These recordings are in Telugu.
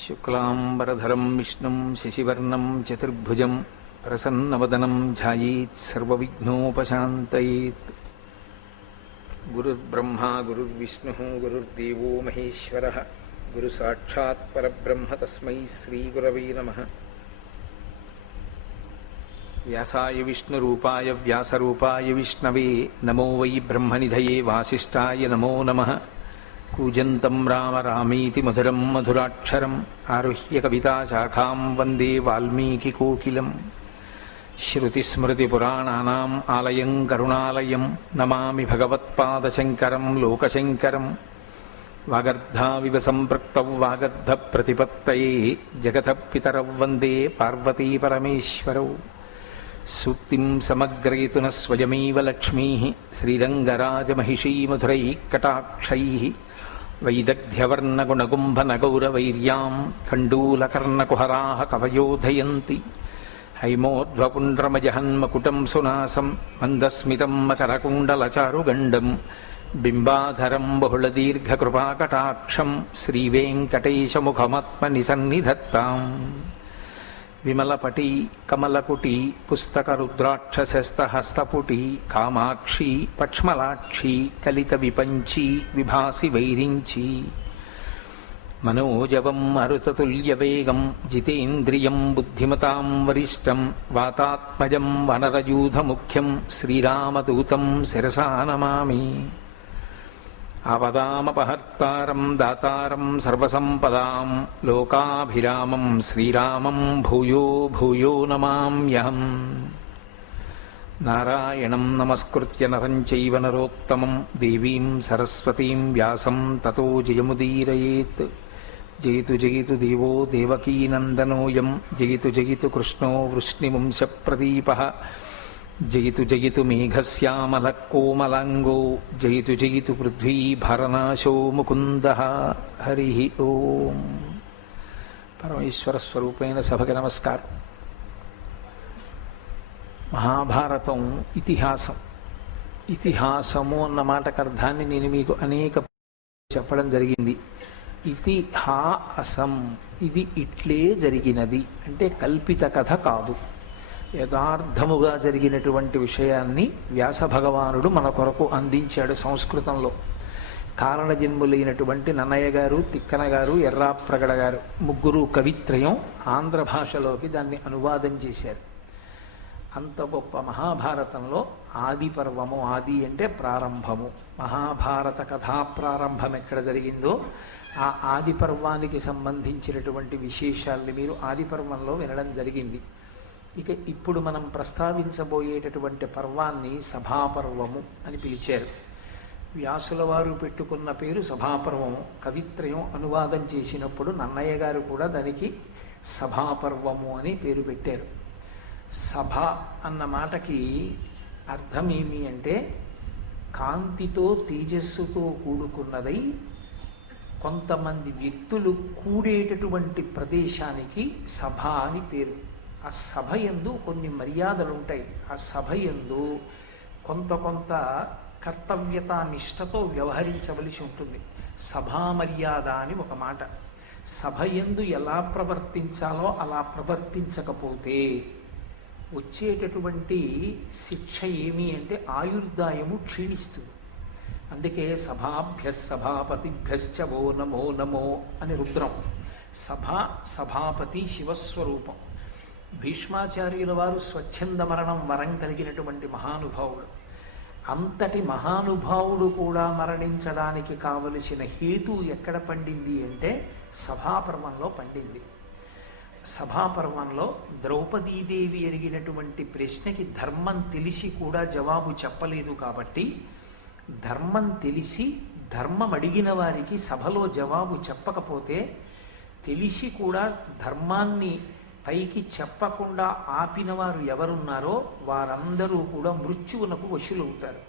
శుక్లాంబరధరం విష్ణుం శశివర్ణం చతుర్భుజం ప్రసన్నవదనం ధ్యాయేత్ సర్వవిఘ్నోపశాంతయేత్. గురుర్బ్రహ్మా గురుర్విష్ణుః గురుర్దేవో మహేశ్వరః గురుసాక్షాత్ పరబ్రహ్మ తస్మై శ్రీగురవే నమః. వ్యాసాయ విష్ణురూపాయ వ్యాసరూపాయ విష్ణవే నమో వై బ్రహ్మనిధయే వాసిష్ఠాయ నమో నమః. కూజంతం రామ రామీతి మధురం మధురాక్షరం ఆరుహ్య కవితాశాఖాం వందే వాల్మీకికోకిలం. శ్రుతిస్మృతిపురాణానాం ఆలయం కరుణాలయం నమామి భగవత్పాదశంకరం లోకశంకరం. వాగర్ధావివ సంపృక్తౌ వాగర్ధప్రతిపత్తయే జగతః పితరౌ వందే పార్వతీపరమేశ్వరౌ. సూక్తిం సమగ్రయతున స్వయమేవ లక్ష్మీః శ్రీరంగరాజమహిషీమధురైః కటాక్షైః. వైదగ్ధ్యవర్ణగుణగుంభనగౌరవైర్యాం ఖండూలకర్ణకుహరాः కవయోధయంతి. హైమోధ్వపుండ్రమజహన్మకుటం సునాసం మందస్మితం మకరకుండలచారుగండం. బింబాధరం బహుళదీర్ఘకృపాకటాక్షం శ్రీవేంకటేశముఖమాత్మనిసన్నిధత్తాం. విమలపటి కమలకుటి పుస్తకరుద్రాక్షసస్తహస్తపుటి కామాక్షి పక్ష్మలాక్షి కలిత విపంచి విభాసి వైరించి. మనోజవం మరుతతుల్యవేగం జితేంద్రియం బుద్ధిమతాం వరిష్టం వాతాత్మజం వనరయూధముఖ్యం శ్రీరామదూతం శిరసా నమామి. ఆపదామపహర్తారం దాతారం సర్వసంపదాం లోకాభిరామం శ్రీరామం భూయో భూయో నమామ్యహం. నారాయణం నమస్కృత్య నరం చైవ నరోత్తమం దేవీం సరస్వతీం వ్యాసం తతో జయముదీరయేత్. జయతు జయతు దేవో దేవకీనందనోయం జయతు జయతు కృష్ణో వృష్ణివంశప్రదీపః. జయతు జయతు మేఘశ్యామలః కోమలాంగో జయతు జయతు పృథ్వీభరనాశో ముకుందః. హరి ఓం. పరమేశ్వర స్వరూపైన సభకి నమస్కారం. మహాభారతం ఇతిహాసం. ఇతిహాసము అన్న మాటకు అర్థాన్ని నేను మీకు అనేక చెప్పడం జరిగింది. ఇతిహాసం ఇది ఇట్లే జరిగినది అంటే కల్పిత కథ కాదు, యథార్థముగా జరిగినటువంటి విషయాన్ని వ్యాస భగవానుడు మన కొరకు అందించాడు సంస్కృతంలో. కారణజన్ములైనటువంటి నన్నయ్య గారు, తిక్కన గారు, ఎర్రాప్రగడ గారు ముగ్గురు కవిత్రయం ఆంధ్ర భాషలోకి దాన్ని అనువాదం చేశారు. అంత గొప్ప మహాభారతంలో ఆది పర్వము, ఆది అంటే ప్రారంభము, మహాభారత కథా ప్రారంభం ఎక్కడ జరిగిందో ఆ ఆది పర్వానికి సంబంధించినటువంటి విశేషాల్ని మీరు ఆది పర్వంలో వినడం జరిగింది. ఇక ఇప్పుడు మనం ప్రస్తావించబోయేటటువంటి పర్వాన్ని సభాపర్వము అని పిలిచారు. వ్యాసుల వారు పెట్టుకున్న పేరు సభాపర్వము. కవిత్రయం అనువాదం చేసినప్పుడు నన్నయ్య గారు కూడా దానికి సభాపర్వము అని పేరు పెట్టారు. సభ అన్న మాటకి అర్థం ఏమి అంటే కాంతితో తేజస్సుతో కూడుకున్నదై కొంతమంది వ్యక్తులు కూడేటటువంటి ప్రదేశానికి సభ అని పేరు. ఆ సభ యందు కొన్ని మర్యాదలు ఉంటాయి. ఆ సభ యందు కొంత కర్తవ్యతా నిష్టతో వ్యవహరించవలసి ఉంటుంది. సభా మర్యాద అని ఒక మాట. సభ యందు ఎలా ప్రవర్తించాలో అలా ప్రవర్తించకపోతే వచ్చేటటువంటి శిక్ష ఏమి అంటే ఆయుర్దాయము క్షీణిస్తుంది. అందుకే సభాభ్య సభాపతిభ్యశ్చ వో నమో నమో అని రుద్రం. సభ సభాపతి శివస్వరూపం. భీష్మాచార్యుల వారు స్వచ్ఛంద మరణం వరం కలిగినటువంటి మహానుభావుడు. అంతటి మహానుభావుడు కూడా మరణించడానికి కావలసిన హేతు ఎక్కడ పండింది అంటే సభాపర్వంలో పండింది. సభాపర్వంలో ద్రౌపదీదేవి అడిగినటువంటి ప్రశ్నకి ధర్మం తెలిసి కూడా జవాబు చెప్పలేదు కాబట్టి ధర్మం తెలిసి ధర్మం అడిగిన వారికి సభలో జవాబు చెప్పకపోతే తెలిసి కూడా ధర్మాన్ని పైకి చెప్పకుండా ఆపిన వారు ఎవరున్నారో వారందరూ కూడా మృత్యువునకు వశులవుతారు.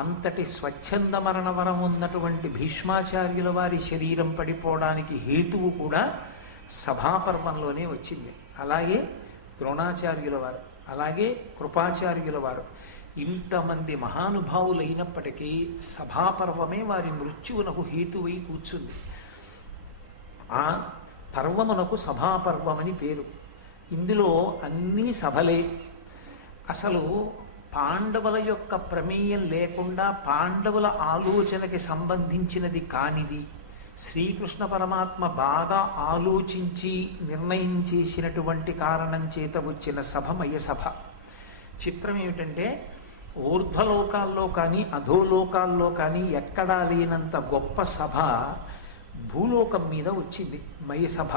అంతటి స్వచ్ఛంద మరణ వరం ఉన్నటువంటి భీష్మాచార్యుల వారి శరీరం పడిపోవడానికి హేతువు కూడా సభాపర్వంలోనే వచ్చింది. అలాగే ద్రోణాచార్యుల వారు, అలాగే కృపాచార్యుల వారు, ఇంతమంది మహానుభావులైనప్పటికీ సభాపర్వమే వారి మృత్యువునకు హేతువై కూర్చుంది. పర్వమునకు సభాపర్వమని పేరు. ఇందులో అన్నీ సభలే. అసలు పాండవుల యొక్క ప్రమేయం లేకుండా పాండవుల ఆలోచనకి సంబంధించినది కానిది శ్రీకృష్ణ పరమాత్మ బాగా ఆలోచించి నిర్ణయం చేసినటువంటి కారణం చేత వచ్చిన సభ మయసభ. చిత్రం ఏమిటంటే ఊర్ధ్వలోకాల్లో కానీ అధోలోకాల్లో కానీ ఎక్కడా లేనంత గొప్ప సభ భూలోకం మీద వచ్చింది మయసభ.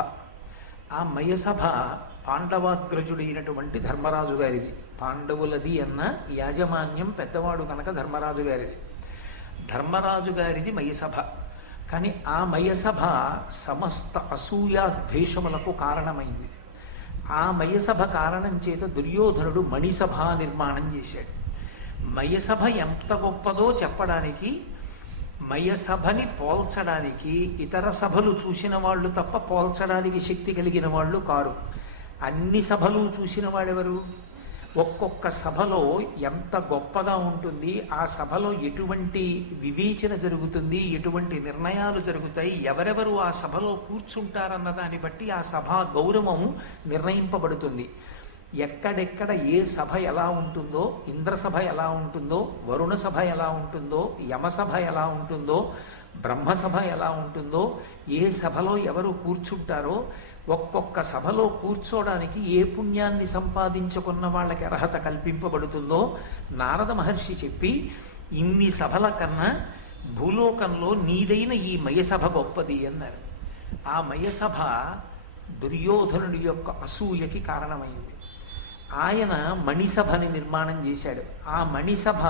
ఆ మయసభ పాండవాగ్రజుడైనటువంటి ధర్మరాజు గారిది. పాండవులది అన్న యాజమాన్యం పెద్దవాడు కనుక ధర్మరాజు గారిది. ధర్మరాజు గారిది మయసభ. కానీ ఆ మయసభ సమస్త అసూయాద్వేషములకు కారణమైంది. ఆ మయసభ కారణం చేత దుర్యోధనుడు మణిసభ నిర్మాణం చేశాడు. మయసభ ఎంత గొప్పదో చెప్పడానికి, మయసభని పోల్చడానికి ఇతర సభలు చూసిన వాళ్ళు తప్ప పోల్చడానికి శక్తి కలిగిన వాళ్ళు కారు. అన్ని సభలు చూసిన వాడెవరు? ఒక్కొక్క సభలో ఎంత గొప్పగా ఉంటుంది, ఆ సభలో ఎటువంటి వివేచన జరుగుతుంది, ఎటువంటి నిర్ణయాలు జరుగుతాయి, ఎవరెవరు ఆ సభలో కూర్చుంటారన్న దాన్ని బట్టి ఆ సభ గౌరవం నిర్ణయింపబడుతుంది. ఎక్కడెక్కడ ఏ సభ ఎలా ఉంటుందో, ఇంద్రసభ ఎలా ఉంటుందో, వరుణ సభ ఎలా ఉంటుందో, యమసభ ఎలా ఉంటుందో, బ్రహ్మసభ ఎలా ఉంటుందో, ఏ సభలో ఎవరు కూర్చుంటారో, ఒక్కొక్క సభలో కూర్చోడానికి ఏ పుణ్యాన్ని సంపాదించుకున్న వాళ్ళకి అర్హత కల్పింపబడుతుందో నారద మహర్షి చెప్పి, ఇన్ని సభల కన్నా భూలోకంలో నీదైన ఈ మయసభ గొప్పది అన్నారు. ఆ మయసభ దుర్యోధనుడి యొక్క అసూయకి కారణమైంది. ఆయన మణిసభని నిర్మాణం చేశాడు. ఆ మణిసభ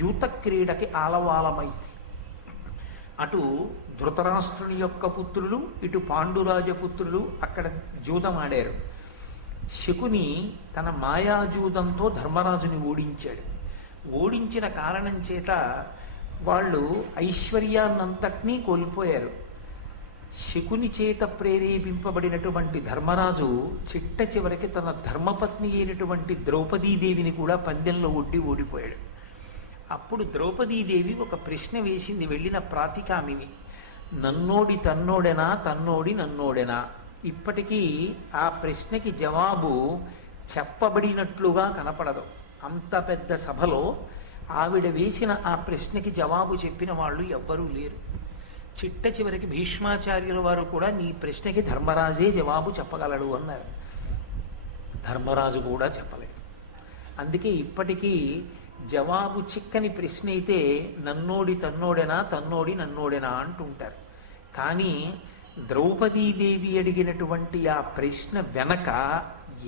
యూత క్రీడకి ఆలవాలమైంది. అటు ధృతరాష్ట్రుని యొక్క పుత్రులు, ఇటు పాండురాజపుత్రులు అక్కడ జూదం ఆడారు. శకుని తన మాయాజూదంతో ధర్మరాజుని ఓడించాడు. ఓడించిన కారణం చేత వాళ్ళు ఐశ్వర్యాన్నంతటినీ కోల్పోయారు. శకుని చేత ప్రేరేపింపబడినటువంటి ధర్మరాజు చిట్ట చివరికి తన ధర్మపత్ని అయినటువంటి ద్రౌపదీదేవిని కూడా పందెంలో ఒడ్డి ఓడిపోయాడు. అప్పుడు ద్రౌపదీదేవి ఒక ప్రశ్న వేసింది వెళ్ళిన ప్రాతికామిని, నన్నోడి తన్నోడెనా, తన్నోడి నన్నోడెనా? ఇప్పటికీ ఆ ప్రశ్నకి జవాబు చెప్పబడినట్లుగా కనపడదు. అంత పెద్ద సభలో ఆవిడ వేసిన ఆ ప్రశ్నకి జవాబు చెప్పిన వాళ్ళు ఎవ్వరూ లేరు. చిట్ట చివరికి భీష్మాచార్యుల వారు కూడా నీ ప్రశ్నకి ధర్మరాజే జవాబు చెప్పగలడు అన్నారు. ధర్మరాజు కూడా చెప్పలేడు. అందుకే ఇప్పటికీ జవాబు చిక్కని ప్రశ్న అయితే నన్నోడి తన్నోడెనా, తన్నోడి నన్నోడెనా అంటుంటారు. కానీ ద్రౌపదీదేవి అడిగినటువంటి ఆ ప్రశ్న వెనక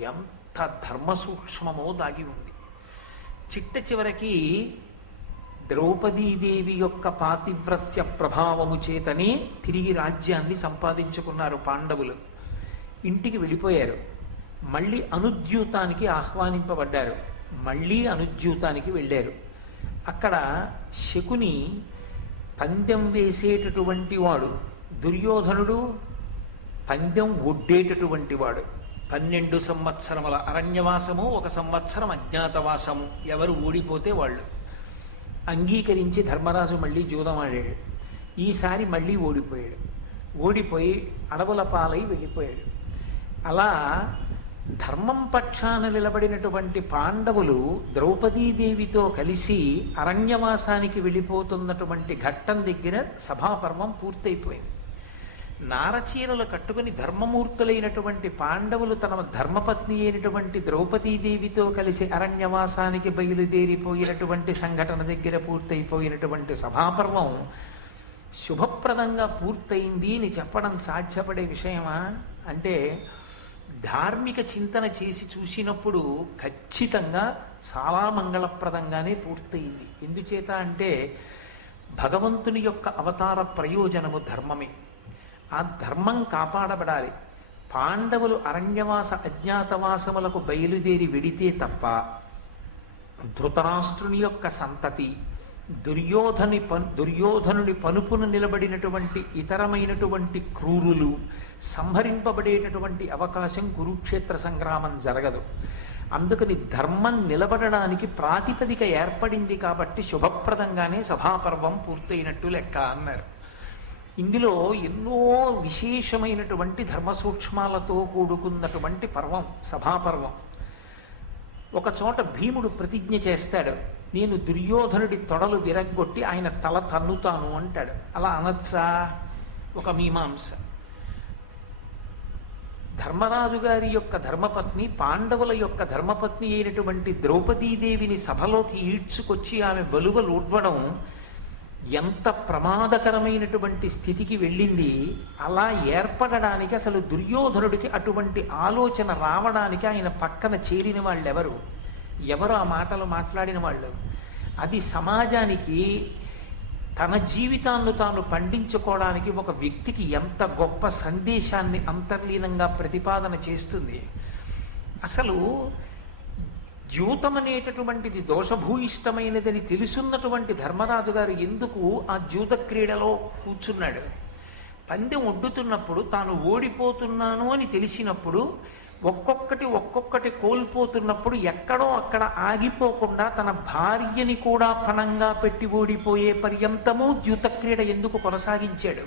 ఎంత ధర్మ సూక్ష్మమో దాగి ఉంది. చిట్ట చివరికి ద్రౌపదీదేవి యొక్క పాతివ్రత్య ప్రభావము చేతనే తిరిగి రాజ్యాన్ని సంపాదించుకున్నారు పాండవులు. ఇంటికి వెళ్ళిపోయారు. మళ్ళీ అనుద్యూతానికి ఆహ్వానింపబడ్డారు. మళ్ళీ అనుద్యూతానికి వెళ్ళారు. అక్కడ శకుని పందెం వేసేటటువంటి వాడు, దుర్యోధనుడు పందెం ఒడ్డేటటువంటి వాడు. 12 సంవత్సరముల అరణ్యవాసము, 1 సంవత్సరం అజ్ఞాతవాసము. ఎవరు ఓడిపోతే వాళ్ళు. అంగీకరించి ధర్మరాజు మళ్ళీ జూదం ఆడాడు. ఈసారి మళ్ళీ ఓడిపోయాడు. ఓడిపోయి అడవుల పాలై వెళ్ళిపోయాడు. అలా ధర్మం పక్షాన నిలబడినటువంటి పాండవులు ద్రౌపదీదేవితో కలిసి అరణ్యవాసానికి వెళ్ళిపోతున్నటువంటి ఘట్టం దగ్గర సభాపర్వం పూర్తయిపోయింది. నారచీరలు కట్టుకుని ధర్మమూర్తులైనటువంటి పాండవులు తన ధర్మపత్ని అయినటువంటి ద్రౌపదీదేవితో కలిసి అరణ్యవాసానికి బయలుదేరిపోయినటువంటి సంఘటన దగ్గర పూర్తయిపోయినటువంటి సభాపర్వం శుభప్రదంగా పూర్తయింది అని చెప్పడం సాధ్యపడే విషయమా అంటే, ధార్మిక చింతన చేసి చూసినప్పుడు ఖచ్చితంగా చాలా మంగళప్రదంగానే పూర్తయింది. ఎందుచేత అంటే భగవంతుని యొక్క అవతార ప్రయోజనము ధర్మమే. ఆ ధర్మం కాపాడబడాలి. పాండవులు అరణ్యవాస అజ్ఞాతవాసములకు బయలుదేరి వెడితే తప్ప ధృతరాష్ట్రుని యొక్క సంతతి, దుర్యోధనుని పనుపును నిలబడినటువంటి ఇతరమైనటువంటి క్రూరులు సంహరింపబడేటటువంటి అవకాశం కురుక్షేత్ర సంగ్రామం జరగదు. అందుకని ధర్మం నిలబడడానికి ప్రాతిపదిక ఏర్పడింది కాబట్టి శుభప్రదంగానే సభాపర్వం పూర్తయినట్టు లెక్క అన్నారు. ఇందులో ఎన్నో విశేషమైనటువంటి ధర్మ సూక్ష్మాలతో కూడుకున్నటువంటి పర్వం సభాపర్వం. ఒక చోట భీముడు ప్రతిజ్ఞ చేస్తాడు, నేను దుర్యోధనుడి తొడలు విరగ్గొట్టి ఆయన తల తన్నుతాను అంటాడు. అలా అనొచ్చా? ఒక మీమాంస. ధర్మరాజు గారి యొక్క ధర్మపత్ని, పాండవుల యొక్క ధర్మపత్ని అయినటువంటి ద్రౌపదీదేవిని సభలోకి ఈడ్చుకొచ్చి ఆమె బలువలు ఊడ్వడం ఎంత ప్రమాదకరమైనటువంటి స్థితికి వెళ్ళింది. అలా ఏర్పడడానికి అసలు దుర్యోధనుడికి అటువంటి ఆలోచన రావడానికి ఆయన పక్కన చేరిన వాళ్ళెవరు? ఎవరు ఆ మాటలు మాట్లాడిన వాళ్ళు? అది సమాజానికి తన జీవితాన్ని తాను పండించుకోవడానికి ఒక వ్యక్తికి ఎంత గొప్ప సందేశాన్ని అంతర్లీనంగా ప్రతిపాదన చేస్తుంది. అసలు ద్యూతం అనేటటువంటిది దోషభూయిష్టమైనదని తెలుసున్నటువంటి ధర్మరాజు గారు ఎందుకు ఆ ద్యూత క్రీడలో కూర్చున్నాడు? పందెం ఒడ్డుతున్నప్పుడు తాను ఓడిపోతున్నాను అని తెలిసినప్పుడు ఒక్కొక్కటి కోల్పోతున్నప్పుడు ఎక్కడో అక్కడ ఆగిపోకుండా తన భార్యని కూడా పణంగా పెట్టి ఓడిపోయే పర్యంతము ద్యూత క్రీడ ఎందుకు కొనసాగించాడు?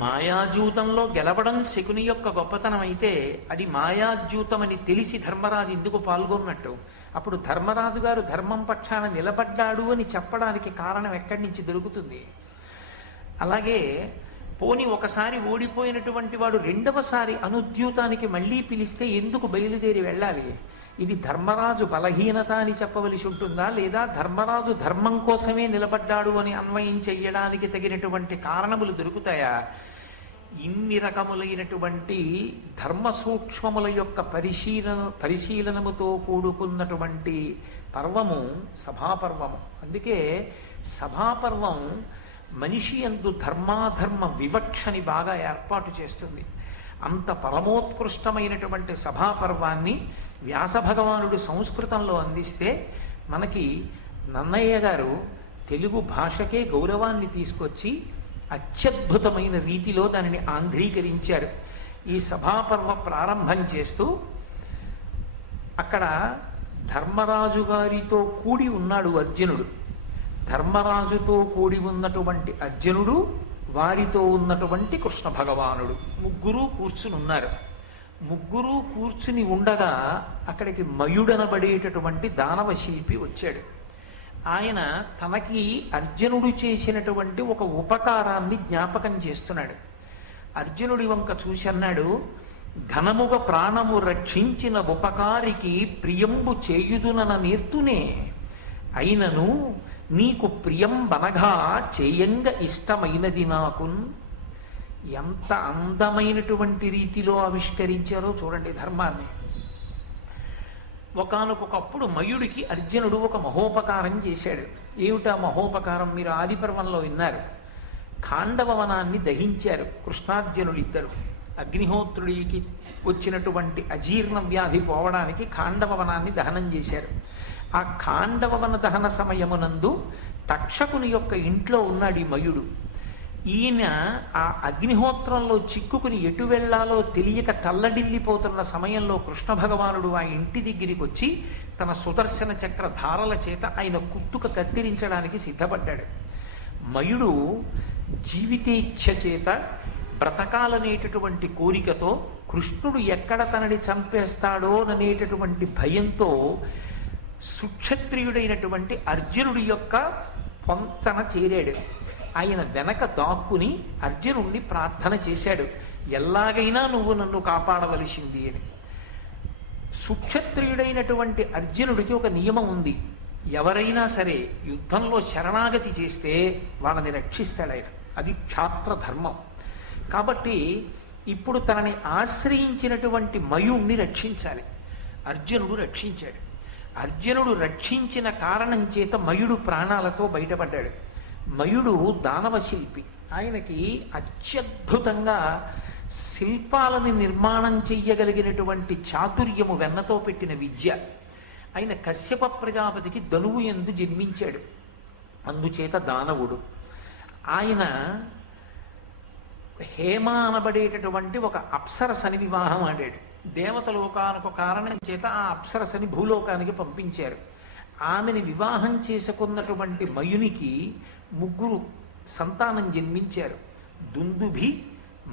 మాయాజూతంలో గెలవడం శకుని యొక్క గొప్పతనం అయితే అది మాయాజూతమని తెలిసి ధర్మరాజు ఎందుకు పాల్గొన్నట్టు? అప్పుడు ధర్మరాజు గారు ధర్మం పక్షాన నిలబడ్డాడు అని చెప్పడానికి కారణం ఎక్కడి నుంచి దొరుకుతుంది? అలాగే పోని ఒకసారి ఓడిపోయినటువంటి వాడు రెండవసారి అనుద్యూతానికి మళ్ళీ పిలిస్తే ఎందుకు బయలుదేరి వెళ్ళాలి? ఇది ధర్మరాజు బలహీనత అని చెప్పవలసి ఉంటుందా, లేదా ధర్మరాజు ధర్మం కోసమే నిలబడ్డాడు అని అన్వయం చెయ్యడానికి తగినటువంటి కారణములు దొరుకుతాయా? ఇన్ని రకములైనటువంటి ధర్మ సూక్ష్మముల యొక్క పరిశీలనముతో కూడుకున్నటువంటి పర్వము సభాపర్వము. అందుకే సభాపర్వం మనిషి యందు ధర్మాధర్మ వివక్షని బాగా ఏర్పాటు చేస్తుంది. అంత పరమోత్కృష్టమైనటువంటి సభాపర్వాన్ని వ్యాస భగవానుడు సంస్కృతంలో అందిస్తే మనకి నన్నయ్య గారు తెలుగు భాషకే గౌరవాన్ని తీసుకొచ్చి అత్యద్భుతమైన రీతిలో దానిని ఆంధ్రీకరించారు. ఈ సభాపర్వ ప్రారంభం చేస్తూ అక్కడ ధర్మరాజు గారితో కూడి ఉన్నాడు అర్జునుడు. ధర్మరాజుతో కూడి ఉన్నటువంటి అర్జునుడు, వారితో ఉన్నటువంటి కృష్ణ భగవానుడు ముగ్గురు కూర్చుని ఉన్నారు. ముగ్గురు కూర్చుని ఉండగా అక్కడికి మయుడనబడేటటువంటి దానవ శిల్పి వచ్చాడు. ఆయన తనకి అర్జునుడు చేసినటువంటి ఒక ఉపకారాన్ని జ్ఞాపకం చేస్తున్నాడు. అర్జునుడి వంక చూసి అన్నాడు, ఘనముగ ప్రాణము రక్షించిన ఉపకారికి ప్రియంబు చేయుదునన నేర్తునే, అయినను నీకు ప్రియం బనగా చేయంగ ఇష్టమైనది నాకున్. ఎంత అందమైనటువంటి రీతిలో ఆవిష్కరించారో చూడండి ధర్మాన్ని. ఒకానొకప్పుడు మయుడికి అర్జునుడు ఒక మహోపకారం చేశాడు. ఏమిటా మహోపకారం? మీరు ఆదిపర్వంలో విన్నారు. ఖాండవ వనాన్ని దహించారు కృష్ణార్జునుడు ఇద్దరు. అగ్నిహోత్రుడికి వచ్చినటువంటి అజీర్ణ వ్యాధి పోవడానికి ఖాండవ వనాన్ని దహనం చేశారు. ఆ ఖాండవ వన దహన సమయమునందు తక్షకుని యొక్క ఇంట్లో ఉన్నాడు ఈ మయుడు. ఈయన ఆ అగ్నిహోత్రంలో చిక్కుకుని ఎటు వెళ్లాలో తెలియక తల్లడిల్లిపోతున్న సమయంలో కృష్ణ భగవానుడు ఆ ఇంటి దగ్గరికి వచ్చి తన సుదర్శన చక్ర ధారల చేత ఆయన కుట్టుక కత్తిరించడానికి సిద్ధపడ్డాడు. మయుడు జీవితేచ్ఛ చేత బ్రతకాలనేటటువంటి కోరికతో కృష్ణుడు ఎక్కడ తనని చంపేస్తాడోననేటటువంటి భయంతో సుక్షత్రియుడైనటువంటి అర్జునుడి యొక్క పొంతన చేరాడు. ఆయన వెనక దాక్కుని అర్జునుడిని ప్రార్థన చేశాడు, ఎలాగైనా నువ్వు నన్ను కాపాడవలసింది అని. సుక్షత్రియుడైనటువంటి అర్జునుడికి ఒక నియమం ఉంది. ఎవరైనా సరే యుద్ధంలో శరణాగతి చేస్తే వాళ్ళని రక్షిస్తాడు ఆయన. అది క్షాత్ర ధర్మం. కాబట్టి ఇప్పుడు తనని ఆశ్రయించినటువంటి మయుణ్ణి రక్షించాలి. అర్జునుడు రక్షించాడు. అర్జునుడు రక్షించిన కారణం చేత మయుడు ప్రాణాలతో బయటపడ్డాడు. మయుడు దానవ శిల్పి. ఆయనకి అత్యద్భుతంగా శిల్పాలని నిర్మాణం చెయ్యగలిగినటువంటి చాతుర్యము వెన్నతో పెట్టిన విద్య. ఆయన కశ్యప ప్రజాపతికి ధనువు యందు జన్మించాడు, అందుచేత దానవుడు. ఆయన హేమ అనబడేటటువంటి ఒక అప్సరసని వివాహం ఆడాడు. దేవతలు ఒకనొక కారణం చేత ఆ అప్సరసని భూలోకానికి పంపించారు. ఆమెని వివాహం చేసుకున్నటువంటి మయునికి ముగ్గురు సంతానం జన్మించారు. దుందుభి,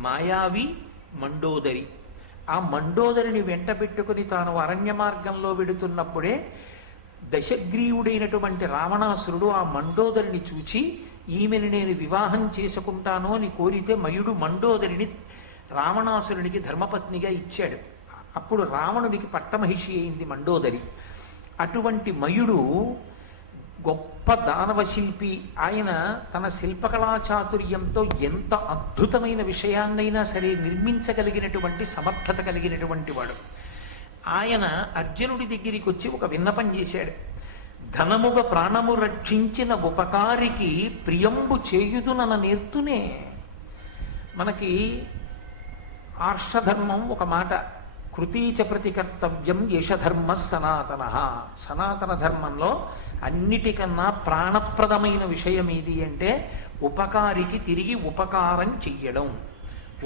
మాయావి, మండోదరి. ఆ మండోదరిని వెంట పెట్టుకుని తాను అరణ్య మార్గంలో వెడుతున్నప్పుడే దశగ్రీవుడైనటువంటి రావణాసురుడు ఆ మండోదరిని చూచి ఈమెను నేను వివాహం చేసుకుంటాను అని కోరితే మయుడు మండోదరిని రావణాసురునికి ధర్మపత్నిగా ఇచ్చాడు. అప్పుడు రావణునికి పట్టమహిషి అయింది మండోదరి. అటువంటి మయుడు గొప్ప దానవ శిల్పి. ఆయన తన శిల్పకళా చాతుర్యంతో ఎంత అద్భుతమైన విషయాన్నైనా సరే నిర్మించగలిగినటువంటి సమర్థత కలిగినటువంటి వాడు. ఆయన అర్జునుడి దగ్గరికి వచ్చి ఒక విన్నపం చేశాడు. ధనముగ ప్రాణము రక్షించిన ఉపకారికి ప్రియంబు చేయుదునన నేర్తునే. మనకి ఆర్షధర్మం ఒక మాట, కృతీచ ప్రతికర్తవ్యం యశధర్మ సనాతన. సనాతన ధర్మంలో అన్నిటికన్నా ప్రాణప్రదమైన విషయం ఏది అంటే ఉపకారికి తిరిగి ఉపకారం చెయ్యడం.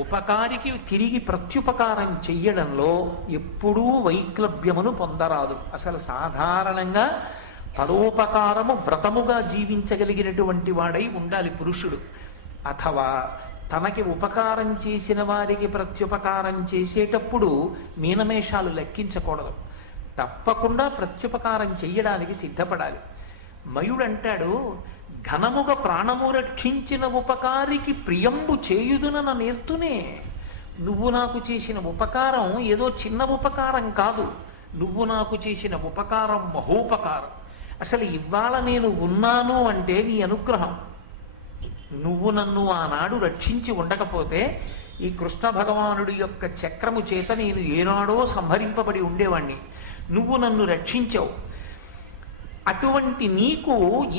ఉపకారికి తిరిగి ప్రత్యుపకారం చెయ్యడంలో ఎప్పుడూ వైక్లభ్యమును పొందరాదు. అసలు సాధారణంగా పరోపకారము వ్రతముగా జీవించగలిగినటువంటి వాడై ఉండాలి పురుషుడు. అథవా తనకి ఉపకారం చేసిన వారికి ప్రత్యుపకారం చేసేటప్పుడు మీనమేషాలు లెక్కించకూడదు. తప్పకుండా ప్రత్యుపకారం చెయ్యడానికి సిద్ధపడాలి. మయుడంటాడు, ఘనముగ ప్రాణము రక్షించిన ఉపకారికి ప్రియంబు చేయుదునన నేర్తునే. నువ్వు నాకు చేసిన ఉపకారం ఏదో చిన్న ఉపకారం కాదు, నువ్వు నాకు చేసిన ఉపకారం మహోపకారం. అసలు ఇవాళ నేను ఉన్నాను అంటే నీ అనుగ్రహం. నువ్వు నన్ను ఆనాడు రక్షించి ఉండకపోతే ఈ కృష్ణ భగవానుడి యొక్క చక్రము చేత నేను ఏనాడో సంహరింపబడి ఉండేవాణ్ణి. నువ్వు నన్ను రక్షించావు. అటువంటి నీకు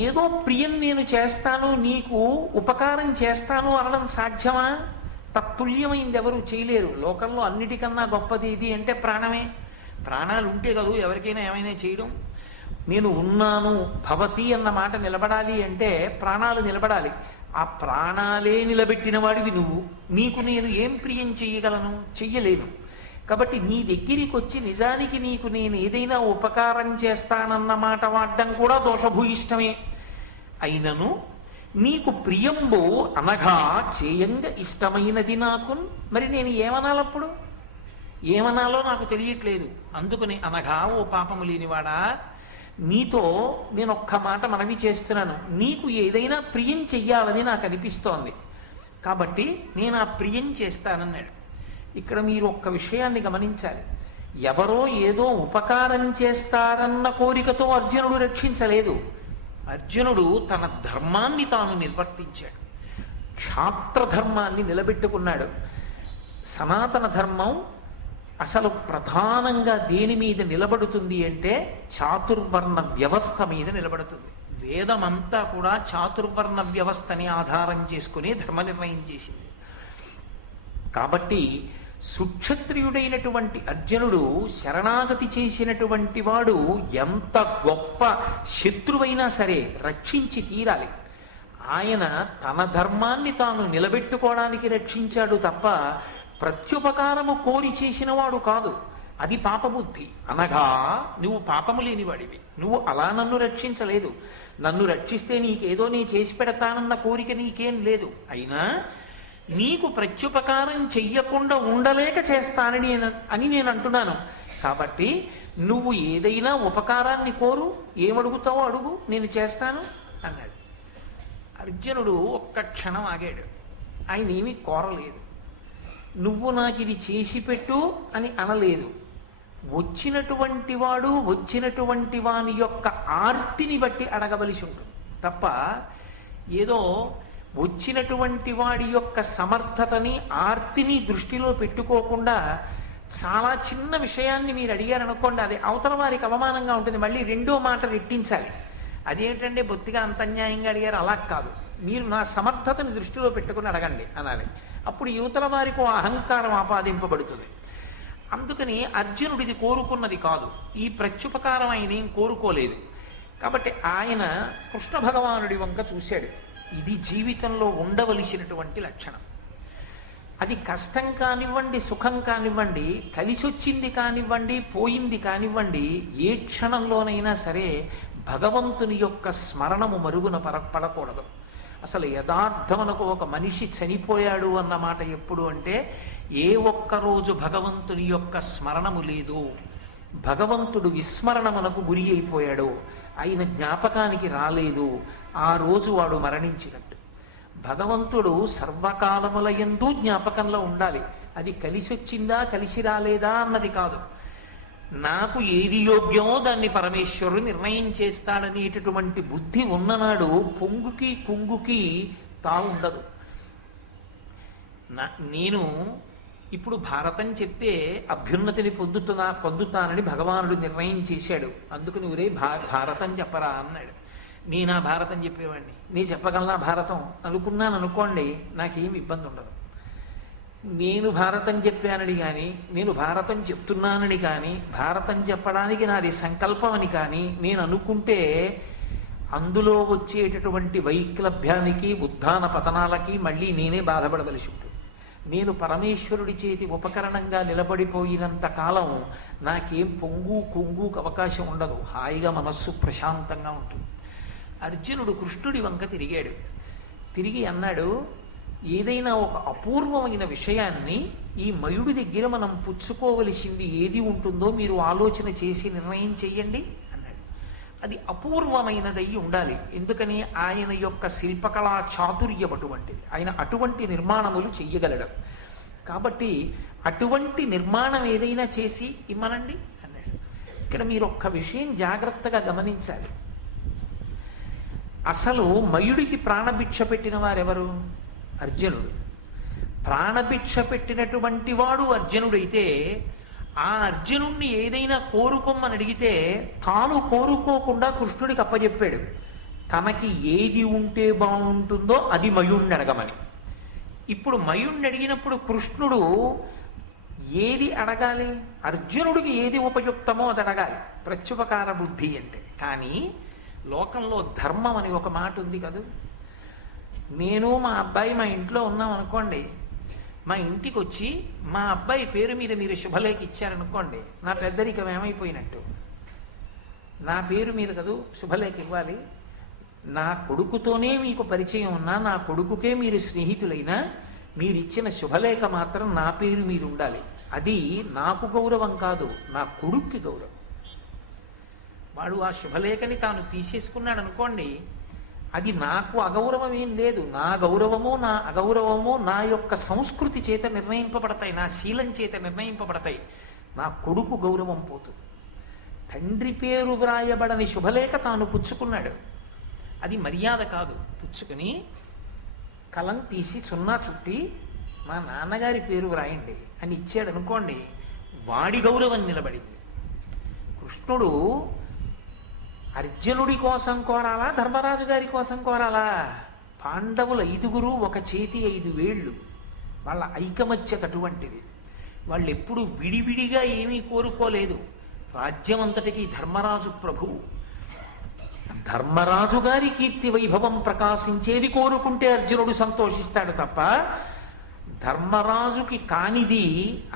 ఏదో ప్రియం నేను చేస్తాను, నీకు ఉపకారం చేస్తాను అనడం సాధ్యమా? తత్తుల్యమైంది ఎవరు చేయలేరు. లోకంలో అన్నిటికన్నా గొప్పది ఇది అంటే ప్రాణమే. ప్రాణాలు ఉంటే కదూ ఎవరికైనా ఏమైనా చేయడం. నేను ఉన్నాను భవతి అన్న మాట నిలబడాలి అంటే ప్రాణాలు నిలబడాలి. ఆ ప్రాణాలే నిలబెట్టిన వాడివి నువ్వు. నీకు నేను ఏం ప్రియం చెయ్యగలను? చెయ్యలేను. కాబట్టి నీ దగ్గరికి వచ్చి నిజానికి నీకు నేను ఏదైనా ఉపకారం చేస్తానన్న మాట వాడడం కూడా దోషభూయిష్టమే. అయినను నీకు ప్రియంబు అనగా చేయంగ ఇష్టమైనది నాకు. మరి నేను ఏమనాలప్పుడు? ఏమనాలో నాకు తెలియట్లేదు. అందుకని అనగా ఓ పాపము లేనివాడా, నీతో నేను ఒక్క మాట మనవి చేస్తున్నాను. నీకు ఏదైనా ప్రియం చెయ్యాలని నాకు అనిపిస్తోంది కాబట్టి నేను ఆ ప్రియం చేస్తానన్నాడు. ఇక్కడ మీరు ఒక్క విషయాన్ని గమనించాలి. ఎవరో ఏదో ఉపకారం చేస్తారన్న కోరికతో అర్జునుడు రక్షించలేదు. అర్జునుడు తన ధర్మాన్ని తాను నిర్వర్తించాడు. క్షాత్రధర్మాన్ని నిలబెట్టుకున్నాడు. సనాతన ధర్మం అసలు ప్రధానంగా దేని మీద నిలబడుతుంది అంటే చాతుర్వర్ణ వ్యవస్థ మీద నిలబడుతుంది. వేదమంతా కూడా చాతుర్వర్ణ వ్యవస్థని ఆధారం చేసుకుని ధర్మ నిర్ణయం చేసింది. కాబట్టి సుక్షత్రియుడైనటువంటి అర్జునుడు శరణాగతి చేసినటువంటి వాడు ఎంత గొప్ప శత్రువైనా సరే రక్షించి తీరాలి. ఆయన తన ధర్మాన్ని తాను నిలబెట్టుకోవడానికి రక్షించాడు తప్ప ప్రత్యుపకారము కోరి చేసినవాడు కాదు. అది పాపబుద్ధి. అనగా నువ్వు పాపము లేనివాడివి. నువ్వు అలా నన్ను రక్షించలేదు. నన్ను రక్షిస్తే నీకేదో నీ చేసి పెడతానన్న కోరిక నీకేం లేదు. అయినా నీకు ప్రత్యుపకారం చెయ్యకుండా ఉండలేక చేస్తానని నేను అంటున్నాను. కాబట్టి నువ్వు ఏదైనా ఉపకారాన్ని కోరు, ఏమడుగుతావో అడుగు, నేను చేస్తాను అన్నాడు. అర్జునుడు ఒక్క క్షణం ఆగాడు. ఆయన ఏమీ కోరలేదు. నువ్వు నాకు ఇది చేసి పెట్టు అని అనలేదు. వచ్చినటువంటి వాడు వచ్చినటువంటి వాని యొక్క ఆర్తిని బట్టి అడగవలసి ఉంటుంది తప్ప ఏదో వచ్చినటువంటి వాడి యొక్క సమర్థతని ఆర్తిని దృష్టిలో పెట్టుకోకుండా చాలా చిన్న విషయాన్ని మీరు అడిగారనుకోండి, అది అవతల వారికి అవమానంగా ఉంటుంది. మళ్ళీ రెండో మాట రెట్టించాలి. అదేంటంటే బొత్తిగా అంత అన్యాయంగా అడిగారు. అలా కాదు, మీరు నా సమర్థతని దృష్టిలో పెట్టుకుని అడగండి అనాలి. అప్పుడు యువతల వారికి అహంకారం ఆపాదింపబడుతుంది. అందుకని అర్జునుడు ఇది కోరుకున్నది కాదు. ఈ ప్రత్యుపకారం ఆయన ఏం కోరుకోలేదు. కాబట్టి ఆయన కృష్ణ భగవానుడి వంక చూశాడు. ఇది జీవితంలో ఉండవలసినటువంటి లక్షణం. అది కష్టం కానివ్వండి, సుఖం కానివ్వండి, కలిసొచ్చింది కానివ్వండి, పోయింది కానివ్వండి, ఏ క్షణంలోనైనా సరే భగవంతుని యొక్క స్మరణము మరుగున పడకూడదు. అసలు యథార్థమునకు ఒక మనిషి చనిపోయాడు అన్నమాట ఎప్పుడు అంటే ఏ ఒక్కరోజు భగవంతుని యొక్క స్మరణము లేదు, భగవంతుడు విస్మరణమునకు గురి అయిపోయాడు, ఆయన జ్ఞాపకానికి రాలేదు, ఆ రోజు వాడు మరణించినట్టు. భగవంతుడు సర్వకాలముల యందు జ్ఞాపకంలో ఉండాలి. అది కలిసి వచ్చిందా కలిసి రాలేదా అన్నది కాదు. నాకు ఏది యోగ్యమో దాన్ని పరమేశ్వరుడు నిర్ణయం చేస్తాడనేటటువంటి బుద్ధి ఉన్ననాడు పొంగుకి కుంగుకి తావుండదు. నేను ఇప్పుడు భారతం చెప్తే అభ్యున్నతిని పొందుతానని భగవానుడు నిర్ణయం చేశాడు. అందుకు నువ్వురే భారతం చెప్పరా అన్నాడు. నేను ఆ భారతం చెప్పేవాడిని, నేను చెప్పగలనా భారతం అనుకున్నాను అనుకోండి, నాకేం ఇబ్బంది ఉండదు. నేను భారతం చెప్పానని కానీ, నేను భారతం చెప్తున్నానని కానీ, భారతం చెప్పడానికి నాది సంకల్పం అని కానీ నేను అనుకుంటే అందులో వచ్చేటటువంటి వైక్లభ్యానికి ఉత్థాన పతనాలకి మళ్ళీ నేనే బాధపడవలసి ఉంటుంది. నేను పరమేశ్వరుడి చేతి ఉపకరణంగా నిలబడిపోయినంత కాలం నాకేం పొంగు కొంగుకు అవకాశం ఉండదు. హాయిగా మనస్సు ప్రశాంతంగా ఉంటుంది. అర్జునుడు కృష్ణుడి వంక తిరిగాడు. తిరిగి అన్నాడు, ఏదైనా ఒక అపూర్వమైన విషయాన్ని ఈ మయుడి దగ్గర మనం పుచ్చుకోవలసింది ఏది ఉంటుందో మీరు ఆలోచన చేసి నిర్ణయం చెయ్యండి అన్నాడు. అది అపూర్వమైనదయ్యి ఉండాలి. ఎందుకని ఆయన యొక్క శిల్పకళా చాతుర్యం అటువంటిది. ఆయన అటువంటి నిర్మాణములు చెయ్యగలడు. కాబట్టి అటువంటి నిర్మాణం ఏదైనా చేసి ఇమ్మనండి అన్నాడు. ఇక్కడ మీరు ఒక్క విషయం జాగ్రత్తగా గమనించాలి. అసలు మయుడికి ప్రాణభిక్ష పెట్టిన వారెవరు? అర్జునుడు. ప్రాణభిక్ష పెట్టినటువంటి వాడు అర్జునుడైతే ఆ అర్జునుణ్ణి ఏదైనా కోరుకోమని అడిగితే తాను కోరుకోకుండా కృష్ణుడికి అప్పచెప్పాడు. తనకి ఏది ఉంటే బాగుంటుందో అది మయుణ్ణి అడగమని. ఇప్పుడు మయుణ్ణి అడిగినప్పుడు కృష్ణుడు ఏది అడగాలి? అర్జునుడికి ఏది ఉపయుక్తమో అది అడగాలి, ప్రత్యుపకార బుద్ధి అంటే. కానీ లోకంలో ధర్మం అని ఒక మాట ఉంది కదా. నేను మా అబ్బాయి మా ఇంట్లో ఉన్నాం అనుకోండి, మా ఇంటికి వచ్చి మా అబ్బాయి పేరు మీద మీరు శుభలేఖ ఇచ్చారనుకోండి, నా పెద్దరికం ఏమైపోయినట్టు? నా పేరు మీద కదూ శుభలేఖ ఇవ్వాలి. నా కొడుకుతోనే మీకు పరిచయం ఉన్నా, నా కొడుకుకే మీరు స్నేహితులైనా మీరు ఇచ్చిన శుభలేఖ మాత్రం నా పేరు మీద ఉండాలి. అది నాకు గౌరవం కాదు, నా కొడుక్కి గౌరవం. వాడు ఆ శుభలేఖని తాను తీసేసుకున్నాడు అనుకోండి, అది నాకు అగౌరవం ఏం లేదు. నా గౌరవము నా అగౌరవము నా యొక్క సంస్కృతి చేత నిర్ణయింపబడతాయి, నా శీలం చేత నిర్ణయింపబడతాయి. నా కొడుకు గౌరవం పోతుంది. తండ్రి పేరు వ్రాయబడని శుభలేఖ తాను పుచ్చుకున్నాడు, అది మర్యాద కాదు. పుచ్చుకుని కలం తీసి సున్నా చుట్టి మా నాన్నగారి పేరు వ్రాయండి అని ఇచ్చాడు అనుకోండి, వాడి గౌరవం నిలబడింది. కృష్ణుడు అర్జునుడి కోసం కోరాలా, ధర్మరాజు గారి కోసం కోరాలా? పాండవుల 5 ఒక చేతి 5 వేళ్ళు, వాళ్ళ ఐకమత్యత అటువంటిది. వాళ్ళు ఎప్పుడు విడివిడిగా ఏమీ కోరుకోలేదు. రాజ్యం అంతటికి ధర్మరాజు ప్రభువు. ధర్మరాజు గారి కీర్తి వైభవం ప్రకాశించేది కోరుకుంటే అర్జునుడు సంతోషిస్తాడు తప్ప, ధర్మరాజుకి కానిది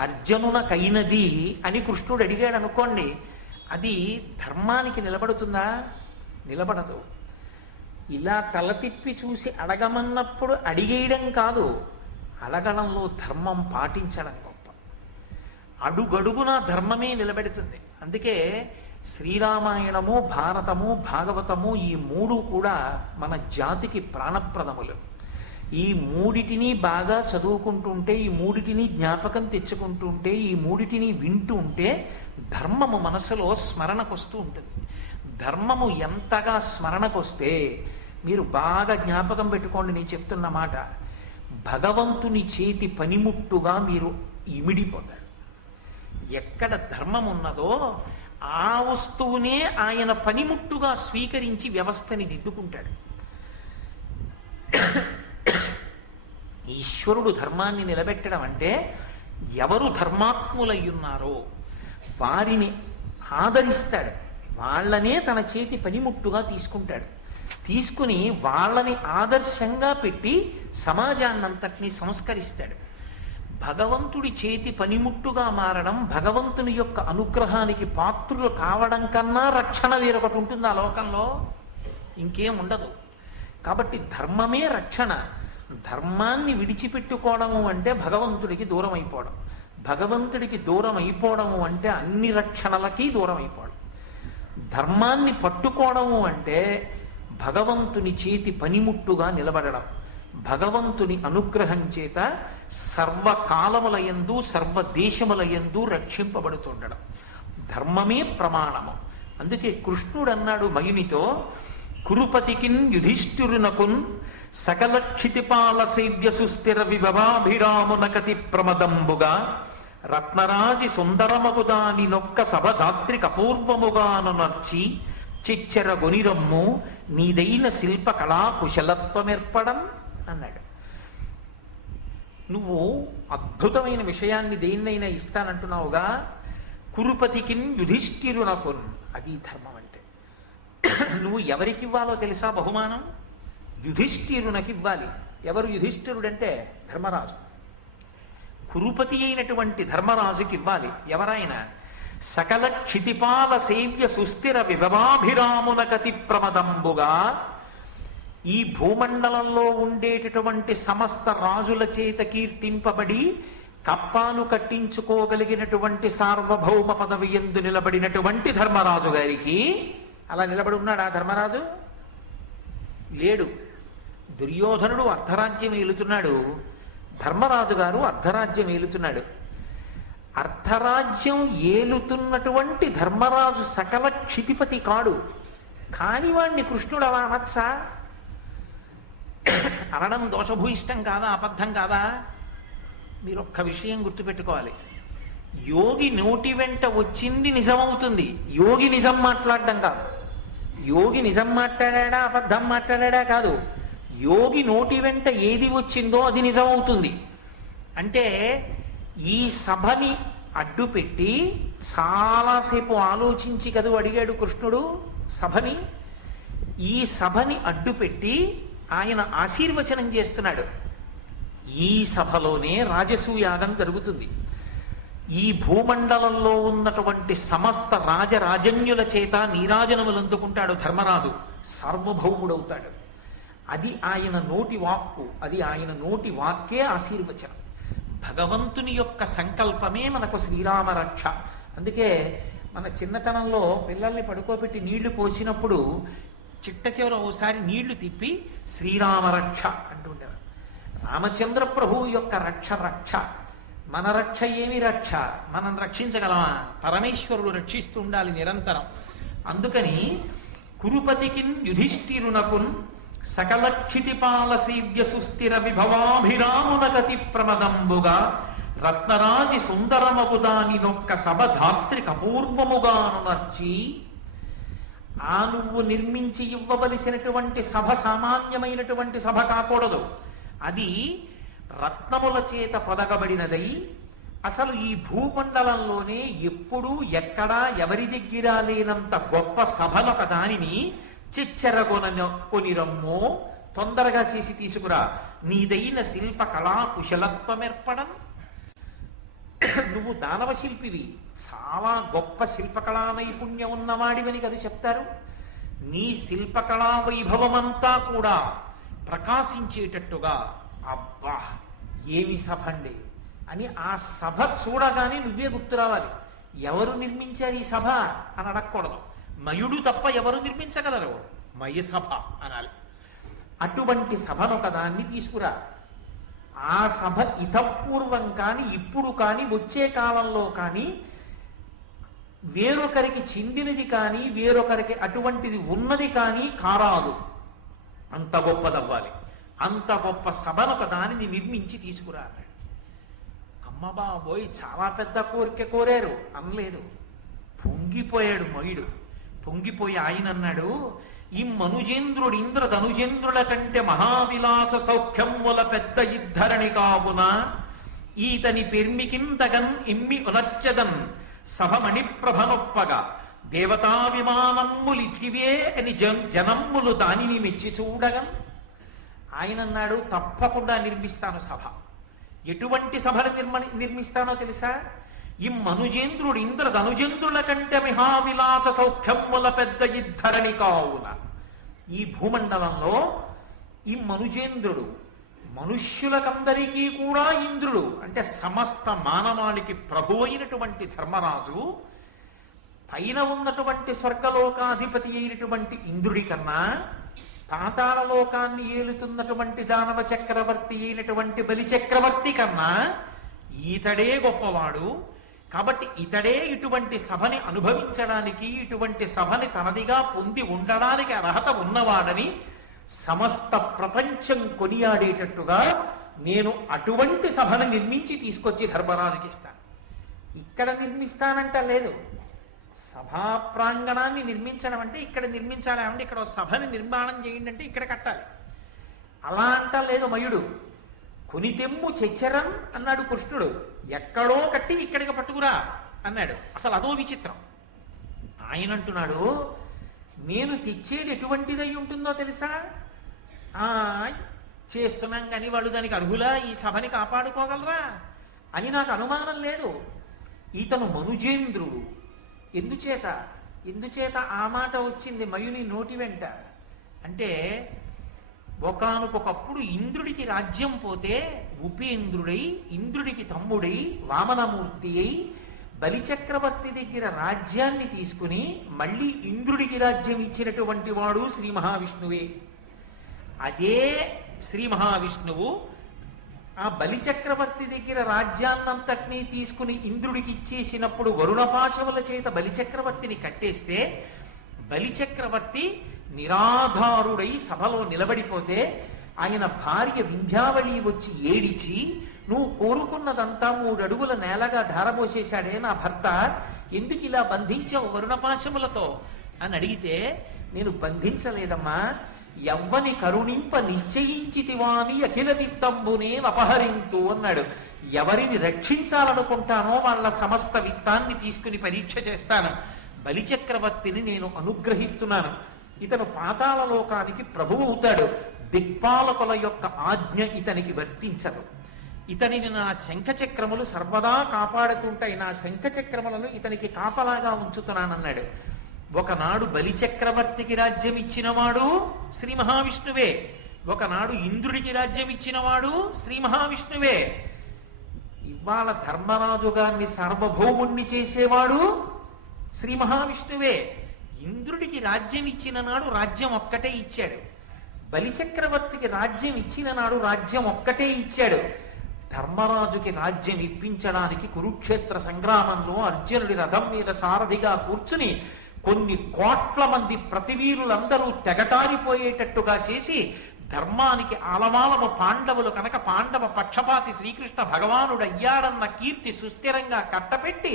అర్జునునకైనది అని కృష్ణుడు అడిగాడు అనుకోండి, అది ధర్మానికి నిలబడుతుందా? నిలబడదు. ఇలా తల తిప్పి చూసి అడగమన్నప్పుడు అడిగేయడం కాదు, అడగడంలో ధర్మం పాటించడం గొప్ప. అడుగడుగునా ధర్మమే నిలబెడుతుంది. అందుకే శ్రీరామాయణము, భారతము, భాగవతము ఈ 3 కూడా మన జాతికి ప్రాణప్రదములు. ఈ 3టిని బాగా చదువుకుంటుంటే, ఈ 3టిని జ్ఞాపకం తెచ్చుకుంటుంటే, ఈ 3టిని వింటూ ఉంటే ధర్మము మనసులో స్మరణకొస్తూ ఉంటుంది. ధర్మము ఎంతగా స్మరణకొస్తే మీరు బాగా జ్ఞాపకం పెట్టుకోండి, నేను చెప్తున్న మాట, భగవంతుని చేతి పనిముట్టుగా మీరు ఇమిడిపోతారు. ఎక్కడ ధర్మం ఉన్నదో ఆ వస్తువునే ఆయన పనిముట్టుగా స్వీకరించి వ్యవస్థని దిద్దుకుంటాడు. ఈశ్వరుడు ధర్మాన్ని నిలబెట్టడం అంటే ఎవరు ధర్మాత్ములయ్యున్నారో వారిని ఆదరిస్తాడు, వాళ్ళనే తన చేతి పనిముట్టుగా తీసుకుంటాడు. తీసుకుని వాళ్ళని ఆదర్శంగా పెట్టి సమాజాన్నంతటినీ సంస్కరిస్తాడు. భగవంతుడి చేతి పనిముట్టుగా మారడం, భగవంతుని యొక్క అనుగ్రహానికి పాత్రులు కావడం కన్నా రక్షణ వేరొకటి ఉంటుంది ఆ లోకంలో, ఇంకేం ఉండదు. కాబట్టి ధర్మమే రక్షణ. ధర్మాన్ని విడిచిపెట్టుకోవడము అంటే భగవంతుడికి దూరం అయిపోవడం. భగవంతుడికి దూరం అయిపోవడము అంటే అన్ని రక్షణలకి దూరం అయిపోవడం. ధర్మాన్ని పట్టుకోవడము అంటే భగవంతుని చేతి పనిముట్టుగా నిలబడడం. భగవంతుని అనుగ్రహం చేత సర్వకాలములయందు సర్వదేశములయందు రక్షింపబడుతుండడం. ధర్మమే ప్రమాణము. అందుకే కృష్ణుడు అన్నాడు మయునితో, కురుపతికిన్ యుధిష్ఠిరునకున్ సకల క్షితిపాల సేవ్య సుస్థిర విభవాభిరామునకతి ప్రమదంబుగా రత్నరాజి సుందరమగుదాని నొక్క సభధాత్రి కపూర్వముగాను నర్చి చిచ్చెర గొనిరమ్ము నీదైన శిల్ప కళా కుశలత్వమేర్పడం అన్నాడు. నువ్వు అద్భుతమైన విషయాన్ని దేన్నైనా ఇస్తానంటున్నావుగా, కురుపతికిన్ యుధిష్ఠిరునకున్, అది ధర్మం అంటే. నువ్వు ఎవరికి ఇవ్వాలో తెలుసా బహుమానం? యుధిష్ఠిరునకి ఇవ్వాలి. ఎవరు యుధిష్ఠిరుడంటే? ధర్మరాజు. కురుపతి అయినటువంటి ధర్మరాజుకి ఇవ్వాలి. ఎవరైనా సకల క్షితిపాల సేవ్య సుస్థిర విభవాభిరామునకతి ప్రమదంబుగా, ఈ భూమండలంలో ఉండేటటువంటి సమస్త రాజుల చేత కీర్తింపబడి కప్పాలు కట్టించుకోగలిగినటువంటి సార్వభౌమ పదవి యందు నిలబడినటువంటి ధర్మరాజు గారికి. అలా నిలబడి ఉన్నాడు ఆ ధర్మరాజు? లేడు. దుర్యోధనుడు అర్ధరాజ్యం ఏలుతున్నాడు, ధర్మరాజు గారు అర్ధరాజ్యం ఏలుతున్నాడు. అర్ధరాజ్యం ఏలుతున్నటువంటి ధర్మరాజు సకల క్షితిపతి కాడు. కాని వాణ్ణి కృష్ణుడు అలా అనొచ్చా? అనడం దోషభూయిష్టం కాదా? అబద్ధం కాదా? మీరు ఒక్క విషయం గుర్తుపెట్టుకోవాలి. యోగి నోటి వెంట వచ్చింది నిజమవుతుంది. యోగి నిజం మాట్లాడడం కాదు. యోగి నిజం మాట్లాడా అబద్ధం మాట్లాడా కాదు. యోగి నోటి వెంట ఏది వచ్చిందో అది నిజమవుతుంది. అంటే ఈ సభని అడ్డుపెట్టి చాలాసేపు ఆలోచించి కదూ అడిగాడు కృష్ణుడు సభని. ఈ సభని అడ్డుపెట్టి ఆయన ఆశీర్వచనం చేస్తున్నాడు. ఈ సభలోనే రాజసూయాగం జరుగుతుంది. ఈ భూమండలంలో ఉన్నటువంటి సమస్త రాజరాజన్యుల చేత నీరాజనములు అందుకుంటాడు ధర్మరాజు, సార్వభౌముడవుతాడు. అది ఆయన నోటి వాక్కు, అది ఆయన నోటి వాక్కే ఆశీర్వచనం. భగవంతుని యొక్క సంకల్పమే మనకు శ్రీరామ రక్ష. అందుకే మన చిన్నతనంలో పిల్లల్ని పడుకోబెట్టి నీళ్లు పోసినప్పుడు చిట్ట చివర ఓసారి నీళ్లు తిప్పి శ్రీరామ రక్ష అంటుండేవారు. రామచంద్ర ప్రభువు యొక్క రక్ష రక్ష. మన రక్ష ఏమి రక్ష? మనం రక్షించగలమా? పరమేశ్వరుడు రక్షిస్తూ ఉండాలి నిరంతరం. అందుకని కురుపతికిన్ యుధిష్ఠిరునకున్ సకల క్షితిపాల సేవ్య సుస్థిర విభవాభిరామునకతి ప్రమదంబుగా రత్నరాజి సుందరమగుదాని నొక్క సభ ధాత్రి కపూర్వముగాను నర్చి. ఆ నువ్వు నిర్మించి ఇవ్వవలసినటువంటి సభ సామాన్యమైనటువంటి సభ కాకూడదు. అది రత్నముల చేత పొదగబడినదై అసలు ఈ భూమండలంలోనే ఎప్పుడూ ఎక్కడా ఎవరి దగ్గర లేనంత గొప్ప సభనొక దానిని కొనిరమ్మో, తొందరగా చేసి తీసుకురా. నీదైన శిల్ప కళా కుశలత్వమేర్పడం. నువ్వు దానవ శిల్పివి, చాలా గొప్ప శిల్పకళా నైపుణ్యం ఉన్నవాడివని కదా చెప్తారు. నీ శిల్పకళా వైభవమంతా కూడా ప్రకాశించేటట్టుగా, అబ్బా ఏమి సభ అండి అని ఆ సభ చూడగానే నువ్వే గుర్తు రావాలి. ఎవరు నిర్మించారు ఈ సభ అని అడగకూడదు. మయుడు తప్ప ఎవరు నిర్మించగలరు? మయ సభ అనాలి. అటువంటి సభను ఒకదాన్ని తీసుకురా. ఆ సభ ఇతపూర్వం కానీ ఇప్పుడు కానీ వచ్చే కాలంలో కానీ వేరొకరికి చెందినది కానీ వేరొకరికి అటువంటిది ఉన్నది కానీ కారాదు. అంత గొప్పదవ్వాలి. అంత గొప్ప సభను ఒక దానిని నిర్మించి తీసుకురా అన్నాడు. అమ్మ బాబోయ్ చాలా పెద్ద కోరిక కోరారు అనలేదు. పొంగిపోయాడు మయుడు. పొంగిపోయి ఆయన అన్నాడు, ఈ మనుజేంద్రుడు ఇంద్ర ధనుజేంద్రుల కంటే మహావిలాస సౌఖ్యముల పెద్ద ఇద్ధరణి కావున ఈతని పెర్మికింతగన్ ఇమ్మి ఉనర్చదన్ సభమణి ప్రభనొప్పగా దేవతా విమానమ్ములిట్టివే అని జనమ్ములు దానిని మెచ్చి చూడగన్. ఆయన అన్నాడు, తప్పకుండా నిర్మిస్తాను సభ. ఎటువంటి సభను నిర్మిస్తానో తెలుసా? ఈ మనుజేంద్రుడు ఇంద్ర ధనుజేంద్రుల కంటే మహావిలాస సౌఖ్యముల పెద్ద ఇద్ధరణి కావున ఈ భూమండలంలో ఈ మనుజేంద్రుడు మనుష్యులకందరికీ కూడా ఇంద్రుడు, అంటే సమస్త మానవాళికి ప్రభు అయినటువంటి ధర్మరాజు పైన ఉన్నటువంటి స్వర్గలోకాధిపతి అయినటువంటి ఇంద్రుడి కన్నా పాతాళ లోకాన్ని ఏలుతున్నటువంటి దానవ చక్రవర్తి అయినటువంటి బలి చక్రవర్తి కన్నా ఈతడే గొప్పవాడు. కాబట్టి ఇతడే ఇటువంటి సభని అనుభవించడానికి, ఇటువంటి సభని తనదిగా పొంది ఉండడానికి అర్హత ఉన్నవాడని సమస్త ప్రపంచం కొనియాడేటట్టుగా నేను అటువంటి సభను నిర్మించి తీసుకొచ్చి ధర్మరాజుకి ఇస్తాను. ఇక్కడ నిర్మిస్తానంట లేదు, సభా ప్రాంగణాన్ని నిర్మించడం అంటే ఇక్కడ నిర్మించాలి, అంటే ఇక్కడ సభని నిర్మాణం చేయండి అంటే ఇక్కడ కట్టాలి. అలా అంట లేదు మయుడు. కొనితెమ్ము చెచ్చరం అన్నాడు కృష్ణుడు, ఎక్కడో కట్టి ఇక్కడికి పట్టుకురా అన్నాడు. అసలు అదో విచిత్రం. ఆయన అంటున్నాడు, నేను తెచ్చేది ఎటువంటిదై ఉంటుందో తెలుసా? చేస్తున్నాం కానీ వాళ్ళు దానికి అర్హులా, ఈ సభని కాపాడుకోగలరా అని నాకు అనుమానం లేదు. ఈతను మనుజేంద్రుడు. ఎందుచేత ఆ మాట వచ్చింది మయుని నోటి వెంట అంటే, ఒకానొకప్పుడు ఇంద్రుడికి రాజ్యం పోతే ఉపేంద్రుడై, ఇంద్రుడికి తమ్ముడై, వామనమూర్తి అయి బలిచక్రవర్తి దగ్గర రాజ్యాన్ని తీసుకుని మళ్ళీ ఇంద్రుడికి రాజ్యం ఇచ్చినటువంటి వాడు శ్రీ మహావిష్ణువే. అదే శ్రీ మహావిష్ణువు ఆ బలిచక్రవర్తి దగ్గర రాజ్యాన్నంతటినీ తీసుకుని ఇంద్రుడికి ఇచ్చేసినప్పుడు వరుణపాశముల చేత బలిచక్రవర్తిని కట్టేస్తే బలిచక్రవర్తి నిరాధారుడై సభలో నిలబడిపోతే ఆయన భార్య వింధ్యావళి వచ్చి ఏడిచి, నువ్వు కోరుకున్నదంతా 3 అడుగుల నేలగా ధారపోసేశాడే నా భర్త, ఎందుకు ఇలా బంధించావు వరుణపాశములతో అని అడిగితే, నేను బంధించలేదమ్మా, ఎవ్వని కరుణింప నిశ్చయించితివాని అఖిల విత్తంబునే అపహరింతు అన్నాడు. ఎవరిని రక్షించాలనుకుంటానో వాళ్ళ సమస్త విత్తాన్ని తీసుకుని పరీక్ష చేస్తాను. బలిచక్రవర్తిని నేను అనుగ్రహిస్తున్నాను. ఇతను పాతాళ లోకానికి ప్రభువు అవుతాడు. దిక్పాలకుల యొక్క ఆజ్ఞ ఇతనికి వర్తించదు. ఇతనిని నా శంఖచక్రములు సర్వదా కాపాడుతుంటాయి, నా శంఖచక్రములను ఇతనికి కాపలాగా ఉంచుతున్నానన్నాడు. ఒకనాడు బలిచక్రవర్తికి రాజ్యం ఇచ్చినవాడు శ్రీ మహావిష్ణువే, ఒకనాడు ఇంద్రుడికి రాజ్యం ఇచ్చినవాడు శ్రీ మహావిష్ణువే. ఇవాళ ధర్మరాజు గారిని సార్వభౌముణ్ణి చేసేవాడు శ్రీ మహావిష్ణువే. ఇంద్రుడికి రాజ్యం ఇచ్చిన నాడు రాజ్యం ఒక్కటే ఇచ్చాడు, బలిచక్రవర్తికి రాజ్యం ఇచ్చిన నాడు రాజ్యం ఒక్కటే ఇచ్చాడు. ధర్మరాజుకి రాజ్యం ఇప్పించడానికి కురుక్షేత్ర సంగ్రామంలో అర్జునుడి రథం మీద సారథిగా కూర్చుని కొన్ని కోట్ల మంది ప్రతివీరులందరూ తెగటారిపోయేటట్టుగా చేసి ధర్మానికి ఆలవాలము పాండవులు కనుక పాండవ పక్షపాతి శ్రీకృష్ణ భగవానుడు అయ్యాడన్న కీర్తి సుస్థిరంగా కట్టపెట్టి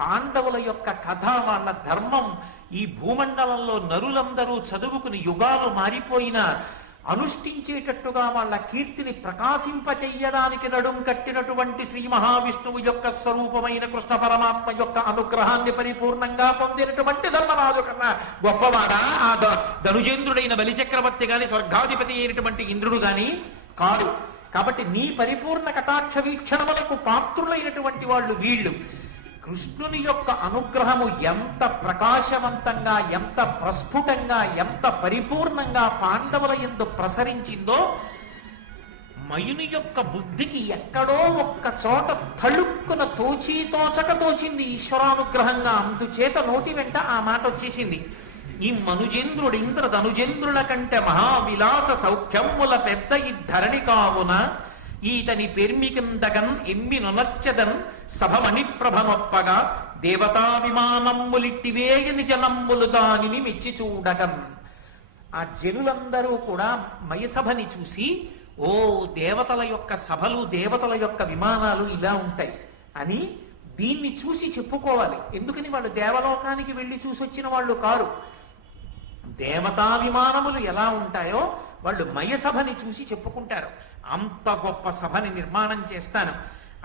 పాండవుల యొక్క కథ, వాళ్ళ ధర్మం ఈ భూమండలంలో నరులందరూ చదువుకుని యుగాలు మారిపోయినా అనుష్ఠించేటట్టుగా వాళ్ళ కీర్తిని ప్రకాశింపచెయ్యడానికి నడుం కట్టినటువంటి శ్రీ మహావిష్ణువు యొక్క స్వరూపమైన కృష్ణ పరమాత్మ యొక్క అనుగ్రహాన్ని పరిపూర్ణంగా పొందినటువంటి ధర్మరాజు కన్నా గొప్పవాడా ఆ ధనుజేంద్రుడైన బలిచక్రవర్తి గాని, స్వర్గాధిపతి అయినటువంటి ఇంద్రుడు గాని కాదు. కాబట్టి నీ పరిపూర్ణ కటాక్ష వీక్షణములకు పాత్రులైనటువంటి వాళ్ళు వీళ్ళు. కృష్ణుని యొక్క అనుగ్రహము ఎంత ప్రకాశవంతంగా, ఎంత ప్రస్ఫుటంగా, ఎంత పరిపూర్ణంగా పాండవుల యందు ప్రసరించిందో మయుని యొక్క బుద్ధికి ఎక్కడో ఒక్క చోట తళుక్కున తోచక తోచింది ఈశ్వరానుగ్రహంగా. అందుచేత నోటి వెంట ఆ మాట వచ్చేసింది. ఈ మనుజేంద్రుడు ఇంద్ర ధనుజేంద్రుల కంటే మహావిలాస సౌఖ్యముల పెద్ద ఈ ధరణి కావున ఈతని పెర్మికిందగన్ ఎమ్మి నొనర్చదన్ సభమణి ప్రభనొప్పగా దేవతా విమానమ్ములిట్టివేయని జనమ్ములు దానిని మెచ్చి చూడగన్. ఆ జనులందరూ కూడా మయసభని చూసి, ఓ దేవతల యొక్క సభలు, దేవతల యొక్క విమానాలు ఇలా ఉంటాయి అని దీన్ని చూసి చెప్పుకోవాలి. ఎందుకని వాళ్ళు దేవలోకానికి వెళ్ళి చూసొచ్చిన వాళ్ళు కారు. దేవతా విమానములు ఎలా ఉంటాయో వాళ్ళు మయసభని చూసి చెప్పుకుంటారు. అంత గొప్ప సభని నిర్మాణం చేస్తాను.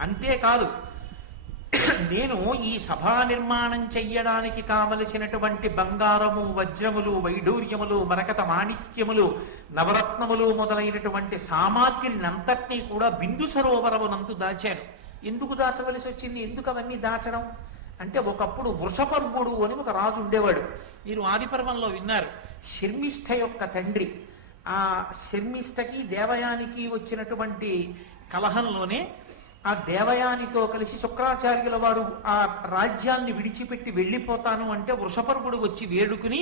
అంతేకాదు, నేను ఈ సభా నిర్మాణం చెయ్యడానికి కావలసినటువంటి బంగారము, వజ్రములు, వైఢూర్యములు, మరకత మాణిక్యములు, నవరత్నములు మొదలైనటువంటి సామాగ్రినంతటినీ కూడా బిందు సరోవరమునందు దాచాను. ఎందుకు దాచవలసి వచ్చింది? ఎందుకు అవన్నీ దాచడం అంటే, ఒకప్పుడు వృషపర్వుడు అని ఒక రాజు ఉండేవాడు. మీరు ఆదిపర్వంలో విన్నారు. శర్మిష్ఠ యొక్క తండ్రి. ఆ శర్మిష్టకి దేవయానికి వచ్చినటువంటి కలహంలోనే ఆ దేవయానితో కలిసి శుక్రాచార్యుల వారు ఆ రాజ్యాన్ని విడిచిపెట్టి వెళ్ళిపోతాను అంటే వృషపర్వుడు వచ్చి వేడుకుని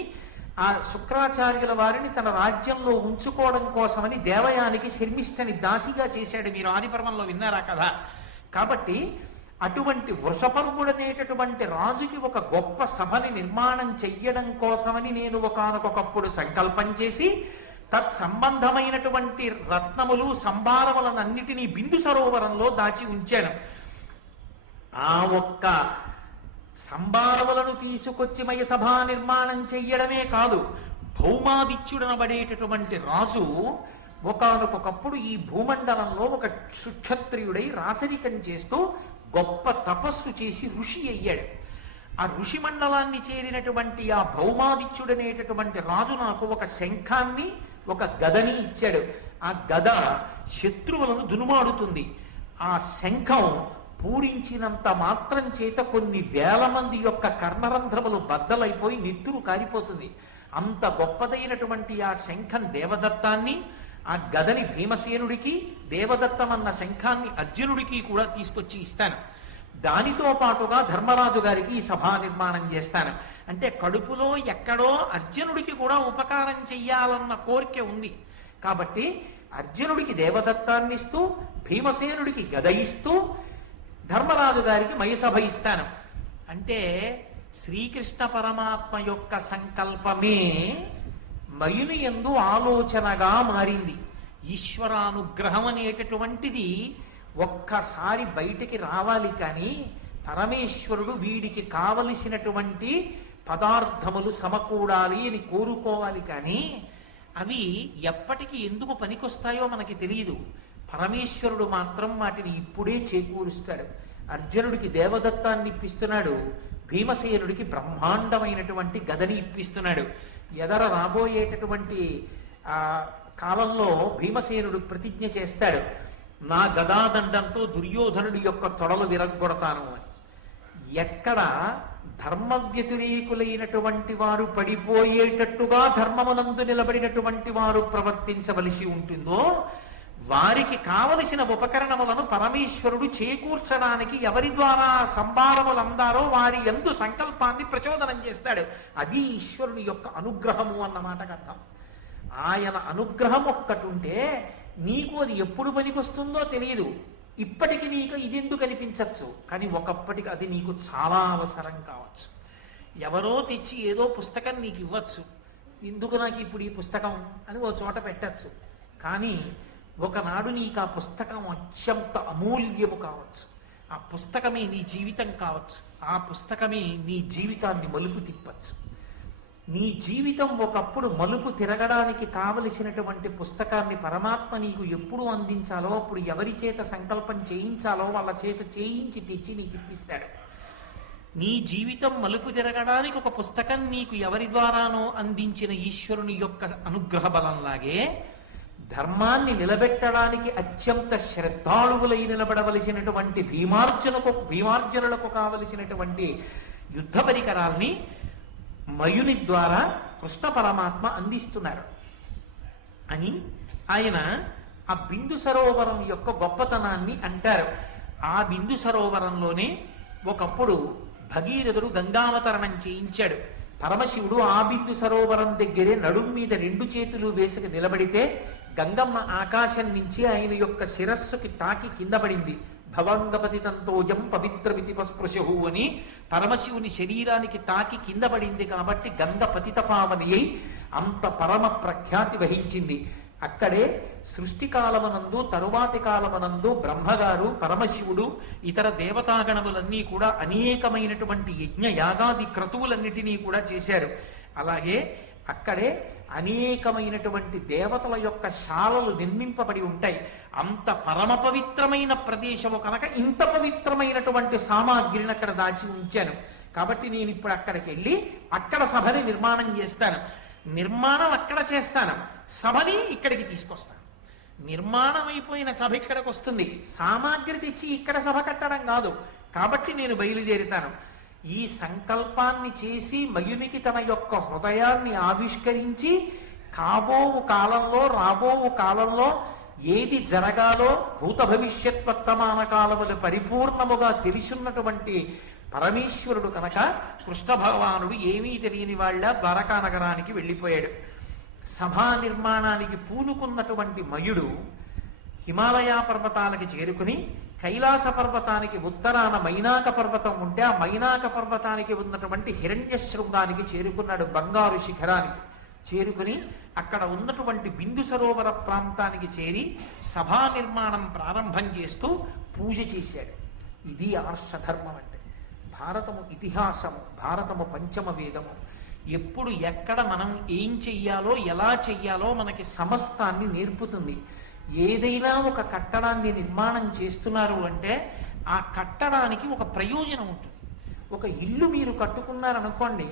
ఆ శుక్రాచార్యుల వారిని తన రాజ్యంలో ఉంచుకోవడం కోసమని దేవయానికి శర్మిష్టని దాసిగా చేశాడు. మీరు ఆదిపర్వంలో విన్నారా కదా. కాబట్టి అటువంటి వృషపర్వుడనేటటువంటి రాజుకి ఒక గొప్ప సభని నిర్మాణం చెయ్యడం కోసమని నేను ఒకానొకప్పుడు సంకల్పం చేసి తత్సంబంధమైనటువంటి రత్నములు సంభారములనన్నిటినీ బిందు సరోవరంలో దాచి ఉంచాను. ఆ ఒక్క సంభారములను తీసుకొచ్చి మయసభా నిర్మాణం చెయ్యడమే కాదు, భౌమాదిత్యుడనబడేటటువంటి రాజు ఒకానొకప్పుడు ఈ భూమండలంలో ఒక సుక్షత్రియుడై రాచరికం చేస్తూ గొప్ప తపస్సు చేసి ఋషి అయ్యాడు. ఆ ఋషి మండలాన్ని చేరినటువంటి ఆ భౌమాదిత్యుడనేటటువంటి రాజు నాకు ఒక శంఖాన్ని ఒక గదని ఇచ్చాడు. ఆ గద శత్రువులను దునుమాడుతుంది. ఆ శంఖం పూరించినంత మాత్రం చేత కొన్ని వేల మంది యొక్క కర్ణరంధ్రములు బద్దలైపోయి నెత్తురు కారిపోతుంది. అంత గొప్పదైనటువంటి ఆ శంఖం దేవదత్తాన్ని, ఆ గదని భీమసేనుడికి, దేవదత్తమన్న శంఖాన్ని అర్జునుడికి కూడా తీసుకొచ్చి ఇస్తాను. దానితో పాటుగా ధర్మరాజు గారికి ఈ సభా నిర్మాణం చేస్తాను. అంటే కడుపులో ఎక్కడో అర్జునుడికి కూడా ఉపకారం చెయ్యాలన్న కోరిక ఉంది. కాబట్టి అర్జునుడికి దేవదత్తాన్ని ఇస్తూ, భీమసేనుడికి గద ఇస్తూ, ధర్మరాజు గారికి మయసభ ఇస్తాను. అంటే శ్రీకృష్ణ పరమాత్మ యొక్క సంకల్పమే మయుని యందు ఆలోచనగా మారింది. ఈశ్వరానుగ్రహం అనేటటువంటిది ఒక్కసారి బయటికి రావాలి. కానీ పరమేశ్వరుడు వీడికి కావలసినటువంటి పదార్థములు సమకూడాలి అని కోరుకోవాలి. కానీ అవి ఎప్పటికి ఎందుకు పనికొస్తాయో మనకి తెలియదు. పరమేశ్వరుడు మాత్రం వాటిని ఇప్పుడే చేకూరుస్తాడు. అర్జునుడికి దేవదత్తాన్ని ఇప్పిస్తున్నాడు, భీమసేనుడికి బ్రహ్మాండమైనటువంటి గదని ఇప్పిస్తున్నాడు. ఎదర రాబోయేటటువంటి కాలంలో భీమసేనుడు ప్రతిజ్ఞ చేస్తాడు, నా గదాదండంతో దుర్యోధనుడి యొక్క తొడలు విరగ్గొడతాను అని. ఎక్కడ ధర్మ వ్యతిరేకులైనటువంటి వారు పడిపోయేటట్టుగా ధర్మమునందు నిలబడినటువంటి వారు ప్రవర్తించవలసి ఉంటుందో వారికి కావలసిన ఉపకరణములను పరమేశ్వరుడు చేకూర్చడానికి ఎవరి ద్వారా సంభారములు అందారో వారి యందు సంకల్పాన్ని ప్రచోదనం చేస్తాడు. అది ఈశ్వరుని యొక్క అనుగ్రహము అన్నమాటకు అర్థం. ఆయన అనుగ్రహం ఒక్కటి ఉంటే నీకు అది ఎప్పుడు పనికొస్తుందో తెలియదు. ఇప్పటికి నీకు ఇది ఎందుకు అనిపించవచ్చు, కానీ ఒకప్పటికి అది నీకు చాలా అవసరం కావచ్చు. ఎవరో తెచ్చి ఏదో పుస్తకం నీకు ఇవ్వచ్చు, ఎందుకు నాకు ఇప్పుడు ఈ పుస్తకం అని ఓ చోట పెట్టచ్చు. కానీ ఒకనాడు నీకు ఆ పుస్తకం అత్యంత అమూల్యము కావచ్చు. ఆ పుస్తకమే నీ జీవితం కావచ్చు. ఆ పుస్తకమే నీ జీవితాన్ని మలుపు తిప్పచ్చు. నీ జీవితం ఒకప్పుడు మలుపు తిరగడానికి కావలసినటువంటి పుస్తకాన్ని పరమాత్మ నీకు ఎప్పుడు అందించాలో అప్పుడు ఎవరి చేత సంకల్పం చేయించాలో వాళ్ళ చేత చేయించి తెచ్చి నీకు ఇప్పిస్తాడు. నీ జీవితం మలుపు తిరగడానికి ఒక పుస్తకం నీకు ఎవరి ద్వారానో అందించిన ఈశ్వరుని యొక్క అనుగ్రహ బలంలాగే ధర్మాన్ని నిలబెట్టడానికి అత్యంత శ్రద్ధాళువులై నిలబడవలసినటువంటి భీమార్జనులకు కావలసినటువంటి యుద్ధ పరికరాల్ని మయుని ద్వారా కృష్ణ పరమాత్మ అందిస్తున్నారు అని ఆయన ఆ బిందు సరోవరం యొక్క గొప్పతనాన్ని అంటారు. ఆ బిందు సరోవరంలోనే ఒకప్పుడు భగీరథుడు గంగావతరణం చేయించాడు. పరమశివుడు ఆ బిందు సరోవరం దగ్గరే నడుం మీద 2 చేతులు వేసుకు నిలబడితే గంగమ్మ ఆకాశం నుంచి ఆయన యొక్క శిరస్సుకి తాకి కింద పడింది. భవంగపతి తంతోజం పవిత్ర వితిపస్పృశు అని పరమశివుని శరీరానికి తాకి కింద పడింది. కాబట్టి గంగ పతితపావని అయి అంత పరమ ప్రఖ్యాతి వహించింది. అక్కడే సృష్టి కాలమనందు తరువాతి కాలమనందు బ్రహ్మగారు, పరమశివుడు, ఇతర దేవతాగణములన్నీ కూడా అనేకమైనటువంటి యజ్ఞ యాగాది క్రతువులన్నిటినీ కూడా చేశారు. అలాగే అక్కడే అనేకమైనటువంటి దేవతల యొక్క శాలలు నిర్మింపబడి ఉంటాయి. అంత పరమ పవిత్రమైన ప్రదేశము కనుక ఇంత పవిత్రమైనటువంటి సామాగ్రిని అక్కడ దాచి ఉంచాను. కాబట్టి నేను ఇప్పుడు అక్కడికి వెళ్ళి అక్కడ సభని నిర్మాణం చేస్తాను. నిర్మాణం అక్కడ చేస్తాను, సభని ఇక్కడికి తీసుకొస్తాను. నిర్మాణం అయిపోయిన సభ ఇక్కడికి వస్తుంది, సామాగ్రి తెచ్చి ఇక్కడ సభ కట్టడం కాదు. కాబట్టి నేను బయలుదేరుతాను. ఈ సంకల్పాన్ని చేసి మయునికి తన యొక్క హృదయాన్ని ఆవిష్కరించి కాబోవు కాలంలో రాబోవు కాలంలో ఏది జరగాలో భూత భవిష్యత్ వర్తమాన కాలములు పరిపూర్ణముగా తెలిసిన్నటువంటి పరమేశ్వరుడు కనుక కృష్ణ భగవానుడు ఏమీ తెలియని వాళ్ళ ద్వారకా నగరానికి వెళ్ళిపోయాడు. సభా నిర్మాణానికి పూనుకున్నటువంటి మయుడు హిమాలయ పర్వతాలకి చేరుకుని కైలాస పర్వతానికి ఉత్తరాన మైనాక పర్వతం ఉంటే ఆ మైనాక పర్వతానికి ఉన్నటువంటి హిరణ్య శృంగానికి చేరుకున్నాడు. బంగారు శిఖరానికి చేరుకుని అక్కడ ఉన్నటువంటి బిందు సరోవర ప్రాంతానికి చేరి సభా నిర్మాణం ప్రారంభం చేస్తూ పూజ చేశాడు. ఇది ఆర్షధర్మం అంటే. భారతము ఇతిహాసము, భారతము పంచమ వేదము. ఎప్పుడు ఎక్కడ మనం ఏం చెయ్యాలో ఎలా చెయ్యాలో మనకి సమస్తాన్ని నేర్పుతుంది. ఏదైనా ఒక కట్టడాన్ని నిర్మాణం చేస్తున్నారు అంటే ఆ కట్టడానికి ఒక ప్రయోజనం ఉంటుంది. ఒక ఇల్లు మీరు కట్టుకున్నారనుకోండి,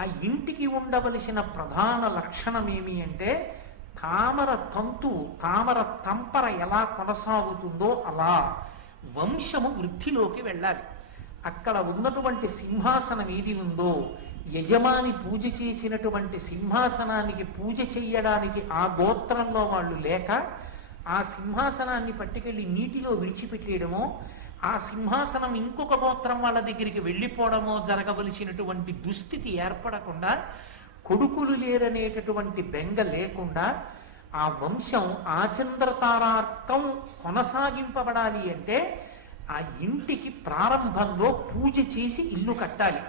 ఆ ఇంటికి ఉండవలసిన ప్రధాన లక్షణం ఏమి అంటే తామర తంతువు, తామర తంపర ఎలా కొనసాగుతుందో అలా వంశము వృద్ధిలోకి వెళ్ళాలి. అక్కడ ఉన్నటువంటి సింహాసనం ఏది ఉందో, యజమాని పూజ చేసినటువంటి సింహాసనానికి పూజ చెయ్యడానికి ఆ గోత్రంలో వాళ్ళు లేక ఆ సింహాసనాన్ని పట్టుకెళ్ళి నీటిలో విడిచిపెట్టేయడమో, ఆ సింహాసనం ఇంకొక గోత్రం వాళ్ళ దగ్గరికి వెళ్ళిపోవడమో జరగవలసినటువంటి దుస్థితి ఏర్పడకుండా, కొడుకులు లేరనేటటువంటి బెంగ లేకుండా ఆ వంశం ఆచంద్రతారార్కం కొనసాగింపబడాలి అంటే ఆ ఇంటికి ప్రారంభంలో పూజ చేసి ఇల్లు కట్టాలి.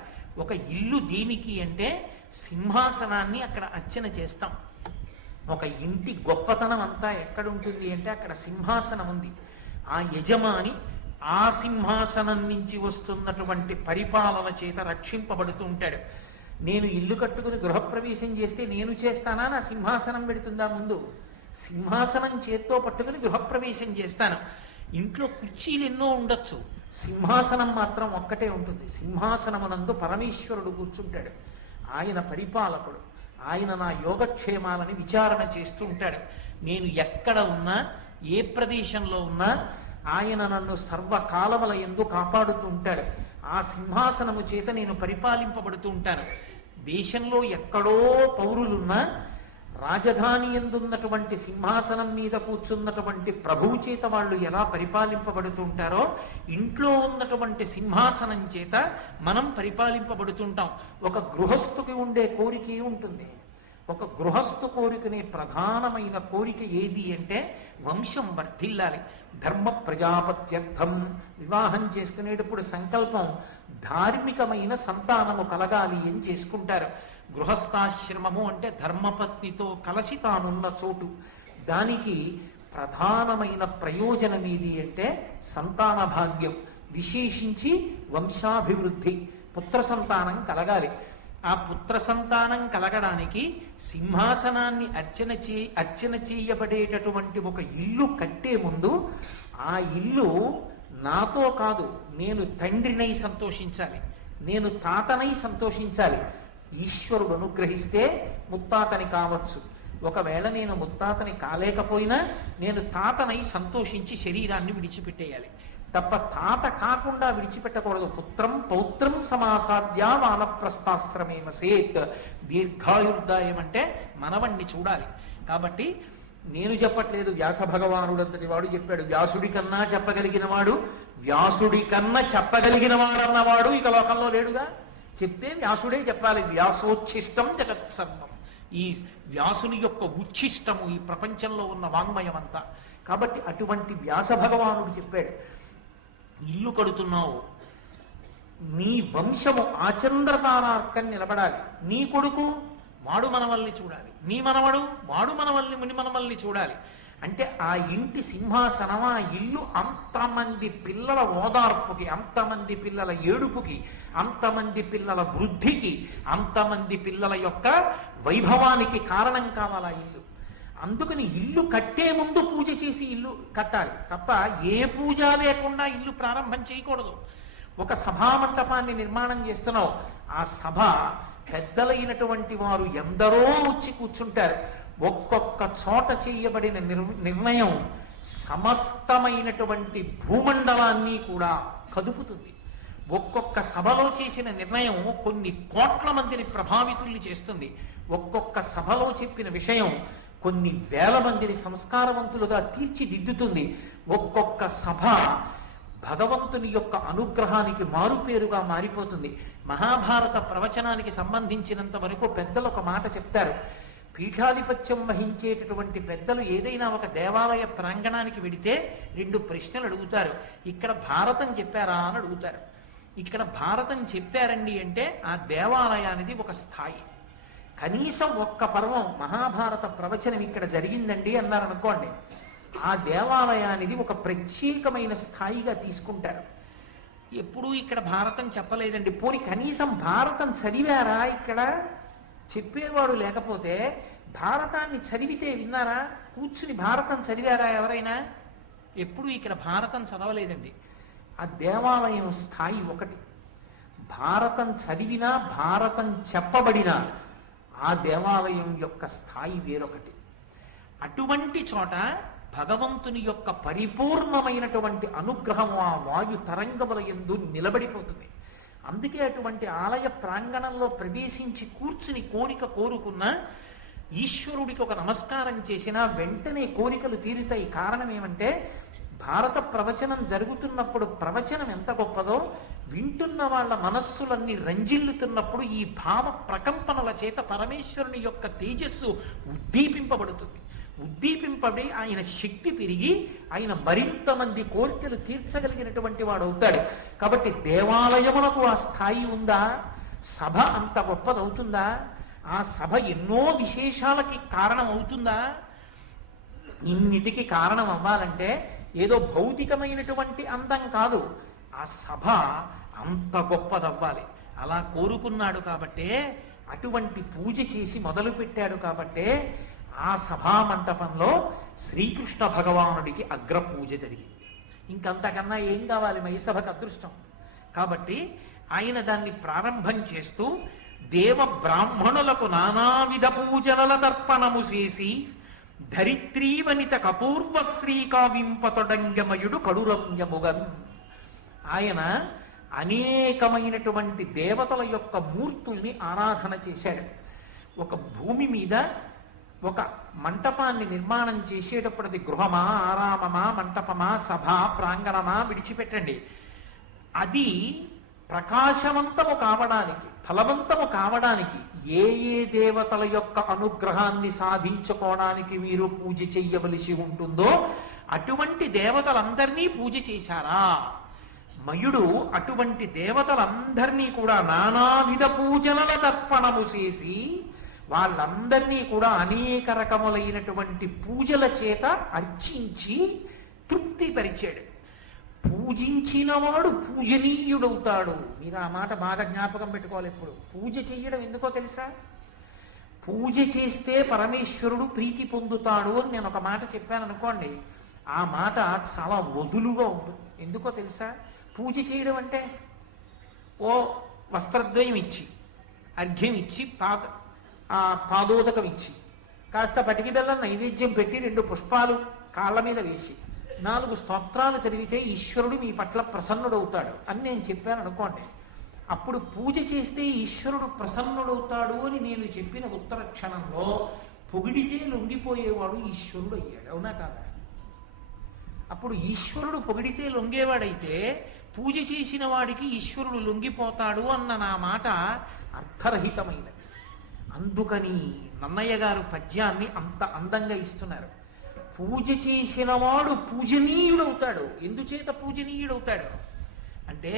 ఒక ఇల్లు దేనికి అంటే సింహాసనాన్ని అక్కడ అర్చన చేస్తాం. ఒక ఇంటి గొప్పతనం అంతా ఎక్కడ ఉంటుంది అంటే అక్కడ సింహాసనం ఉంది. ఆ యజమాని ఆ సింహాసనం నుంచి వస్తున్నటువంటి పరిపాలన చేత రక్షింపబడుతూ ఉంటాడు. నేను ఇల్లు కట్టుకుని గృహప్రవేశం చేస్తే నేను చేస్తానా, నా సింహాసనం పెడుతుందా ముందు? సింహాసనం చేత్తో పట్టుకుని గృహప్రవేశం చేస్తాను. ఇంట్లో కుర్చీలు ఎన్నో ఉండొచ్చు, సింహాసనం మాత్రం ఒక్కటే ఉంటుంది. సింహాసనమునందు పరమేశ్వరుడు కూర్చుంటాడు. ఆయన పరిపాలకుడు. ఆయన నా యోగక్షేమాలని విచారణ చేస్తూ ఉంటాడు. నేను ఎక్కడ ఉన్నా, ఏ ప్రదేశంలో ఉన్నా ఆయన నన్ను సర్వకాలముల యందు కాపాడుతూ ఉంటాడు. ఆ సింహాసనము చేత నేను పరిపాలింపబడుతూ ఉంటాను. దేశంలో ఎక్కడో పౌరులున్నా రాజధాని ఎందున్నటువంటి సింహాసనం మీద కూర్చున్నటువంటి ప్రభువు చేత వాళ్ళు ఎలా పరిపాలింపబడుతూ ఉంటారో, ఇంట్లో ఉన్నటువంటి సింహాసనం చేత మనం పరిపాలింపబడుతుంటాం. ఒక గృహస్థుకి ఉండే కోరిక ఉంటుంది. ఒక గృహస్థు కోరికనే ప్రధానమైన కోరిక ఏది అంటే వంశం వర్ధిల్లాలి. ధర్మ ప్రజాపత్యర్థం. వివాహం చేసుకునేటప్పుడు సంకల్పం ధార్మికమైన సంతానము కలగాలి అని చేసుకుంటారు. గృహస్థాశ్రమము అంటే ధర్మపత్నితో కలిసి తానున్న చోటు. దానికి ప్రధానమైన ప్రయోజనం ఏది అంటే సంతాన భాగ్యం, విశేషించి వంశాభివృద్ధి, పుత్ర సంతానం కలగాలి. ఆ పుత్ర సంతానం కలగడానికి సింహాసనాన్ని అర్చన చేయబడేటటువంటి ఒక ఇల్లు కట్టే ముందు ఆ ఇల్లు నాతో కాదు, నేను తండ్రినై సంతోషించాలి, నేను తాతనై సంతోషించాలి. ఈశ్వరుడు అనుగ్రహిస్తే ముత్తాతని కావచ్చు. ఒకవేళ నేను ముత్తాతని కాలేకపోయినా నేను తాతనై సంతోషించి శరీరాన్ని విడిచిపెట్టేయాలి తప్ప తాత కాకుండా విడిచిపెట్టకూడదు. పుత్రం పౌత్రం సమాసాద్య వానప్రస్థాశ్రమేమ సేత్. దీర్ఘాయుర్దాయం అంటే మనవణ్ణి చూడాలి. కాబట్టి నేను చెప్పట్లేదు, వ్యాస భగవానుడు అంతటి వాడు చెప్పాడు. వ్యాసుడి కన్నా చెప్పగలిగిన వాడు, వ్యాసుడి కన్నా చెప్పగలిగిన వాడన్నవాడు ఇక లోకంలో లేడుగా. చెప్తే వ్యాసుడే చెప్పాలి. వ్యాసోచ్ఛిష్టం జగత్సర్వం. ఈ వ్యాసుని యొక్క ఉచ్ఛిష్టము ఈ ప్రపంచంలో ఉన్న వాంగ్మయం అంతా. కాబట్టి అటువంటి వ్యాస భగవానుడు చెప్పాడు, ఇల్లు కడుతున్నావు, నీ వంశము ఆచంద్రతారార్కం నిలబడాలి. నీ కొడుకు వాడు మనవల్ని చూడాలి, నీ మనవడు వాడు మనవల్ని ముని మనవల్ని చూడాలి. అంటే ఆ ఇంటి సింహాసనం, ఆ ఇల్లు అంతమంది పిల్లల ఓదార్పుకి, అంతమంది పిల్లల ఏడుపుకి, అంతమంది పిల్లల వృద్ధికి, అంతమంది పిల్లల యొక్క వైభవానికి కారణం కావాలి ఆ ఇల్లు. అందుకని ఇల్లు కట్టే ముందు పూజ చేసి ఇల్లు కట్టాలి తప్ప ఏ పూజ లేకుండా ఇల్లు ప్రారంభం చేయకూడదు. ఒక సభామంటపాన్ని నిర్మాణం చేస్తున్నావు, ఆ సభ పెద్దలైనటువంటి వారు ఎందరో వచ్చి కూర్చుంటారు. ఒక్కొక్క చోట చేయబడిన నిర్ణయం సమస్తమైనటువంటి భూమండలాన్ని కూడా కదుపుతుంది. ఒక్కొక్క సభలో చేసిన నిర్ణయం కొన్ని కోట్ల మందిని ప్రభావితుల్ని చేస్తుంది. ఒక్కొక్క సభలో చెప్పిన విషయం కొన్ని వేల మందిని సంస్కారవంతులుగా తీర్చిదిద్దుతుంది. ఒక్కొక్క సభ భగవంతుని యొక్క అనుగ్రహానికి మారుపేరుగా మారిపోతుంది. మహాభారత ప్రవచనానికి సంబంధించినంత వరకు పెద్దలు ఒక మాట చెప్తారు. పీఠాధిపత్యం వహించేటటువంటి పెద్దలు ఏదైనా ఒక దేవాలయ ప్రాంగణానికి వెడితే 2 ప్రశ్నలు అడుగుతారు. ఇక్కడ భారతం చెప్పారా అని అడుగుతారు. ఇక్కడ భారతం చెప్పారండి అంటే ఆ దేవాలయానికి ఒక స్థాయి. కనీసం ఒక్క పర్వం మహాభారత ప్రవచనం ఇక్కడ జరిగిందండి అన్నారనుకోండి, ఆ దేవాలయానికి ఒక ప్రత్యేకమైన స్థాయిగా తీసుకుంటారు. ఎప్పుడూ ఇక్కడ భారతం చెప్పలేదండి, పోని కనీసం భారతం చదివారా, ఇక్కడ చెప్పేవాడు లేకపోతే భారతాన్ని చదివితే విన్నారా, కూర్చుని భారతం చదివారా ఎవరైనా? ఎప్పుడూ ఇక్కడ భారతం చదవలేదండి. ఆ దేవాలయం స్థాయి ఒకటి. భారతం చదివినా భారతం చెప్పబడినా ఆ దేవాలయం యొక్క స్థాయి వేరొకటి. అటువంటి చోట భగవంతుని యొక్క పరిపూర్ణమైనటువంటి అనుగ్రహం ఆ వాయు తరంగముల యందు నిలబడిపోతుంది. అందుకే అటువంటి ఆలయ ప్రాంగణంలో ప్రవేశించి కూర్చుని కోరిక కోరుకున్న ఈశ్వరుడికి ఒక నమస్కారం చేసినా వెంటనే కోరికలు తీరుతాయి. కారణం ఏమంటే భారత ప్రవచనం జరుగుతున్నప్పుడు ప్రవచనం ఎంత గొప్పదో, వింటున్న వాళ్ళ మనస్సులన్నీ రంజిల్లుతున్నప్పుడు ఈ భావ ప్రకంపనల చేత పరమేశ్వరుని యొక్క తేజస్సు ఉద్దీపింపబడుతుంది. ఉద్దీపింపబడి ఆయన శక్తి పెరిగి ఆయన మరింత మంది కోరికలు తీర్చగలిగినటువంటి వాడు అవుతాడు. కాబట్టి దేవాలయమునకు ఆ స్థాయి ఉందా? సభ అంత గొప్పదవుతుందా? ఆ సభ ఎన్నో విశేషాలకి కారణం అవుతుందా? ఇన్నిటికి కారణం అవ్వాలంటే ఏదో భౌతికమైనటువంటి అందం కాదు, ఆ సభ అంత గొప్పదవ్వాలి. అలా కోరుకున్నాడు కాబట్టే, అటువంటి పూజ చేసి మొదలు పెట్టాడు కాబట్టే ఆ సభా మంటపంలో శ్రీకృష్ణ భగవానుడికి అగ్రపూజ జరిగింది. ఇంకంతకన్నా ఏం కావాలి మైసభకు అదృష్టం? కాబట్టి ఆయన దాన్ని ప్రారంభం చేస్తూ దేవ బ్రాహ్మణులకు నానావిధ పూజనల తర్పణము చేసి ధరిత్రీవనిత కపూర్వ శ్రీకావింపతొడంగమయుడు కడురమ్యముగన్. ఆయన అనేకమైనటువంటి దేవతల యొక్క మూర్తుల్ని ఆరాధన చేశాడు. ఒక భూమి మీద ఒక మంటపాన్ని నిర్మాణం చేసేటప్పుడు అది గృహమా, ఆరామమా, మంటపమా, సభ, ప్రాంగణమా విడిచిపెట్టండి. అది ప్రకాశవంతము కావడానికి, ఫలవంతము కావడానికి ఏ ఏ దేవతల యొక్క అనుగ్రహాన్ని సాధించుకోవడానికి మీరు పూజ చెయ్యవలసి ఉంటుందో అటువంటి దేవతలందరినీ పూజ చేశారా? మయుడు అటువంటి దేవతలందరినీ కూడా నానావిధ పూజనల తర్పణము చేసి వాళ్ళందరినీ కూడా అనేక రకములైనటువంటి పూజల చేత అర్చించి తృప్తిపరిచాడు. పూజించిన వాడు పూజనీయుడవుతాడు. మీరు ఆ మాట బాగా జ్ఞాపకం పెట్టుకోవాలి. ఎప్పుడు పూజ చెయ్యడం ఎందుకో తెలుసా? పూజ చేస్తే పరమేశ్వరుడు ప్రీతి పొందుతాడు అని నేను ఒక మాట చెప్పాను అనుకోండి, ఆ మాట చాలా వదులుగా ఉంటుంది. ఎందుకో తెలుసా? పూజ చేయడం అంటే ఓ వస్త్రద్వయం ఇచ్చి, అర్ఘ్యం ఇచ్చి, పాదోదకం ఇచ్చి, కాస్త పటికి బెల్లం నైవేద్యం పెట్టి 2 పుష్పాలు కాళ్ళ మీద వేసి 4 స్తోత్రాలు చదివితే ఈశ్వరుడు మీ పట్ల ప్రసన్నుడవుతాడు అని నేను చెప్పాను అనుకోండి. అప్పుడు పూజ చేస్తే ఈశ్వరుడు ప్రసన్నుడవుతాడు అని నేను చెప్పిన ఉత్తర క్షణంలో పొగిడితే లొంగిపోయేవాడు ఈశ్వరుడు అయ్యాడు. అవునా కాదా? అప్పుడు ఈశ్వరుడు పొగిడితే లొంగేవాడైతే పూజ చేసిన వాడికి ఈశ్వరుడు లొంగిపోతాడు అన్న నా మాట అర్థరహితమైనది. అందుకని నన్నయ్య గారు పద్యాన్ని అంత అందంగా ఇస్తున్నారు. పూజ చేసిన వాడు పూజనీయుడవుతాడు. ఎందుచేత పూజనీయుడవుతాడు అంటే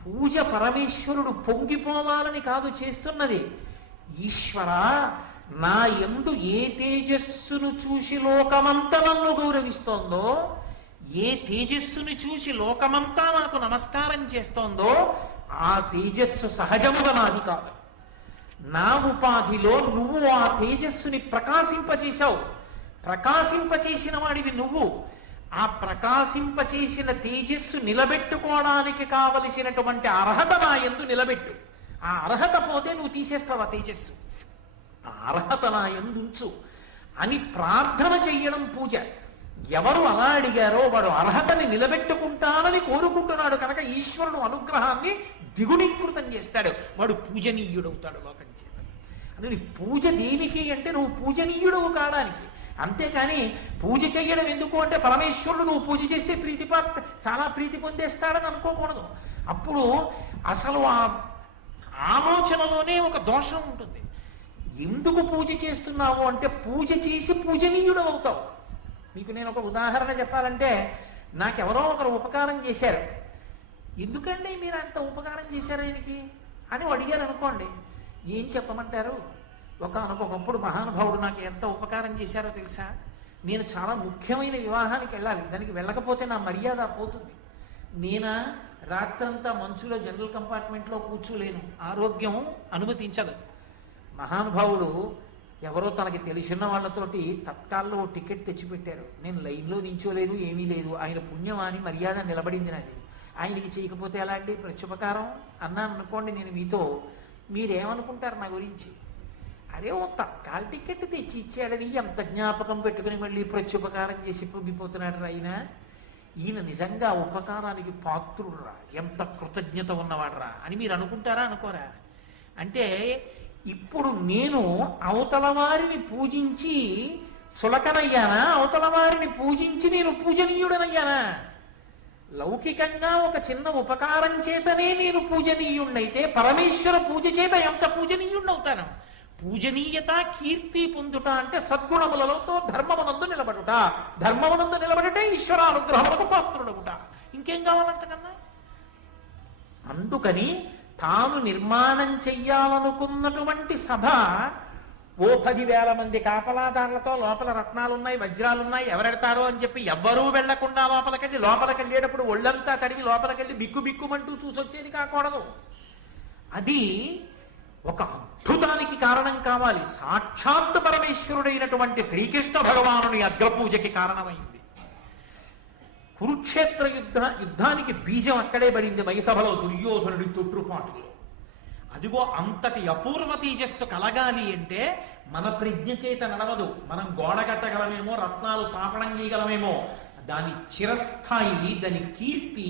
పూజ పరమేశ్వరుడు పొంగిపోవాలని కాదు చేస్తున్నది. ఈశ్వర, నా యందు ఏ తేజస్సును చూసి లోకమంతా నన్ను గౌరవిస్తోందో, ఏ తేజస్సును చూసి లోకమంతా నాకు నమస్కారం చేస్తోందో ఆ తేజస్సు సహజముగా నాది కాదు. నా ఉపాధిలో నువ్వు ఆ తేజస్సుని ప్రకాశింపచేశావు. ప్రకాశింపచేసిన వాడివి నువ్వు. ఆ ప్రకాశింపచేసిన తేజస్సు నిలబెట్టుకోవడానికి కావలసినటువంటి అర్హత నా యందు నిలబెట్టు. ఆ అర్హత పోతే నువ్వు తీసేస్తావు ఆ తేజస్సు. ఆ అర్హత నా యందు ఉంచు అని ప్రార్థన చెయ్యడం పూజ. ఎవరు అలా అడిగారో వాడు అర్హతని నిలబెట్టుకుంటానని కోరుకుంటున్నాడు కనుక ఈశ్వరుడు అనుగ్రహాన్ని ద్విగుణీకృతం చేస్తాడు, వాడు పూజనీయుడవుతాడు లోకం చేత. అందుకని పూజ దేనికి అంటే నువ్వు పూజనీయుడవు కావడానికి. అంతేకాని పూజ చెయ్యడం ఎందుకు అంటే పరమేశ్వరుడు నువ్వు పూజ చేస్తే చాలా ప్రీతి పొందేస్తాడని అనుకోకూడదు. అప్పుడు అసలు ఆ ఆలోచనలోనే ఒక దోషం ఉంటుంది. ఎందుకు పూజ చేస్తున్నావు అంటే పూజ చేసి పూజనీయుడు అవుతావు. మీకు నేను ఒక ఉదాహరణ చెప్పాలంటే, నాకెవరో ఒకరు ఉపకారం చేశారు. ఎందుకండి మీరు అంత ఉపకారం చేశారు ఆయనకి అని అడిగారు అనుకోండి, ఏం చెప్పమంటారు? ఒకనకొకప్పుడు మహానుభావుడు నాకు ఎంత ఉపకారం చేశారో తెలుసా, నేను చాలా ముఖ్యమైన వివాహానికి వెళ్ళాలి, దానికి వెళ్ళకపోతే నా మర్యాద పోతుంది, నేనా రాత్రంతా మంచులో జనరల్ కంపార్ట్మెంట్లో కూర్చోలేను, ఆరోగ్యం అనుమతించదు. మహానుభావుడు ఎవరో తనకి తెలిసిన వాళ్ళతోటి తత్కాల్లో టికెట్ తెచ్చిపెట్టారు. నేను లైన్లో నించోలేను, ఏమీ లేదు, ఆయన పుణ్యం అని మర్యాద నిలబడింది నాది. ఆయనకి చేయకపోతే ఎలా అండి? ప్రత్యుపకారం అన్నాను అనుకోండి నేను మీతో, మీరేమనుకుంటారు నా గురించి? అరే ఓ తత్కాల టికెట్ తెచ్చి ఇచ్చాడని ఎంత జ్ఞాపకం పెట్టుకుని మళ్ళీ ప్రత్యుపకారం చేసి పొంగిపోతున్నాడు ఆయన. ఈయన నిజంగా ఉపకారానికి పాత్రుడురా, ఎంత కృతజ్ఞత ఉన్నవాడురా అని మీరు అనుకుంటారా అనుకోరా? అంటే ఇప్పుడు నేను అవతల వారిని పూజించి చులకనయ్యానా? అవతల వారిని పూజించి నేను పూజనీయుడనయ్యానా? లౌకికంగా ఒక చిన్న ఉపకారం చేతనే నేను పూజనీయుణ్ణైతే పరమేశ్వర పూజ చేత ఎంత పూజనీయుణ్ణవుతాను? పూజనీయత కీర్తి పొందుట అంటే సద్గుణములతో ధర్మమునందు నిలబడుట, ధర్మమునందు నిలబడుట ఈశ్వరానుగ్రహములకు పాత్రుడవుట. ఇంకేం కావాలంతకన్నా? అందుకని తాను నిర్మాణం చెయ్యాలనుకున్నటువంటి సభ ఓ 10,000 మంది కాపలాదారులతో లోపల రత్నాలున్నాయి, వజ్రాలున్నాయి, ఎవరెడతారో అని చెప్పి ఎవ్వరూ వెళ్లకుండా లోపలికెళ్ళేటప్పుడు ఒళ్ళంతా తడివి లోపలికెళ్ళి బిక్కు బిక్కుమంటూ చూసొచ్చేది కాకూడదు. అది ఒక అద్భుతానికి కారణం కావాలి. సాక్షాత్ పరమేశ్వరుడైనటువంటి శ్రీకృష్ణ భగవానుని అగ్రపూజకి కారణమైంది. కురుక్షేత్ర యుద్ధానికి బీజం అక్కడే పడింది, మైసభలో దుర్యోధనుడి తొట్టుపాటులో. అదిగో అంతటి అపూర్వ తేజస్సు కలగాలి అంటే మన ప్రజ్ఞ చేత నడవదు. మనం గోడ కట్టగలమేమో, రత్నాలు తాపడం చేయగలమేమో, దాని చిరస్థాయి, దాని కీర్తి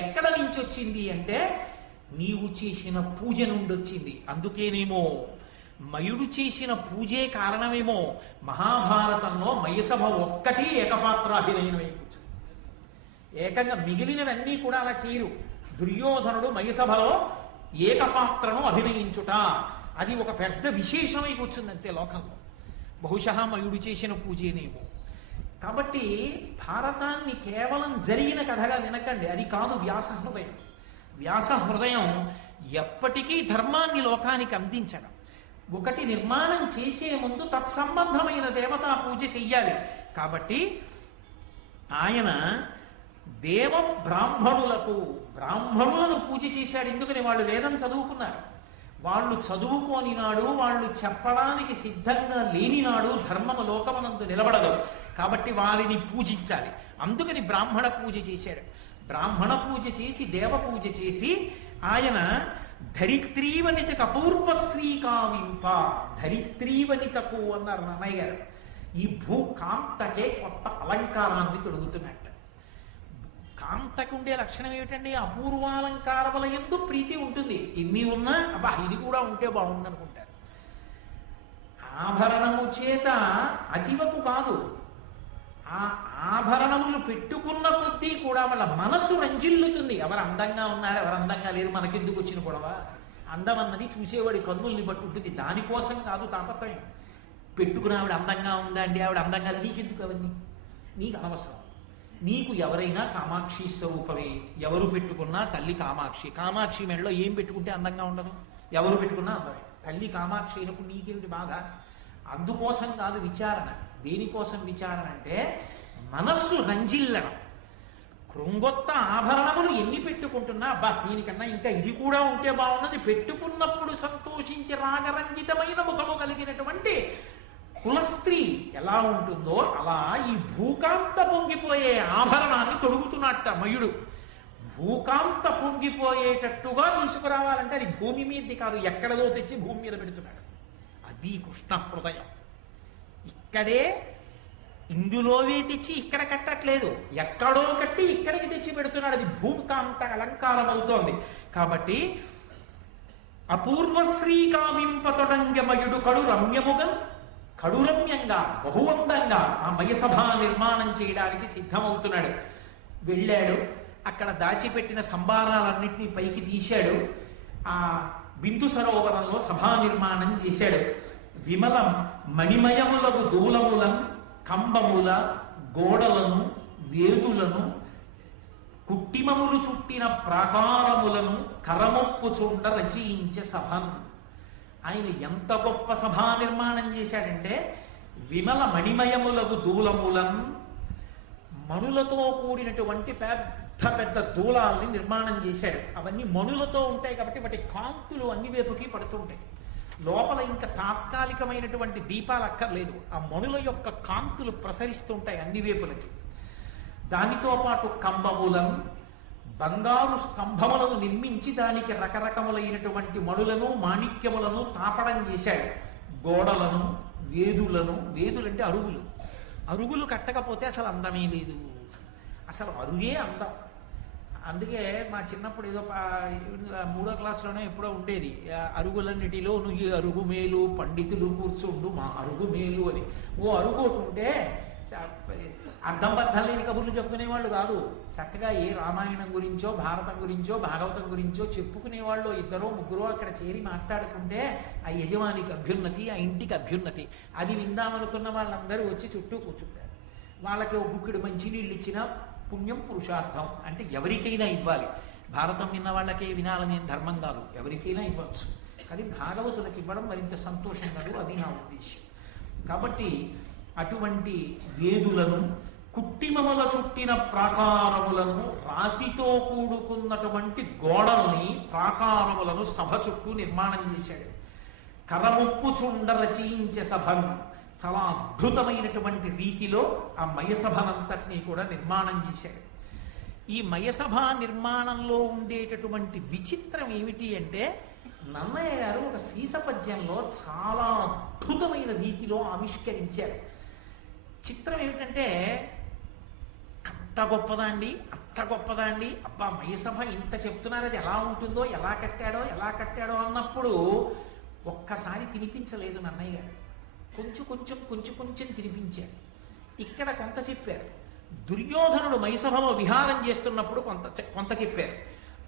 ఎక్కడ నుంచి వచ్చింది అంటే నీవు చేసిన పూజ నుండి వచ్చింది. అందుకేనేమో మయుడు చేసిన పూజే కారణమేమో మహాభారతంలో మయసభ ఒక్కటి ఏకపాత్రాభినయనమై కూర్చుంది. ఏకంగా మిగిలినవన్నీ కూడా అలా చేయరు. దుర్యోధనుడు మయసభలో ఏకపాత్రను అభినయించుట అది ఒక పెద్ద విశేషమై కూర్చుందంతే లోకంలో. బహుశా మయుడు చేసిన పూజేనేమో. కాబట్టి భారతాన్ని కేవలం జరిగిన కథగా వినకండి, అది కాదు వ్యాస హృదయం. వ్యాస హృదయం ఎప్పటికీ ధర్మాన్ని లోకానికి అందించడం. ఒకటి నిర్మాణం చేసే ముందు తత్సంబంధమైన దేవతా పూజ చెయ్యాలి. కాబట్టి ఆయన దేవ బ్రాహ్మణులను పూజ చేశాడు. ఎందుకని? వాళ్ళు వేదం చదువుకున్నారు. వాళ్ళు చదువుకోని నాడు, వాళ్ళు చెప్పడానికి సిద్ధంగా లేని నాడు ధర్మము లోకమనందు నిలబడదు. కాబట్టి వారిని పూజించాలి. అందుకని బ్రాహ్మణ పూజ చేశాడు. బ్రాహ్మణ పూజ చేసి దేవ పూజ చేసి ఆయన ధరిత్రీవనితకు అపూర్వ శ్రీకావింప, ధరిత్రీవనితకు అన్నారు నన్నయ్య గారు. ఈ భూకాంతకే కొత్త అలంకారాన్ని తొడుగుతున్నట్ట. కాంతకు ఉండే లక్షణం ఏమిటండి? అపూర్వాలంకారముల యందు ప్రీతి ఉంటుంది. ఎన్ని ఉన్నా అబ్బా ఇది కూడా ఉంటే బాగుంది అనుకుంటారు. ఆభరణము చేత అతివకు కాదు, ఆ ఆభరణములు పెట్టుకున్న కొద్దీ కూడా వాళ్ళ మనసు రంజిల్లుతుంది. ఎవరు అందంగా ఉన్నారు, ఎవరు అందంగా లేరు, మనకెందుకు వచ్చిన గొడవ? అందం అన్నది చూసేవాడి కన్నుల్ని బట్టి ఉంటుంది. దానికోసం కాదు తాపత్రయం. పెట్టుకుని ఆవిడ అందంగా ఉందా అండి, ఆవిడ అందంగా లేదు, నీకెందుకు అవన్నీ? నీకు అనవసరం. నీకు ఎవరైనా కామాక్షి స్వరూపమే. ఎవరు పెట్టుకున్నా తల్లి కామాక్షి. కామాక్షి మెడలో ఏం పెట్టుకుంటే అందంగా ఉండదు? ఎవరు పెట్టుకున్నా అందమే. తల్లి కామాక్షి అయినప్పుడు నీకేమిటి బాధ? అందుకోసం కాదు విచారణ. దేనికోసం విచారణ అంటే మనస్సు రంజిల్లడం. కృంగొత్త ఆభరణములు ఎన్ని పెట్టుకుంటున్నా అబ్బా దీనికన్నా ఇంకా ఇది కూడా ఉంటే బాగున్నది, పెట్టుకున్నప్పుడు సంతోషించి రాగరంజితమైన ముఖము కలిగినటువంటి కులస్త్రీ ఎలా ఉంటుందో అలా ఈ భూకాంత పొంగిపోయే ఆభరణాన్ని తొడుగుతున్నట్ట మయుడు. భూకాంత పొంగిపోయేటట్టుగా తీసుకురావాలంటే అది భూమి మీదది కాదు, ఎక్కడదో తెచ్చి భూమి మీద పెడుతున్నాడు. అది కృష్ణ హృదయం. ఇక్కడే ఇందులోవే తెచ్చి ఇక్కడ కట్టట్లేదు, ఎక్కడో కట్టి ఇక్కడికి తెచ్చి పెడుతున్నాడు. అది భూమికాంత అలంకారం అవుతోంది. కాబట్టి అపూర్వశ్రీ కావింపతొడంగమయుడు కడు రమ్యముగా, కడురమ్యంగా, బహువందంగా ఆ మయసభా నిర్మాణం చేయడానికి సిద్ధమవుతున్నాడు. వెళ్ళాడు, అక్కడ దాచిపెట్టిన సంభారాలన్నింటినీ పైకి తీశాడు. ఆ బిందు సరోవరంలో సభా నిర్మాణం చేశాడు. విమలం మణిమయములకు దూలములను, కంబముల గోడలను, వేదులను, కుట్టిమములు చుట్టిన ప్రాకారములను కరమొప్పుచుండ రచయించే సభను. ఆయన ఎంత గొప్ప సభా నిర్మాణం చేశాడంటే, విమల మణిమయములకు దూలములను, మణులతో కూడినటువంటి పెద్ద పెద్ద దూలాల్ని నిర్మాణం చేశాడు. అవన్నీ మణులతో ఉంటాయి కాబట్టి వాటి కాంతులు అన్ని వైపుకి పడుతుంటాయి. లోపల ఇంకా తాత్కాలికమైనటువంటి దీపాలు అక్కర్లేదు, ఆ మణుల యొక్క కాంతులు ప్రసరిస్తుంటాయి అన్ని వైపులకి. దానితో పాటు కంబములను, బంగారు స్తంభములను నిర్మించి దానికి రకరకములైనటువంటి మణులను, మాణిక్యములను తాపడం చేశాడు. గోడలను, వేదులను, వేదులంటే అరుగులు, అరుగులు కట్టకపోతే అసలు అందమే లేదు, అసలు అరుగే అందం. అందుకే మా చిన్నప్పుడు ఏదో 3వ క్లాసులోనే ఎప్పుడో ఉండేది, అరుగులన్నిటిలో నువ్వు అరుగు మేలు పండితులు కూర్చుండు మా అరుగు మేలు అని. ఓ అరుగు ఒకటి ఉంటే అర్థం బద్దం లేని కబుర్లు చెప్పుకునేవాళ్ళు కాదు. చక్కగా ఏ రామాయణం గురించో, భారతం గురించో, భాగవతం గురించో చెప్పుకునేవాళ్ళు ఇద్దరో ముగ్గురో అక్కడ చేరి మాట్లాడుకుంటే ఆ యజమానికి అభ్యున్నతి, ఆ ఇంటికి అభ్యున్నతి. అది విందామనుకున్న వాళ్ళందరూ వచ్చి చుట్టూ కూర్చుంటారు. వాళ్ళకి ఒక బుక్కిడు మంచినీళ్ళు ఇచ్చిన పుణ్యం పురుషార్థం. అంటే ఎవరికైనా ఇవ్వాలి. భారతం విన్న వాళ్ళకే వినాలనే ధర్మం కాదు, ఎవరికైనా ఇవ్వచ్చు. కానీ భాగవతులకు ఇవ్వడం మరింత సంతోషం కాదు, అది నా ఉద్దేశం. కాబట్టి అటువంటి వేదులను, కుట్టిమముల చుట్టిన ప్రాకారములను, రాతితో కూడుకున్నటువంటి గోడల్ని, ప్రాకారములను సభ చుట్టూ నిర్మాణం చేశాడు. కరముప్పుచుండ రచయించే సభను, చాలా అద్భుతమైనటువంటి రీతిలో ఆ మయసభనంతటినీ కూడా నిర్మాణం చేశాడు. ఈ మయసభ నిర్మాణంలో ఉండేటటువంటి విచిత్రం ఏమిటి అంటే, నన్నయ్య గారు ఒక సీసపద్యంలో చాలా అద్భుతమైన రీతిలో ఆవిష్కరించారు. చిత్రం ఏమిటంటే, అంత గొప్పదా అండి, అంత గొప్పదా అండి, అబ్బా మయసభ ఇంత చెప్తున్నారు, అది ఎలా ఉంటుందో, ఎలా కట్టాడో అన్నప్పుడు ఒక్కసారి తినిపించలేదు నన్నయ్య గారు. కొంచెం తినిపించారు. ఇక్కడ కొంత చెప్పారు. దుర్యోధనుడు మైసభలో విహారం చేస్తున్నప్పుడు కొంత చెప్పారు.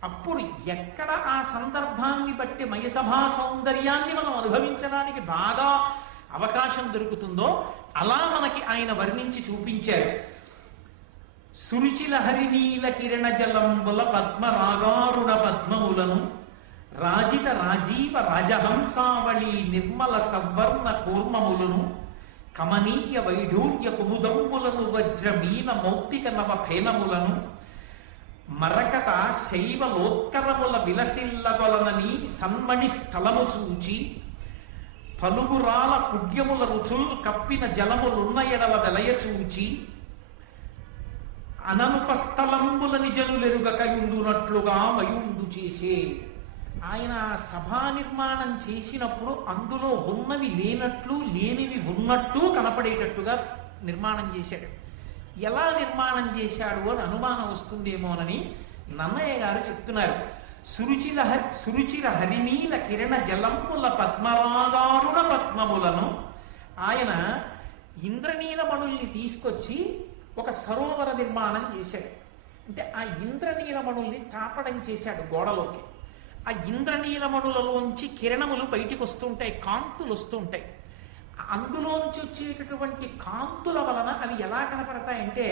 అప్పుడు ఎక్కడ ఆ సందర్భాన్ని బట్టి మయసభా సౌందర్యాన్ని మనం అనుభవించడానికి బాగా అవకాశం దొరుకుతుందో అలా మనకి ఆయన వర్ణించి చూపించారు. సురుచిల హరినీల కిరణ జలంబుల పద్మరాగారుణ పద్మములను, రాజిత రాజీవ రాజహంసావళి నిర్మల సవర్ణ కూర్మములను, కమనీయ వైఢూర్య కుముదంబులను, వజ్రమీన మౌక్తిక నవ ఫేనములను, మరకత శైవలోత్కరముల విలసిల్లగొలనని సన్మణి స్థలము చూచి, పలుగురాల కుడ్యముల రుచులు కప్పిన జలములున్న ఎడల వెలయ చూచి, అననుపస్థలంబుల నిజనులెరుగకయుండునట్లుగా మయుండు చేసే. ఆయన సభా నిర్మాణం చేసినప్పుడు అందులో ఉన్నవి లేనట్లు, లేనివి ఉన్నట్టు కనపడేటట్టుగా నిర్మాణం చేశాడు. ఎలా నిర్మాణం చేశాడు అని అనుమానం వస్తుందేమోనని నన్నయ్య గారు చెప్తున్నారు. సురుచిర హరినీల కిరణ జలంబుల పద్మరాగారుణ పద్మములను, ఆయన ఇంద్రనీలమణుల్ని తీసుకొచ్చి ఒక సరోవర నిర్మాణం చేశాడు. అంటే ఆ ఇంద్రనీలమణుల్ని తాపడం చేశాడు గోడలోకి. ఆ ఇంద్రనీలమణులలోంచి కిరణములు బయటికి వస్తుంటాయి, కాంతులు వస్తుంటాయి. అందులోంచి వచ్చేటటువంటి కాంతుల వలన అవి ఎలా కనపడతాయంటే,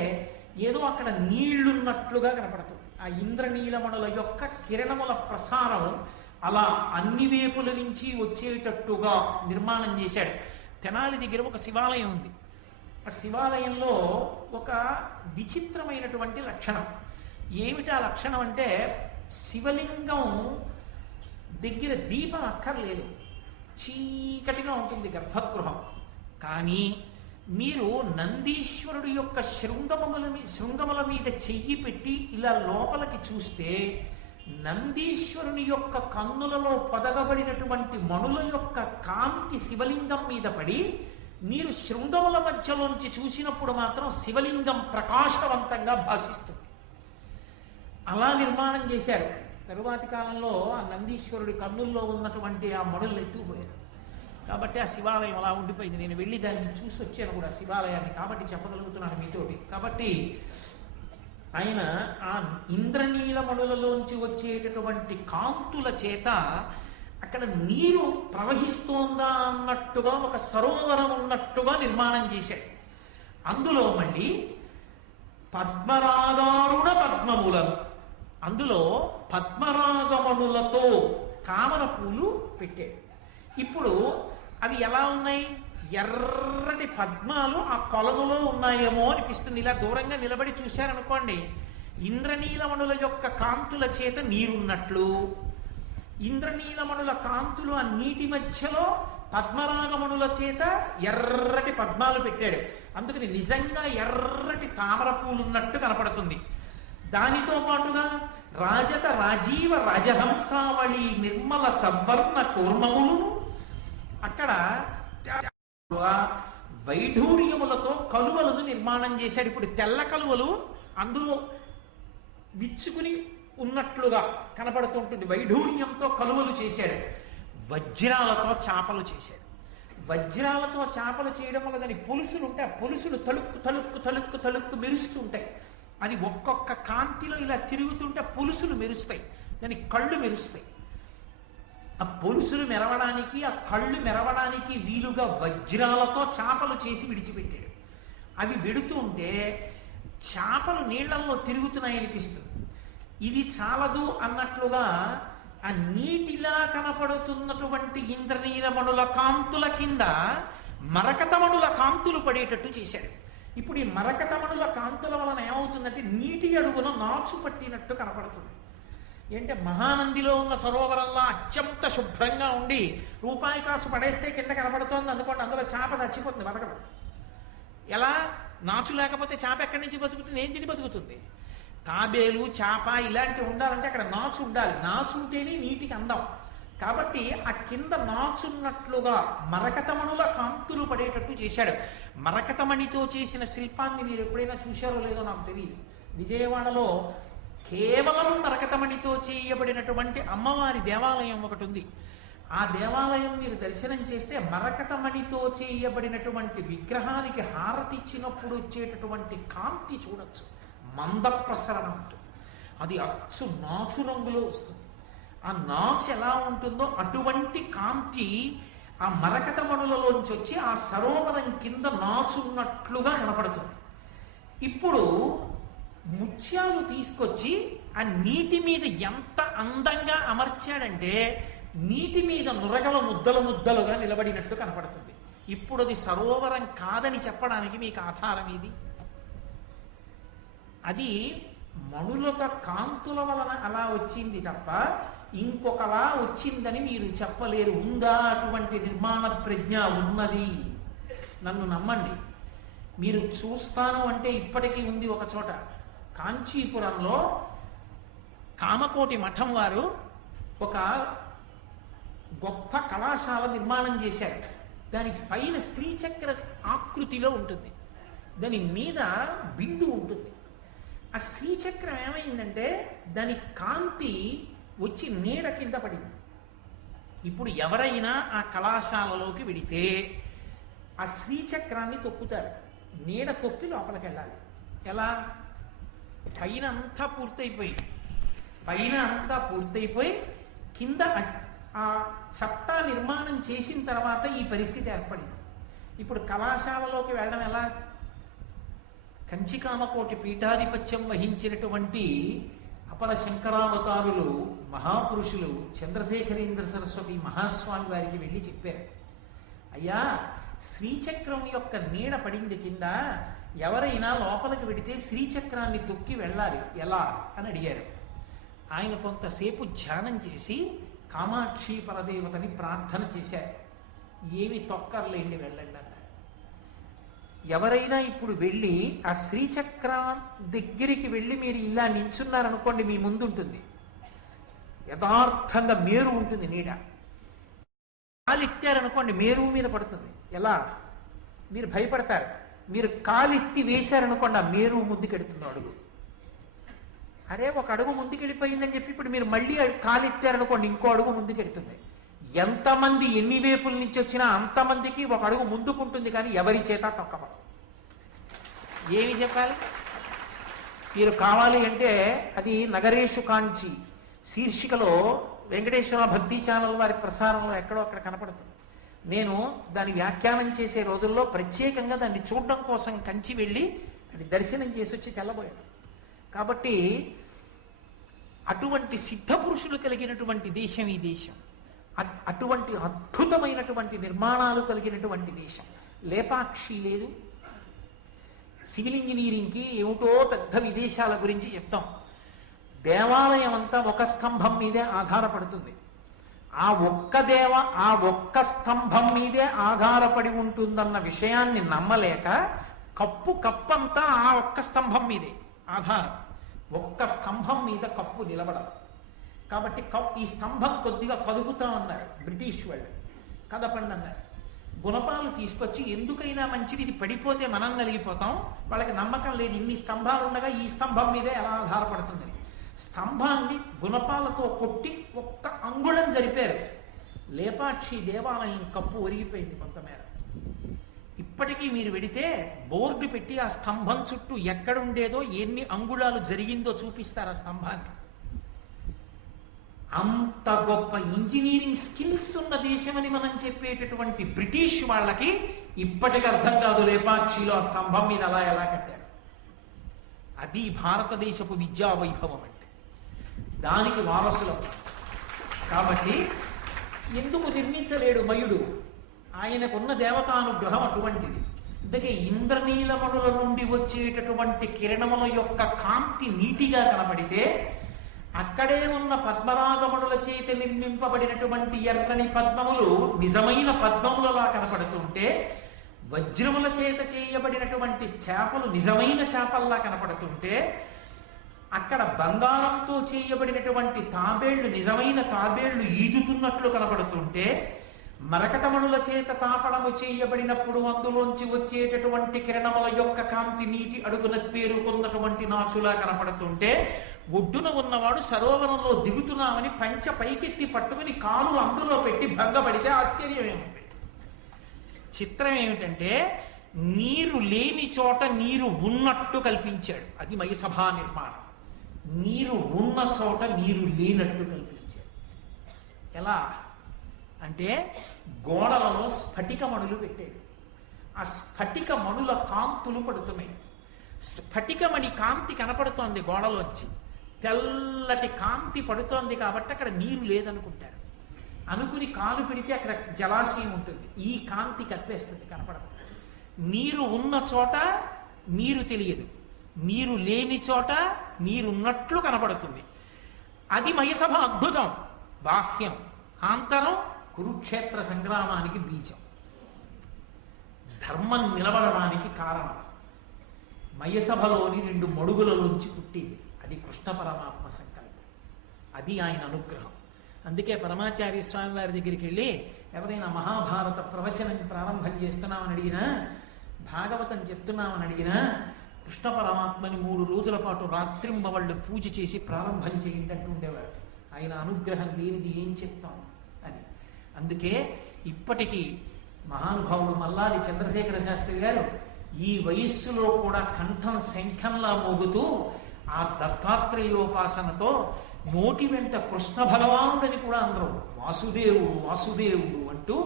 ఏదో అక్కడ నీళ్లున్నట్లుగా కనపడుతుంది. ఆ ఇంద్రనీలమణుల యొక్క కిరణముల ప్రసారం అలా అన్ని వైపుల నుంచి వచ్చేటట్టుగా నిర్మాణం చేశాడు. తెనాలి దగ్గర ఒక శివాలయం ఉంది. ఆ శివాలయంలో ఒక విచిత్రమైనటువంటి లక్షణం. ఏమిటి ఆ లక్షణం అంటే, శివలింగం దగ్గర దీపం అక్కర్లేదు, చీకటిగా ఉంటుంది గర్భగృహం. కానీ మీరు నందీశ్వరుడు యొక్క శృంగముల మీద చెయ్యి పెట్టి ఇలా లోపలికి చూస్తే, నందీశ్వరుని యొక్క కన్నులలో పొదగబడినటువంటి మణుల యొక్క కాంతి శివలింగం మీద పడి మీరు శృంగముల మధ్యలోంచి చూసినప్పుడు మాత్రం శివలింగం ప్రకాశవంతంగా భాసిస్తుంది. అలా నిర్మాణం చేశారు. తరువాతి కాలంలో ఆ నందీశ్వరుడి కన్నుల్లో ఉన్నటువంటి ఆ మడులు ఎత్తుకుపోయారు. కాబట్టి ఆ శివాలయం అలా ఉండిపోయింది. నేను వెళ్ళి దాన్ని చూసి వచ్చాను కూడా శివాలయాన్ని, కాబట్టి చెప్పగలుగుతున్నాను మీతోటి. కాబట్టి ఆయన ఆ ఇంద్రనీలమణులలోంచి వచ్చేటటువంటి కాంతుల చేత అక్కడ నీరు ప్రవహిస్తోందా అన్నట్టుగా ఒక సరోవరం ఉన్నట్టుగా నిర్మాణం చేశాడు. అందులో మళ్ళీ పద్మరాగారుణ పద్మములను, అందులో పద్మరాగమణులతో తామర పూలు పెట్టాడు. ఇప్పుడు అవి ఎలా ఉన్నాయి? ఎర్రటి పద్మాలు ఆ కొలనులో ఉన్నాయేమో అనిపిస్తుంది. ఇలా దూరంగా నిలబడి చూశారనుకోండి, ఇంద్రనీలమణుల యొక్క కాంతుల చేత నీరున్నట్లు, ఇంద్రనీలమణుల కాంతులు ఆ నీటి మధ్యలో పద్మరాగమణుల చేత ఎర్రటి పద్మాలు పెట్టాడు. అందుకని నిజంగా ఎర్రటి తామర పూలున్నట్టు కనపడుతుంది. దానితో పాటుగా రాజత రాజీవ రాజహంసావళి నిర్మల సవర్ణ కూర్మములు, అక్కడ వైఢూర్యములతో కలువలను నిర్మాణం చేశాడు. ఇప్పుడు తెల్ల కలువలు అందులో విచ్చుకుని ఉన్నట్లుగా కనపడుతుంటుంది. వైఢూర్యంతో కలువలు చేశాడు. వజ్రాలతో చాపలు చేశాడు. వజ్రాలతో చాపలు చేయడం వల్ల దాని పొలుసులు ఉంటాయి. ఆ పొలుసులు తలుక్కు తలుక్కు తలుక్కు తలుక్కు మెరుస్తూ ఉంటాయి. అది ఒక్కొక్క కాంతిలో ఇలా తిరుగుతుంటే పొలుసులు మెరుస్తాయి, దాని కళ్ళు మెరుస్తాయి. ఆ పొలుసులు మెరవడానికి, ఆ కళ్ళు మెరవడానికి వీలుగా వజ్రాలతో చాపలు చేసి విడిచిపెట్టాడు. అవి వెడుతూ ఉంటే చాపలు నీళ్లలో తిరుగుతున్నాయి అనిపిస్తుంది. ఇది చాలదు అన్నట్లుగా ఆ నీటిలా కనపడుతున్నటువంటి ఇంద్రనీలమణుల కాంతుల కింద మరకతమణుల కాంతులు పడేటట్టు చేశాడు. ఇప్పుడు ఈ మరకతమణుల కాంతుల వలన ఏమవుతుందంటే నీటి అడుగున నాచు పట్టినట్టు కనపడుతుంది. ఏంటంటే మహానందిలో ఉన్న సరోవరంలో అత్యంత శుభ్రంగా ఉండి రూపాయి కాసు పడేస్తే కింద కనపడుతోంది అనుకోండి, అందులో చేప చచ్చిపోతుంది, బతకదు. ఎలా? నాచు లేకపోతే చేప ఎక్కడి నుంచి బతుకుతుంది? ఏం తిని బతుకుతుంది? తాబేలు, చేప ఇలాంటివి ఉండాలంటే అక్కడ నాచు ఉండాలి. నాచు ఉంటేనే నీటికి అందం. కాబట్టి ఆ కింద నాచున్నట్లుగా మరకతమణుల కాంతులు పడేటట్టు చేశాడు. మరకతమణితో చేసిన శిల్పాన్ని మీరు ఎప్పుడైనా చూశారో లేదో నాకు తెలియదు. విజయవాడలో కేవలం మరకతమణితో చేయబడినటువంటి అమ్మవారి దేవాలయం ఒకటి ఉంది. ఆ దేవాలయం మీరు దర్శనం చేస్తే మరకతమణితో చేయబడినటువంటి విగ్రహానికి హారతి ఇచ్చినప్పుడు వచ్చేటటువంటి కాంతి చూడొచ్చు. మంద ప్రసరణ ఉంటుంది. అది అచ్చు నాచు రంగులో వస్తుంది. ఆ నాచు ఎలా ఉంటుందో అటువంటి కాంతి ఆ మరకతమణులలోంచి వచ్చి ఆ సరోవరం కింద నాచున్నట్లుగా కనపడుతుంది. ఇప్పుడు ముత్యాలు తీసుకొచ్చి ఆ నీటి మీద ఎంత అందంగా అమర్చాడంటే నీటి మీద నురగల ముద్దలు ముద్దలుగా నిలబడినట్టు కనపడుతుంది. ఇప్పుడు అది సరోవరం కాదని చెప్పడానికి మీకు ఆధారం ఇది. అది మణులతో కాంతుల వలన అలా వచ్చింది తప్ప ఇంకొకలా వచ్చిందని మీరు చెప్పలేరు. ఉందా అటువంటి నిర్మాణ ప్రజ్ఞ? ఉన్నది. నన్ను నమ్మండి. మీరు చూస్తాను అంటే ఇప్పటికీ ఉంది ఒక చోట. కాంచీపురంలో కామకోటి మఠం వారు ఒక గొప్ప కళాశాల నిర్మాణం చేశారు. దాని పైన శ్రీచక్ర ఆకృతిలో ఉంటుంది, దాని మీద బిందు ఉంటుంది. ఆ శ్రీచక్రం ఏమైందంటే దాని కాంతి వచ్చి నీడ కింద పడింది. ఇప్పుడు ఎవరైనా ఆ కళాశాలలోకి వెడితే ఆ శ్రీచక్రాన్ని తొక్కుతారు. నీడ తొక్కి లోపలికి వెళ్ళాలి. ఎలా? పైన అంతా పూర్తయిపోయి కింద ఆ చట్టా నిర్మాణం చేసిన తర్వాత ఈ పరిస్థితి ఏర్పడింది. ఇప్పుడు కళాశాలలోకి వెళ్ళడం ఎలా? కంచికామకోటి పీఠాధిపత్యం వహించినటువంటి అపర శంకరావతారులు మహాపురుషులు చంద్రశేఖరేంద్ర సరస్వతి మహాస్వామి వారికి వెళ్ళి చెప్పారు, అయ్యా శ్రీచక్రం యొక్క నీడ పడింది కింద, ఎవరైనా లోపలికి వెడితే శ్రీచక్రాన్ని తొక్కి వెళ్ళాలి, ఎలా అని అడిగారు. ఆయన కొంతసేపు ధ్యానం చేసి కామాక్షి పరదేవతని ప్రార్థన చేశారు. ఏమి తొక్కర్లేండి, వెళ్ళండి అన్నారు. ఎవరైనా ఇప్పుడు వెళ్ళి ఆ శ్రీచక్రం దగ్గరికి వెళ్ళి మీరు ఇలా నించున్నారనుకోండి, మీ ముందు ఉంటుంది యథార్థంగా మేరు ఉంటుంది నీడ. కాలు ఎత్తారనుకోండి మేరు మీద పడుతుంది. ఎలా? మీరు భయపడతారు. మీరు కాలెత్తి వేశారనుకోండి, ఆ మేరు ముందుకెడుతుంది అడుగు. అరే ఒక అడుగు ముందుకెళ్ళిపోయిందని చెప్పి ఇప్పుడు మీరు మళ్ళీ కాలెత్తారనుకోండి, ఇంకో అడుగు ముందుకెడుతుంది. ఎంతమంది ఎన్ని వైపుల నుంచి వచ్చినా అంతమందికి ఒక అడుగు ముందుకుంటుంది, కానీ ఎవరి చేత తొక్కబడదు. ఏమి చెప్పాలి? మీరు కావాలి అంటే అది నగరేషు కాంచి శీర్షికలో వెంకటేశ్వర భక్తి ఛానల్ వారి ప్రసారంలో ఎక్కడో అక్కడ కనపడుతుంది. నేను దాని వ్యాఖ్యానం చేసే రోజుల్లో ప్రత్యేకంగా దాన్ని చూడడం కోసం కంచి వెళ్ళి అది దర్శనం చేసి వచ్చి తెల్లబోయాను. కాబట్టి అటువంటి సిద్ధ పురుషులు కలిగినటువంటి దేశం ఈ దేశం. అటువంటి అద్భుతమైనటువంటి నిర్మాణాలు కలిగినటువంటి దేశం. లేపాక్షి లేదు. సివిల్ ఇంజనీరింగ్కి ఏమిటో పెద్ద విదేశాల గురించి చెప్తాం. దేవాలయం అంతా ఒక స్తంభం మీదే ఆధారపడుతుంది. ఆ ఒక్క స్తంభం మీదే ఆధారపడి ఉంటుందన్న విషయాన్ని నమ్మలేక కప్పంతా ఆ ఒక్క స్తంభం మీదే ఆధారం. ఒక్క స్తంభం మీద కప్పు నిలబడదు. కాబట్టి ఈ స్తంభం కొద్దిగా కదుపుతా ఉన్నారు బ్రిటిష్ వాళ్ళు. కదపండి అన్నారు. గుణపాలు తీసుకొచ్చి ఎందుకైనా మంచిది, ఇది పడిపోతే మనం నలిగిపోతాం, వాళ్ళకి నమ్మకం లేదు ఇన్ని స్తంభాలు ఉండగా ఈ స్తంభం మీదే ఎలా ఆధారపడుతుందని స్తంభాన్ని గుణపాలతో కొట్టి ఒక్క అంగుళం జరిపారు. లేపాక్షి దేవాలయం కప్పు ఒరిగిపోయింది కొంతమేర. ఇప్పటికీ మీరు వెడితే బోర్డు పెట్టి ఆ స్తంభం చుట్టూ ఎక్కడుండేదో ఎన్ని అంగుళాలు జరిగిందో చూపిస్తారు ఆ స్తంభాన్ని. అంత గొప్ప ఇంజనీరింగ్ స్కిల్స్ ఉన్న దేశమని మనం చెప్పేటటువంటి బ్రిటిష్ వాళ్ళకి ఇప్పటికి అర్థం కాదు లేపాక్షిలో ఆ స్తంభం మీద అలా ఎలా కట్టారు. అది భారతదేశపు విద్యా వైభవం అంటే. దానికి వారసులం. కాబట్టి ఎందుకు నిర్మించలేడు మయుడు? ఆయనకున్న దేవతానుగ్రహం అటువంటిది. అందుకే ఇంద్రనీలమణుల నుండి వచ్చేటటువంటి కిరణముల యొక్క కాంతి నీటిగా కనబడితే అక్కడే ఉన్న పద్మరాగమణుల చేత నిర్మింపబడినటువంటి ఎర్రని పద్మములు నిజమైన పద్మములలా కనపడుతుంటే, వజ్రముల చేత చేయబడినటువంటి చేపలు నిజమైన చేపల్లా కనపడుతుంటే, అక్కడ బంగారంతో చేయబడినటువంటి తాబేళ్లు నిజమైన తాబేళ్లు ఈదుతున్నట్లు కనపడుతుంటే, మరకతమణుల చేత తాపడము చేయబడినప్పుడు అందులోంచి వచ్చేటటువంటి కిరణముల యొక్క కాంతి నీటి అడుగున పేరుకున్నటువంటి నాచులా కనపడుతుంటే, ఒడ్డున ఉన్నవాడు సరోవరంలో దిగుతున్నామని పంచ పైకెత్తి పట్టుకుని కాలు అందులో పెట్టి భంగపడితే ఆశ్చర్యం ఏముంది? చిత్రం ఏమిటంటే నీరు లేని చోట నీరు ఉన్నట్టు కల్పించాడు. అది మయసభా నిర్మాణం. నీరు ఉన్న చోట నీరు లేనట్టు కల్పించాడు. ఎలా అంటే గోడలలో స్ఫటిక మణులు పెట్టాడు. ఆ స్ఫటిక మణుల కాంతులు పడుతున్నాయి. స్ఫటికమణి కాంతి కనపడుతోంది గోడలోంచి. తెల్లటి కాంతి పడుతోంది కాబట్టి అక్కడ నీరు లేదనుకుంటారు. అనుకుని కాలు పెడితే అక్కడ జలాశయం ఉంటుంది. ఈ కాంతి కప్పేస్తుంది, కనపడదు. నీరు ఉన్న చోట నీరు తెలియదు, నీరు లేని చోట నీరున్నట్లు కనపడుతుంది. అది మయసభ అద్భుతం. బాహ్యం, ఆంతరం కురుక్షేత్ర సంగ్రామానికి బీజం, ధర్మం నిలబడడానికి కారణం. మయసభలోని 2 మడుగులలోంచి పుట్టింది. అది కృష్ణ పరమాత్మ సంకల్పం. అది ఆయన అనుగ్రహం. అందుకే పరమాచార్య స్వామి వారి దగ్గరికి వెళ్ళి ఎవరైనా మహాభారత ప్రవచనం ప్రారంభం చేస్తున్నామని అడిగినా, భాగవతం చెప్తున్నామని అడిగినా, కృష్ణ పరమాత్మని 3 రోజుల పాటు రాత్రింబవళ్ళు పూజ చేసి ప్రారంభం చేయండి అంటుండేవారు. ఆయన అనుగ్రహం లేనిది ఏం చెప్తాం అని. అందుకే ఇప్పటికీ మహానుభావుడు మల్లాది చంద్రశేఖర శాస్త్రి గారు ఈ వయస్సులో కూడా కంఠం శంఖంలా మోగుతూ ఆ దత్తాత్రేయోపాసనతో నోటి వెంట కృష్ణ భగవానుడని కూడా అందరూ వాసుదేవుడు వాసుదేవుడు అంటూ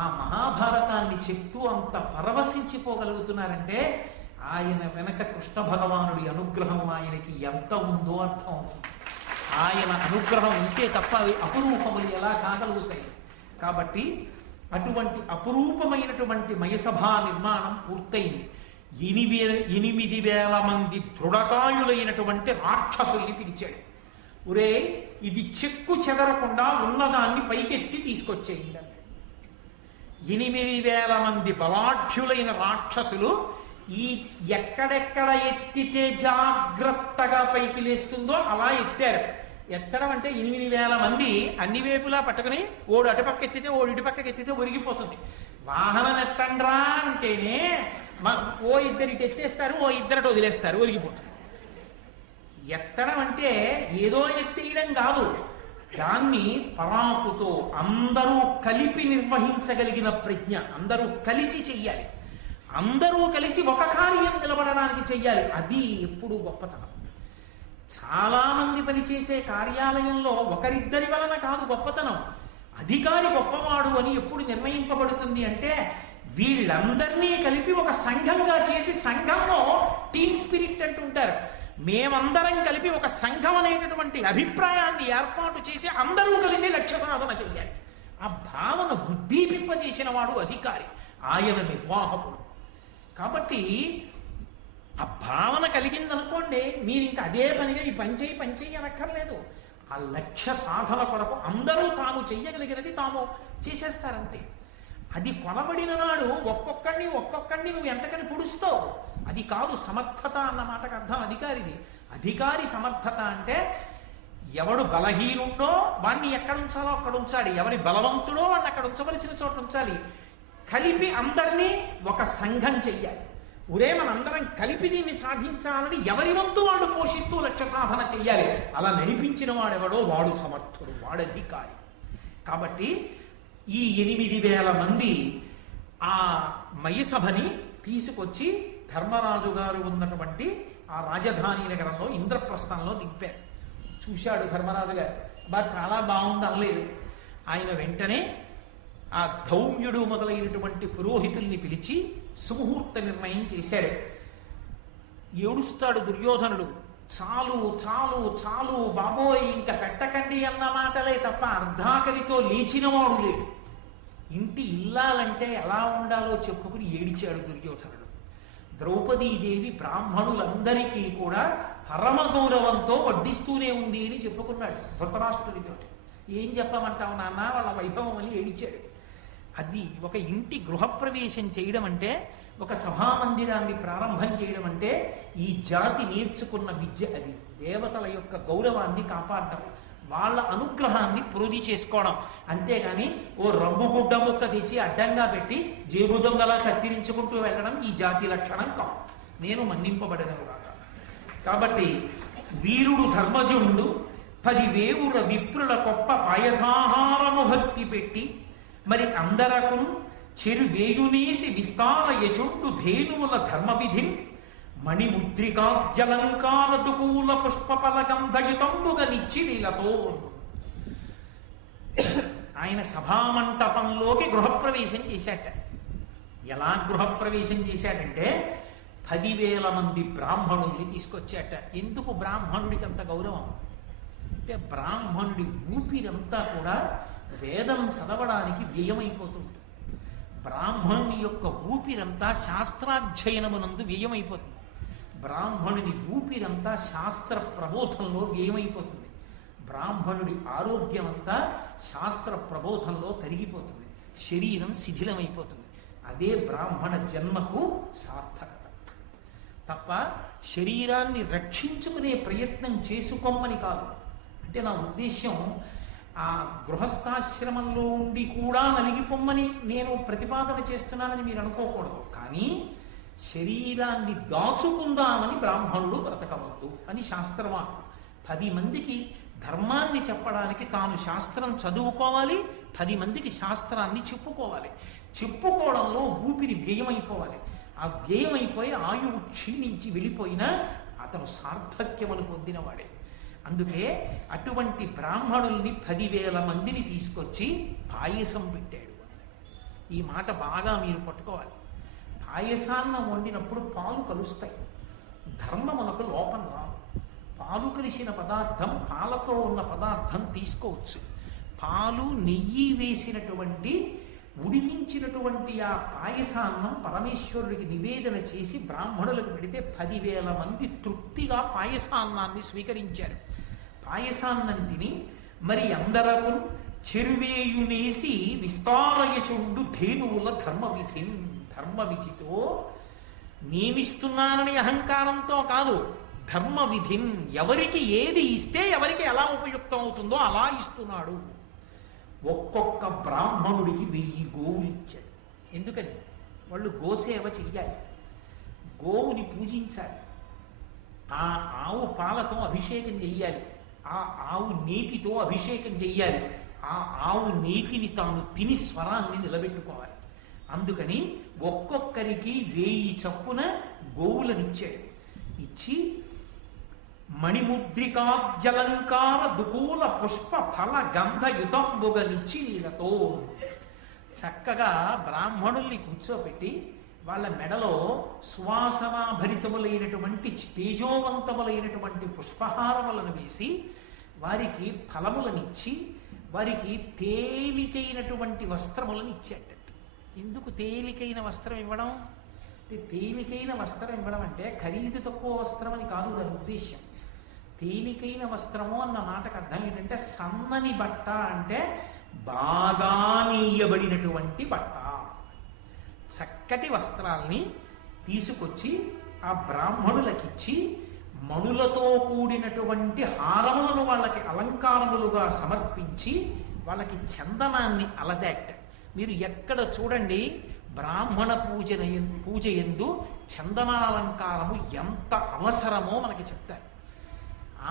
ఆ మహాభారతాన్ని చెప్తూ అంత పరవశించిపోగలుగుతున్నారంటే ఆయన వెనక కృష్ణ భగవానుడి అనుగ్రహం ఆయనకి ఎంత ఉందో అర్థం అవుతుంది. ఆయన అనుగ్రహం ఉంటే తప్ప అవి అపురూపములు ఎలా కాగలుగుతాయి? కాబట్టి అటువంటి అపురూపమైనటువంటి మయసభా నిర్మాణం పూర్తయింది. 8,000 మంది దృఢకాయులైనటువంటి రాక్షసుల్ని పిలిచాడు. ఒరే, ఇది చెక్కు చెదరకుండా ఉన్నదాన్ని పైకెత్తి తీసుకొచ్చేయండి అన్నాడు. 8,000 మంది బలాఢ్యులైన రాక్షసులు ఈ ఎక్కడెక్కడ ఎత్తితే జాగ్రత్తగా పైకి లేస్తుందో అలా ఎత్తారు. ఎత్తడం అంటే 8,000 మంది అన్ని వైపులా పట్టుకుని ఓడు అటుపక్క ఎత్తితే ఓడు ఇటుపక్కకి ఎత్తితే ఒరిగిపోతుంది. వాహనం ఎత్తండ్రా అంటేనే ఓ ఇద్దరు ఇటు ఎత్తేస్తారు, ఓ ఇద్దరు వదిలేస్తారు, ఒరిగిపోతుంది. ఎత్తడం అంటే ఏదో ఎత్తేయడం కాదు, దాన్ని పరాకుతో అందరూ కలిపి నిర్వహించగలిగిన ప్రజ్ఞ, అందరూ కలిసి చెయ్యాలి, అందరూ కలిసి ఒక కార్యం నిలబడడానికి చెయ్యాలి. అది ఎప్పుడు గొప్పతనం. చాలా మంది పనిచేసే కార్యాలయంలో ఒకరిద్దరి వలన కాదు గొప్పతనం. అధికారి గొప్పవాడు అని ఎప్పుడు నిర్ణయింపబడుతుంది అంటే వీళ్ళందరినీ కలిపి ఒక సంఘంగా చేసి, సంఘంలో టీమ్ స్పిరిట్ అంటుంటారు, మేమందరం కలిపి ఒక సంఘం అనేటటువంటి అభిప్రాయాన్ని ఏర్పాటు చేసి అందరూ కలిసి లక్ష్య సాధన చెయ్యాలి. ఆ భావన ఉద్దీపింపజేసిన వాడు అధికారి, ఆయన నిర్వాహకుడు. కాబట్టి ఆ భావన కలిగిందనుకోండి, మీరు ఇంకా అదే పనిగా ఈ పని చేయి అనక్కర్లేదు. ఆ లక్ష్య సాధన కొరకు అందరూ తాము చెయ్యగలిగినది తాము చేసేస్తారంతే. అది కొనబడిన నాడు ఒక్కొక్కడిని నువ్వు ఎంతకని పొడుస్తావు. అది కాదు సమర్థత అన్న మాటకు అర్థం అధికారిది. అధికారి సమర్థత అంటే ఎవడు బలహీనుండో వాణ్ణి ఎక్కడ ఉంచాలో అక్కడ ఉంచాలి, ఎవరి బలవంతుడో వాడిని అక్కడ ఉంచవలసిన చోట ఉంచాలి. కలిపి అందరినీ ఒక సంఘం చెయ్యాలి. మనందరం కలిపి దీన్ని సాధించాలని ఎవరి వంతు వాళ్ళు పోషిస్తూ లక్ష్య సాధన చెయ్యాలి. అలా నడిపించిన వాడెవడో వాడు సమర్థుడు, వాడు అధికారి. కాబట్టి ఈ 8,000 మంది ఆ మయసభని తీసుకొచ్చి ధర్మరాజు గారు ఉన్నటువంటి ఆ రాజధాని నగరంలో ఇంద్రప్రస్థంలో దింపారు. చూశాడు ధర్మరాజు గారు, చాలా బాగుంది అనలేదు. ఆయన వెంటనే ఆ ధౌమ్యుడు మొదలైనటువంటి పురోహితుల్ని పిలిచి సుముహూర్త నిర్ణయం చేశాడు. ఏడుస్తాడు దుర్యోధనుడు, చాలు చాలు చాలు బాబోయ్, ఇంకా పెట్టకండి అన్న మాటలే తప్ప అర్ధాకలితో లేచినవాడు లేడు. ఇంటి ఇల్లాలంటే ఎలా ఉండాలో చెప్పుకుని ఏడిచాడు దుర్యోధనుడు. ద్రౌపదీదేవి బ్రాహ్మణులందరికీ కూడా పరమ గౌరవంతో వడ్డిస్తూనే ఉంది అని చెప్పుకున్నాడు ధృతరాష్ట్రుడితో. ఏం చెప్పమంటావు నాన్న, వాళ్ళ వైభవం అని ఏడిచాడు. అది ఒక ఇంటి గృహప్రవేశం చేయడం అంటే, ఒక సభామందిరాన్ని ప్రారంభం చేయడం అంటే ఈ జాతి నేర్చుకున్న విద్య. అది దేవతల యొక్క గౌరవాన్ని కాపాడటం, వాళ్ళ అనుగ్రహాన్ని ప్రోధి చేసుకోవడం. అంతేగాని ఓ రంగుగుడ్డ ముక్క తెచ్చి అడ్డంగా పెట్టి జేబు దొంగలా కత్తిరించుకుంటూ వెళ్ళడం ఈ జాతి లక్షణం కాదు. నేను మన్నింపబడను కాక. కాబట్టి వీరుడు ధర్మజుండు 10 వేవుర విప్రుల గొప్ప పాయసాహారము భక్తి పెట్టి మరి అందరకు చెరువేయునేసి విస్తార యశుండు ధేనువుల ధర్మ విధిన్ మణిముద్రికాద్యలంకార దుకూల పుష్పఫలగంధయుతంబుగా నిచ్చిలీలతో. ఆయన సభామంటపంలోకి గృహప్రవేశం చేశాట. ఎలా గృహప్రవేశం చేశాడంటే 10,000 మంది బ్రాహ్మణుల్ని తీసుకొచ్చాట. ఎందుకు బ్రాహ్మణుడికి అంత గౌరవం అంటే, బ్రాహ్మణుడి ఊపిరంతా కూడా వేదం చదవడానికి వ్యయమైపోతుంది. బ్రాహ్మణుని యొక్క ఊపిరంతా శాస్త్రాధ్యయనమునందు వ్యయమైపోతుంది. బ్రాహ్మణుని ఊపిరంతా శాస్త్ర ప్రబోధంలో వ్యయమైపోతుంది. బ్రాహ్మణుడి ఆరోగ్యం అంతా శాస్త్ర ప్రబోధంలో కరిగిపోతుంది. శరీరం శిథిలమైపోతుంది. అదే బ్రాహ్మణ జన్మకు సార్థకత. తప్ప శరీరాన్ని రక్షించుకునే ప్రయత్నం చేసుకోమని కాదు. అంటే నా ఉద్దేశ్యం, ఆ గృహస్థాశ్రమంలో ఉండి కూడా నలిగిపోమ్మని నేను ప్రతిపాదన చేస్తున్నానని మీరు అనుకోకూడదు. కానీ శరీరాన్ని దాచుకుందామని బ్రాహ్మణుడు బ్రతకవద్దు అని శాస్త్రవాక్కు. 10 మందికి ధర్మాన్ని చెప్పడానికి తాను శాస్త్రం చదువుకోవాలి, 10 మందికి శాస్త్రాన్ని చెప్పుకోవాలి. చెప్పుకోవడంలో ఊపిరి వ్యయమైపోవాలి. ఆ వ్యయమైపోయి ఆయువు క్షీణించి వెళ్ళిపోయినా అతను సార్థక్యమును పొందినవాడే. అందుకే అటువంటి బ్రాహ్మణుల్ని 10,000 మందిని తీసుకొచ్చి పాయసం పెట్టాడు. ఈ మాట బాగా మీరు పట్టుకోవాలి. పాయసాన్నం వండినప్పుడు పాలు కలుస్తాయి, ధర్మమునకు లోపం రాదు. పాలు కలిసిన పదార్థం, పాలతో ఉన్న పదార్థం తీసుకోవచ్చు. పాలు నెయ్యి వేసినటువంటి ఉడికించినటువంటి ఆ పాయసాన్నం పరమేశ్వరుడికి నివేదన చేసి బ్రాహ్మణులకు పెడితే 10,000 మంది తృప్తిగా పాయసాన్నాన్ని స్వీకరించారు. పాయసాన్నం తిని మరి అందరకు చెరువేయునేసి విస్తారయశుండు ధేనువుల ధర్మ విధితో నేనిస్తున్నానని అహంకారంతో కాదు, ధర్మ విధిన్, ఎవరికి ఏది ఇస్తే ఎవరికి ఎలా ఉపయుక్తం అవుతుందో అలా ఇస్తున్నాడు. ఒక్కొక్క బ్రాహ్మణుడికి 1000 గోవులు ఇచ్చాడు. ఎందుకని? వాళ్ళు గోసేవ చెయ్యాలి, గోవుని పూజించాలి, ఆ ఆవు పాలతో అభిషేకం చెయ్యాలి, ఆ ఆవు నేతితో అభిషేకం చెయ్యాలి, ఆ ఆవు నేతిని తాను తిని స్వరాన్ని నిలబెట్టుకోవాలి. అందుకని ఒక్కొక్కరికి 1000 చప్పున గోవులనిచ్చాడు. ఇచ్చి మణిముద్రికాద్యలంకార దుకూల పుష్ప ఫల గంధయుతంబుగనిచ్చి నీలతో చక్కగా బ్రాహ్మణుల్ని కూర్చోపెట్టి వాళ్ళ మెడలో సువాసనాభరితములైనటువంటి తేజోవంతములైనటువంటి పుష్పహారములను వేసి వారికి ఫలములనిచ్చి వారికి తేలికైనటువంటి వస్త్రములను ఇచ్చాట. ఎందుకు తేలికైన వస్త్రం ఇవ్వడం? తేలికైన వస్త్రం ఇవ్వడం అంటే ఖరీదు తక్కువ వస్త్రం అని కాదు దాని ఉద్దేశ్యం. తేలికైన వస్త్రము అన్న మాటకు అర్థం ఏంటంటే సన్నని బట్ట అంటే బాగా నేయబడినటువంటి బట్ట. చక్కటి వస్త్రాల్ని తీసుకొచ్చి ఆ బ్రాహ్మణులకిచ్చి మణులతో కూడినటువంటి హారములను వాళ్ళకి అలంకారములుగా సమర్పించి వాళ్ళకి చందనాన్ని అలదాట్. మీరు ఎక్కడ చూడండి బ్రాహ్మణ పూజ యందు చందనాలంకారము ఎంత అవసరమో మనకి చెప్తారు.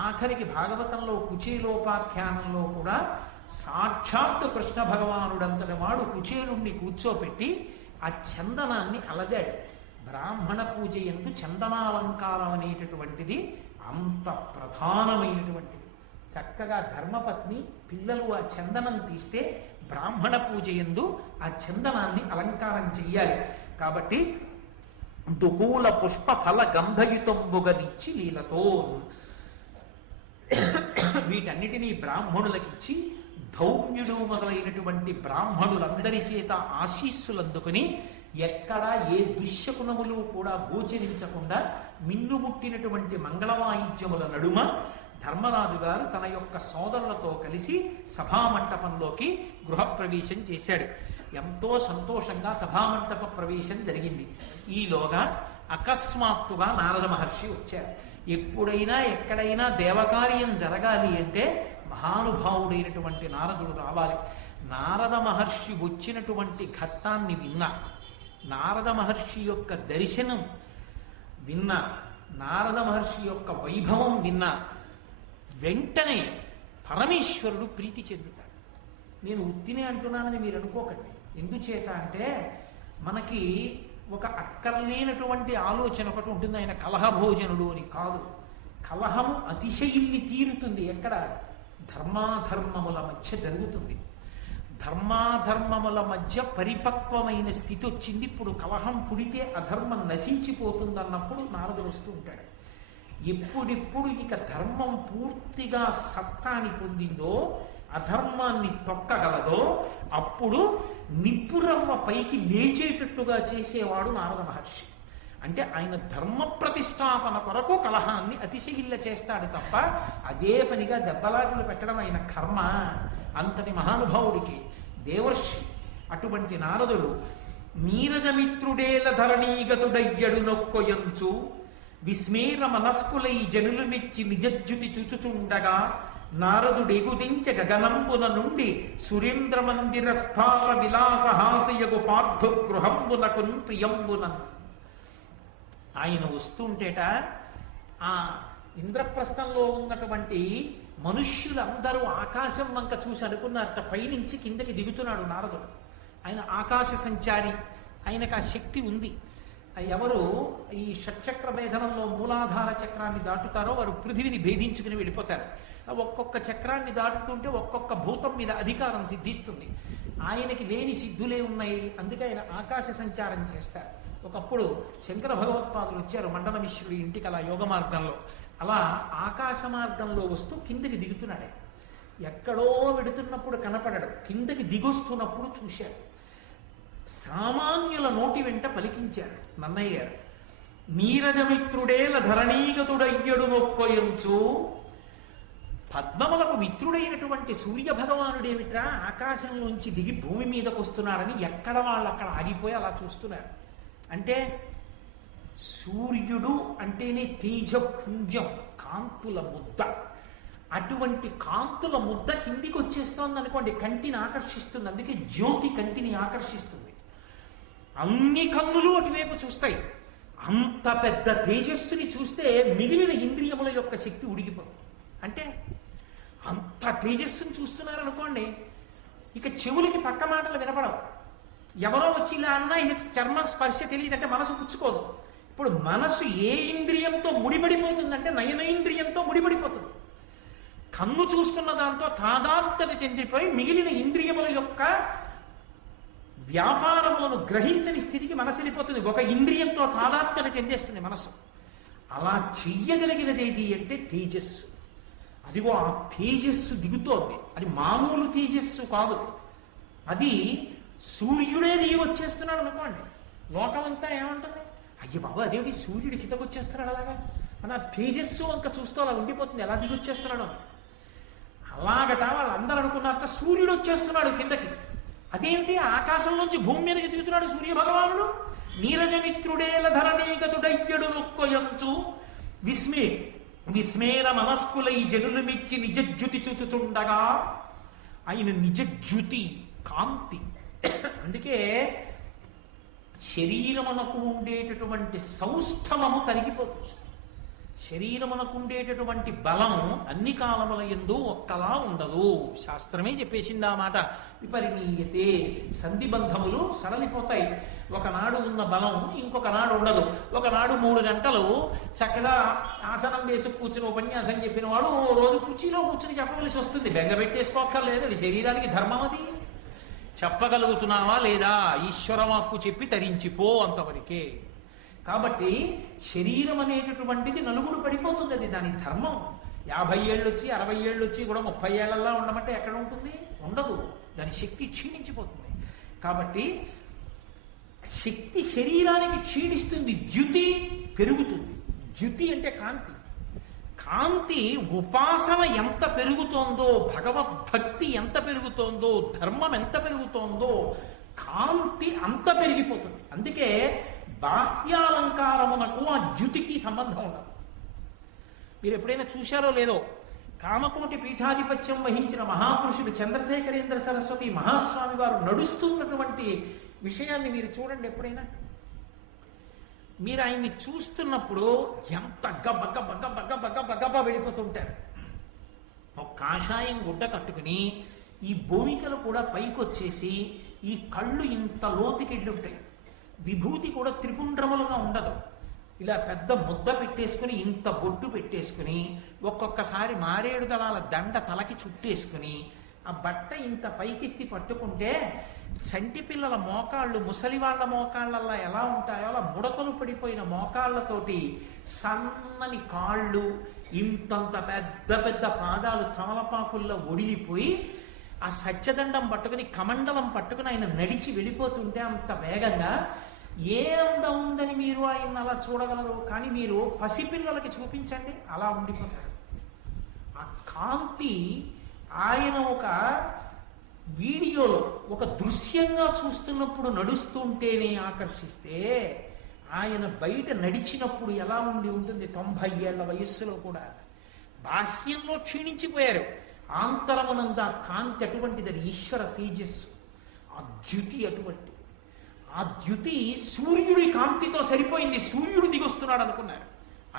ఆఖరికి భాగవతంలో కుచేలోపాఖ్యానంలో కూడా సాక్షాత్తు కృష్ణ భగవానుడంతటి వాడు కుచేలుణ్ణి కూర్చోపెట్టి ఆ చందనాన్ని అలదాడు. బ్రాహ్మణ పూజ యందు చందనాలంకారం అనేటటువంటిది అంత ప్రధానమైనటువంటిది. చక్కగా ధర్మపత్ని పిల్లలు ఆ చందనం తీస్తే బ్రాహ్మణ పూజ యందు ఆ చందనాన్ని అలంకారం చెయ్యాలి. కాబట్టి దుకూల పుష్ప ఫల గంధయుతంబుగనిచ్చి లీలతో వీటన్నిటినీ బ్రాహ్మణులకిచ్చి ధౌమ్యుడు మొదలైనటువంటి బ్రాహ్మణులందరి చేత ఆశీస్సులు అందుకుని ఎక్కడా ఏ దుశ్శకునములు కూడా గోచరించకుండా మిన్నుముట్టినటువంటి మంగళవాయిద్యముల నడుమ ధర్మరాజు గారు తన యొక్క సోదరులతో కలిసి సభామంటపంలోకి గృహప్రవేశం చేశాడు. ఎంతో సంతోషంగా సభామంటప ప్రవేశం జరిగింది. ఈలోగా అకస్మాత్తుగా నారద మహర్షి వచ్చారు. ఎప్పుడైనా ఎక్కడైనా దేవకార్యం జరగాలి అంటే మహానుభావుడైనటువంటి నారదుడు రావాలి. నారద మహర్షి వచ్చినటువంటి ఘట్టాన్ని విన్నా, నారద మహర్షి యొక్క దర్శనం విన్నా, నారద మహర్షి యొక్క వైభవం విన్నా వెంటనే పరమేశ్వరుడు ప్రీతి చెందుతాడు. నేను ఉత్తినే అంటున్నానని మీరు అనుకోకండి. ఎందుచేత అంటే మనకి ఒక అక్కర్లేనటువంటి ఆలోచన ఒకటి ఉంటుంది, ఆయన కలహభోజనుడు అని. కాదు, కలహము అతిశయిల్లి తీరుతుంది ఎక్కడ? ధర్మాధర్మముల మధ్య జరుగుతుంది. ధర్మాధర్మముల మధ్య పరిపక్వమైన స్థితి వచ్చింది. ఇప్పుడు కలహం పుడితే అధర్మం నశించిపోతుందన్నప్పుడు నారదుడు వస్తూ ఉంటాడు. ఎప్పుడిప్పుడు ఇక ధర్మం పూర్తిగా సత్తాని పొందిందో, అధర్మాన్ని తొక్కగలదో, అప్పుడు నిప్పురవ్వ పైకి లేచేటట్టుగా చేసేవాడు నారద మహర్షి. అంటే ఆయన ధర్మ ప్రతిష్టాపన కొరకు కలహాన్ని అతిశయిల్ల చేస్తాడు తప్ప అదే పనిగా దెబ్బలాటలు పెట్టడం ఆయన కర్మ. అంతటి మహానుభావుడికి దేవర్షి అటువంటి నారదుడు నీరజమిత్రుడేల ధరణీగతుడయ్యడు నొక్కొయంచు విస్మేర మనస్కులై జనులు మెచ్చి నిజజ్జుతి చుచుచుండగా నారదుడెగుదించ గగనంబున నుండి సురేంద్ర మందిర స్థార విలాసహాసయగు పార్థు గృహంబునకున్ ప్రియంబునన్. ఆయన వస్తుంటేట ఆ ఇంద్రప్రస్థంలో ఉన్నటువంటి మనుష్యులందరూ ఆకాశం వంక చూసి అనుకున్నారట పైనుంచి కిందకి దిగుతున్నాడు నారదుడు. ఆయన ఆకాశ సంచారి, ఆయనకు ఆ శక్తి ఉంది. ఎవరు ఈ షట్చక్ర భేదనంలో మూలాధార చక్రాన్ని దాటుతారో వారు పృథివిని భేదించుకుని వెళ్ళిపోతారు. ఒక్కొక్క చక్రాన్ని దాటుతుంటే ఒక్కొక్క భూతం మీద అధికారం సిద్ధిస్తుంది. ఆయనకి లేని సిద్ధులే ఉన్నాయి, అందుకే ఆయన ఆకాశ సంచారం చేస్తారు. ఒకప్పుడు శంకర భగవత్పాదులు వచ్చారు మండల మిశ్రుడి ఇంటికి అలా యోగ మార్గంలో. అలా ఆకాశ మార్గంలో వస్తూ కిందకి దిగుతున్నాడే. ఎక్కడో వెడుతున్నప్పుడు కనపడడు, కిందకి దిగొస్తున్నప్పుడు చూశాడు. సామాన్యుల నోటి వెంట పలికించాడు నన్నయ్య గారు. నీరజమిత్రుడేల ధరణీగతుడయ్యడు నొక్కొయంచు. పద్మములకు మిత్రుడైనటువంటి సూర్య భగవానుడేమిట్రా ఆకాశంలోంచి దిగి భూమి మీదకు వస్తున్నాడని ఎక్కడ వాళ్ళు అక్కడ ఆగిపోయి అలా చూస్తున్నారు. అంటే సూర్యుడు అంటేనే తేజపుంజం, కాంతుల ముద్ద. అటువంటి కాంతుల ముద్ద కిందికి వచ్చేస్తోంది అనుకోండి, కంటిని ఆకర్షిస్తుంది. అందుకే జ్యోతి కంటిని ఆకర్షిస్తుంది. అన్ని కన్నులు అటువైపు చూస్తాయి. అంత పెద్ద తేజస్సుని చూస్తే మిగిలిన ఇంద్రియముల యొక్క శక్తి ఉడిగిపోతుంది. అంటే అంత తేజస్సుని చూస్తున్నారనుకోండి, ఇక చెవులకి పక్క మాటలు వినపడవు. ఎవరో వచ్చి ఇలా అన్నా ఇక చర్మం స్పర్శ తెలియదంటే మనసు పుచ్చుకోదు. ఇప్పుడు మనసు ఏ ఇంద్రియంతో ముడిపడిపోతుందంటే నయనేంద్రియంతో ముడిపడిపోతుంది. కన్ను చూస్తున్న దాంతో తాదాత్మ్యత చెందిపోయి మిగిలిన ఇంద్రియముల యొక్క వ్యాపారములను గ్రహించని స్థితికి మనసు వెళ్ళిపోతుంది. ఒక ఇంద్రియంతో తాదాత్మ్యత చెందేస్తుంది మనసు. అలా చెయ్యగలిగినది ఏది అంటే తేజస్సు. అదిగో ఆ తేజస్సు దిగుతోంది. అది మామూలు తేజస్సు కాదు. అది సూర్యుడే దిగి వచ్చేస్తున్నాడు అనుకోండి, లోకమంతా ఏమంటుంది? అయ్య బాబు అదేమిటి సూర్యుడు కిందకు వచ్చేస్తున్నాడు అలాగా, మన తేజస్సు వంక చూస్తూ అలా ఉండిపోతుంది, ఎలా దిగి వచ్చేస్తున్నాడు. అలాగట వాళ్ళందరూ అనుకున్నారట సూర్యుడు వచ్చేస్తున్నాడు కిందకి. అదేమిటి ఆకాశం నుంచి భూమి మీదకి దిగుతున్నాడు సూర్య భగవానుడు. నీరజమిత్రుడేల ధరణీగతుడయ్యడు నొక్కొయంచు విస్మేర మనస్కులై జనులు మెచ్చి నిజజ్యుతి చూచుతుండగా. ఆయన నిజజ్యుతి, కాంతి. అందుకే శరీరమునకు ఉండేటటువంటి సౌష్ఠవము తరిగిపోతుంది. శరీరమునకు ఉండేటటువంటి బలం అన్ని కాలముల యందు ఒక్కలా ఉండదు. శాస్త్రమే చెప్పేసింది ఆ మాట. విపరిణీయతే, సంధిబంధములు సడలిపోతాయి. ఒకనాడు ఉన్న బలం ఇంకొక నాడు ఉండదు. ఒకనాడు 3 గంటలు చక్కగా ఆసనం వేసి కూర్చుని ఉపన్యాసం చెప్పిన వాడు రోజు కుర్చీలో కూర్చుని చెప్పవలసి వస్తుంది. బెంగ పెట్టేసుకోక్కర్లేదు. అది శరీరానికి ధర్మం. అది చెప్పగలుగుతున్నావా లేదా? ఈశ్వరవాక్కు చెప్పి తరించిపో, అంతవరకే. కాబట్టి శరీరం అనేటటువంటిది నలుగురు పడిపోతుంది. అది దాని ధర్మం. 50 ఏళ్ళు వచ్చి 60 ఏళ్ళు వచ్చి కూడా 30 ఏళ్ళల్లో ఉండమంటే ఎక్కడ ఉంటుంది? ఉండదు. దాని శక్తి క్షీణించిపోతుంది. కాబట్టి శక్తి శరీరానికి క్షీణిస్తుంది, ద్యుతి పెరుగుతుంది. ద్యుతి అంటే కాంతి. కాంతి ఉపాసన ఎంత పెరుగుతోందో, భగవద్భక్తి ఎంత పెరుగుతోందో, ధర్మం ఎంత పెరుగుతోందో, కాంతి అంత పెరిగిపోతుంది. అందుకే బాహ్యాలంకారమునకు ఆ ద్యుతికి సంబంధం ఉండదు. మీరు ఎప్పుడైనా చూశారో లేదో, కామకోటి పీఠాధిపత్యం వహించిన మహాపురుషుడు చంద్రశేఖరేంద్ర సరస్వతి మహాస్వామి వారు నడుస్తున్నటువంటి విషయాన్ని మీరు చూడండి. ఎప్పుడైనా మీరు ఆయన్ని చూస్తున్నప్పుడు ఎంత గబ్బ గబ్బ గబ్బ గబ్బ గబ్బ గబ్బ వెళ్ళిపోతుంటారు. ఒక కాషాయం గుడ్డ కట్టుకుని ఈ భూమికలు కూడా పైకొచ్చేసి ఈ కళ్ళు ఇంత లోతుకెళ్ళి ఉంటాయి. విభూతి కూడా త్రిపుండ్రములుగా ఉండదు. ఇలా పెద్ద ముద్ద పెట్టేసుకుని ఇంత బొట్టు పెట్టేసుకుని ఒక్కొక్కసారి మారేడు దళాల దండ తలకి చుట్టేసుకుని ఆ బట్ట ఇంత పైకెత్తి పట్టుకుంటే చంటి పిల్లల మోకాళ్ళు ముసలి వాళ్ళ మోకాళ్ళల్లా ఎలా ఉంటాయో అలా ముడతలు పడిపోయిన మోకాళ్ళతోటి సన్నని కాళ్ళు, ఇంతంత పెద్ద పెద్ద పాదాలు తమలపాకుల్లో ఒడిలిపోయి ఆ సత్యదండం పట్టుకుని కమండలం పట్టుకుని ఆయన నడిచి వెళ్ళిపోతుంటే అంత వేగంగా ఏ అందం ఉందని మీరు ఆయన అలా చూడగలరు. కానీ మీరు పసిపిల్లలకి చూపించండి, అలా ఉండిపోతారు. ఆ కాంతి ఆయన ఒక వీడియోలో ఒక దృశ్యంగా చూస్తున్నప్పుడు నడుస్తుంటేనే ఆకర్షిస్తే, ఆయన బయట నడిచినప్పుడు ఎలా ఉండి ఉంటుంది 90 ఏళ్ల వయస్సులో కూడా. బాహ్యంలో క్షీణించిపోయారు, ఆంతరమునంద కాంతి అటువంటిది. అది ఈశ్వర తేజస్సు, ఆ ద్యుతి అటువంటిది. ఆ ద్యుతి సూర్యుడి కాంతితో సరిపోయింది. సూర్యుడు దిగొస్తున్నాడు అనుకున్నారు.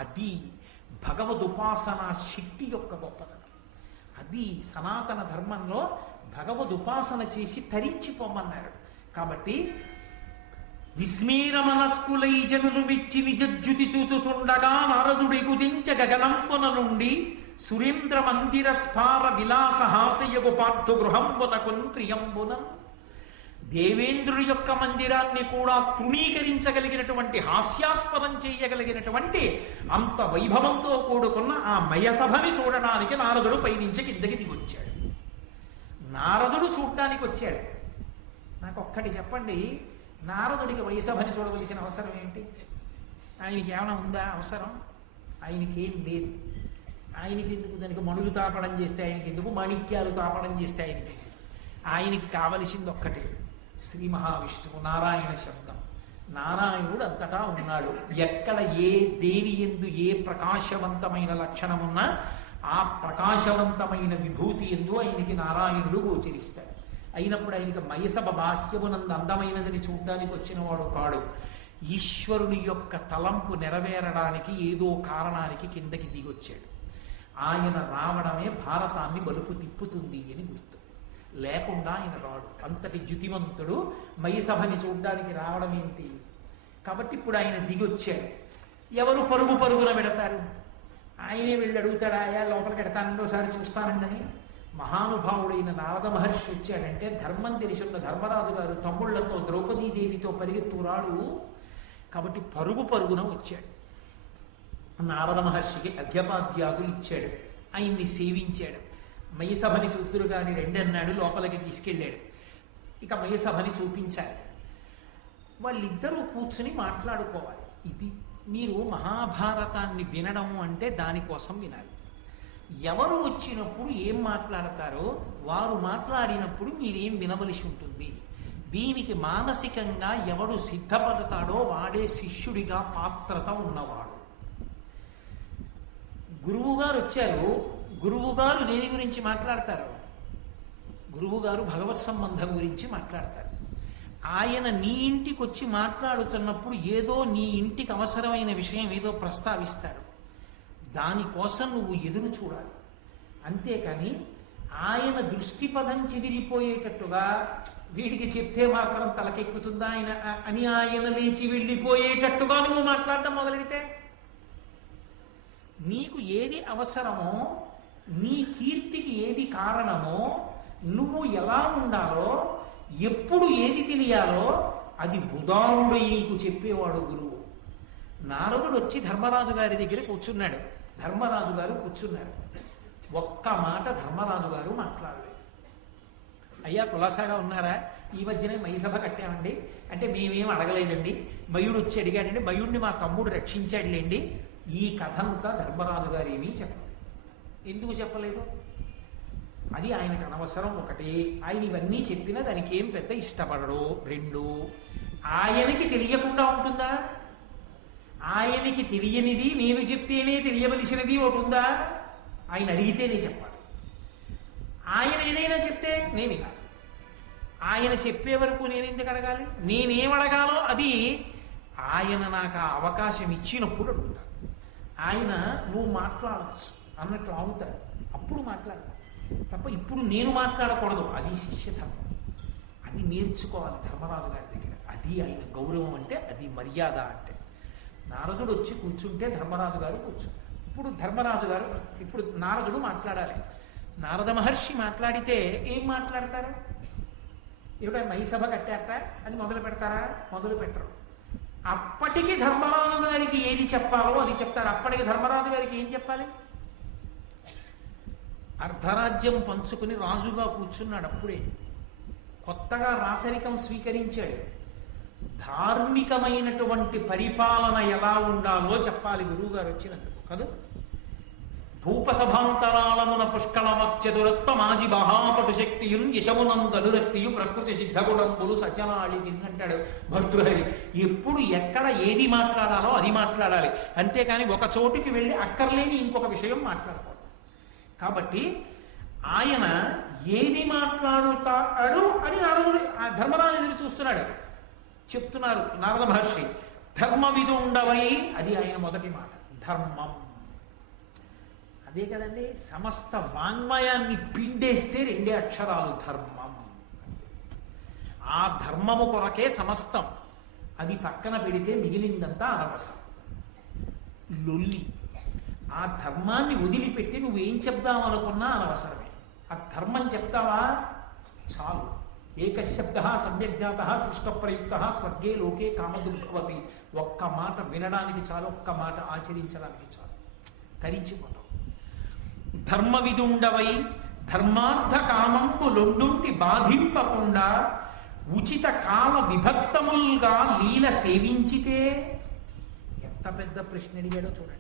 అది భగవదుపాసన శక్తి యొక్క గొప్పతనం. అది సనాతన ధర్మంలో భగవదుపాసన చేసి తరించిపోమన్నారు. కాబట్టి విస్మీర మనస్కులై జనులు మెచ్చి నిజజ్యుతి చూచుచుండగా నారదుడి గుదించ గగనంబున నుండి సురేంద్ర మందిర స్ఫార విలాస హాసయగు పార్థు గృహంబునకున్ ప్రియంబునన్. దేవేంద్రుడి యొక్క మందిరాన్ని కూడా తృణీకరించగలిగినటువంటి, హాస్యాస్పదం చేయగలిగినటువంటి అంత వైభవంతో కూడుకున్న ఆ మయసభని చూడడానికి నారదుడు పైనుంచి కిందకి దిగొచ్చాడు. నారదుడు చూడటానికి వచ్చాడు. నాకు ఒక్కటి చెప్పండి, నారదుడికి వైసభని చూడవలసిన అవసరం ఏంటి? ఆయనకి ఏమైనా ఉందా అవసరం? ఆయనకి ఏం లేదు. ఆయనకి ఎందుకు? దానికి మణులు తాపడం చేస్తే ఆయనకి ఎందుకు? మాణిక్యాలు తాపడం చేస్తే ఆయనకి కావలసింది ఒక్కటే, శ్రీ మహావిష్ణువు నారాయణ శబ్దం. నారాయణుడు అంతటా ఉన్నాడు. ఎక్కడ ఏ దేవి యందు ఏ ప్రకాశవంతమైన లక్షణమున్నా ఆ ప్రకాశవంతమైన విభూతి ఎందు ఆయనకి నారాయణుడు గోచరిస్తాడు. అయినప్పుడు ఆయనకి మయసభ బాహ్యమునందు అందమైనదని చూడ్డానికి వచ్చిన వాడు కాడు. ఈశ్వరుని యొక్క తలంపు నెరవేరడానికి ఏదో కారణానికి కిందకి దిగొచ్చాడు. ఆయన రావడమే భారతాన్ని బలుపు తిప్పుతుంది అని గుర్తు. లేకుండా ఆయన రాడు. అంతటి జ్యుతిమంతుడు మయసభని చూడ్డానికి రావడం ఏమిటి? కాబట్టి ఇప్పుడు ఆయన దిగొచ్చాడు. ఎవరు పరుగు పరుగున పెడతారు? ఆయనే వెళ్ళి అడుగుతాడు, ఆయా లోపలికి ఎడతానండి ఒకసారి చూస్తానండి. మహానుభావుడైన నారద మహర్షి వచ్చాడంటే ధర్మం తెలిసిన ధర్మరాజు గారు తమ్ముళ్లతో ద్రౌపదీదేవితో పరిగెత్తురాడు. కాబట్టి పరుగు పరుగున వచ్చాడు. నారద మహర్షికి అర్ఘ్యపాద్యాదులు ఇచ్చాడు. ఆయన్ని సేవించాడు. మయసభని చూద్దురు గాని రెండన్నాడు. లోపలికి తీసుకెళ్ళాడు. ఇక మయసభని చూపించాలి. వాళ్ళిద్దరూ కూర్చుని మాట్లాడుకోవాలి. ఇది మీరు మహాభారతాన్ని వినడము అంటే దానికోసం వినాలి. ఎవరు వచ్చినప్పుడు ఏం మాట్లాడతారో వారు మాట్లాడినప్పుడు మీరేం వినవలసి ఉంటుంది. దీనికి మానసికంగా ఎవడు సిద్ధపడతాడో వాడే శిష్యుడిగా పాత్రత ఉన్నవాడు. గురువుగారు వచ్చారు. గురువుగారు దేని గురించి మాట్లాడతారు? గురువుగారు భగవత్ సంబంధం గురించి మాట్లాడతారు. ఆయన నీ ఇంటికి వచ్చి మాట్లాడుతున్నప్పుడు ఏదో నీ ఇంటికి అవసరమైన విషయం ఏదో ప్రస్తావిస్తాడు. దానికోసం నువ్వు ఎదురు చూడాలి. అంతేకాని ఆయన దృష్టిపథం చెదిరిపోయేటట్టుగా వీడికి చెప్తే మాత్రం తలకెక్కుతుందా ఆయన అని ఆయన లేచి వెళ్ళిపోయేటట్టుగా నువ్వు మాట్లాడడం మొదలెడితే నీకు ఏది అవసరమో, నీ కీర్తికి ఏది కారణమో, నువ్వు ఎలా ఉండాలో, ఎప్పుడు ఏది తెలియాలో అది ఉదారుడై నీకు చెప్పేవాడు గురువు. నారదుడు వచ్చి ధర్మరాజు గారి దగ్గర కూర్చున్నాడు. ధర్మరాజు గారు కూర్చున్నారు. ఒక్క మాట ధర్మరాజు గారు మాట్లాడలేదు. అయ్యా కులాసాగా ఉన్నారా? ఈ మధ్యనే మయసభ కట్టామండి అంటే మేమేం అడగలేదండి. మయుడు వచ్చి అడిగాడండి. మయుడిని మా తమ్ముడు రక్షించాడులేండి. ఈ కథంతా ధర్మరాజు గారు ఏమీ చెప్పలేదు. ఎందుకు చెప్పలేదు? అది ఆయనకు అనవసరం. ఒకటి, ఆయన ఇవన్నీ చెప్పినా దానికి ఏం పెద్ద ఇష్టపడడు. రెండు, ఆయనకి తెలియకుండా ఉంటుందా? ఆయనకి తెలియనిది నేను చెప్తేనే తెలియవలసినది ఒకటి ఉందా? ఆయన అడిగితేనే చెప్పాలి. ఆయన ఏదైనా చెప్తే నేను వినాలి. ఆయన చెప్పే వరకు నేను ఎందుకు అడగాలి? నేనేం అడగాలో అది ఆయన నాకు ఆ అవకాశం ఇచ్చినప్పుడు అడుగుతాను. ఆయన నువ్వు మాట్లాడచ్చు అన్నట్లు అవుతాడు. అప్పుడు మాట్లాడతాను తప్ప ఇప్పుడు నేను మాట్లాడకూడదు. అది శిష్యధర్మం. అది నేర్చుకోవాలి ధర్మరాజు గారి దగ్గర. అది ఆయన గౌరవం అంటే, అది మర్యాద అంటే. నారదుడు వచ్చి కూర్చుంటే ధర్మరాజు గారు కూర్చుంటారు. ఇప్పుడు నారదుడు మాట్లాడాలి. నారద మహర్షి మాట్లాడితే ఏం మాట్లాడతారు? ఇప్పుడు మయసభ కట్టారట అని మొదలు పెడతారా? మొదలు పెట్టరు. అప్పటికి ధర్మరాజు గారికి ఏది చెప్పాలో అది చెప్తారు. అప్పటికి ధర్మరాజు గారికి ఏం చెప్పాలి? అర్ధరాజ్యం పంచుకుని రాజుగా కూర్చున్నాడు. అప్పుడే కొత్తగా రాచరికం స్వీకరించాడు. ధార్మికమైనటువంటి పరిపాలన ఎలా ఉండాలో చెప్పాలి గురువుగారు వచ్చినందుకు కదా. భూపసభాంతరాళమున పుష్కళమత్యదురత్వ మాజి మహాపటు శక్తియున్ యశమునందనురక్తియు ప్రకృతి సిద్ధగుడంబులు సచనాళి అంటాడు భర్తృహరి. ఎప్పుడు ఎక్కడ ఏది మాట్లాడాలో అది మాట్లాడాలి. అంతేకాని ఒక చోటుకి వెళ్ళి అక్కర్లేని ఇంకొక విషయం మాట్లాడకూడదు. కాబట్టి ఆయన ఏది మాట్లాడుతాడు అని నారదుడు ధర్మరాజు ఎదురు చూస్తున్నాడు. చెప్తున్నారు నారద మహర్షి, ధర్మవిదుండవై. అది ఆయన మొదటి మాట. ధర్మం అదే కదండి. సమస్త వాంగ్మయాన్ని పిండేస్తే రెండే అక్షరాలు ధర్మం. ఆ ధర్మము కొరకే సమస్తం. అది పక్కన పెడితే మిగిలిందంతా అనవసరం, లొల్లి. ఆ ధర్మాన్ని వదిలిపెట్టి నువ్వేం చెప్దామనుకున్నా అనవసరమే. ఆ ధర్మం చెప్తావా చాలు. ఏకశబ్ద సమ్యజ్ఞాత సృష్టప్రయుక్త స్వర్గే లోకే కామదుర్భవతి. ఒక్క మాట వినడానికి చాలు, ఒక్క మాట ఆచరించడానికి చాలు, తరించిపోతాం. ధర్మవిదుండవై ధర్మార్థ కామంబు లొండుంటి బాధింపకుండా ఉచిత కాల విభక్తములుగా లీల సేవించితే. ఎంత పెద్ద ప్రశ్న అడిగాడో చూడండి.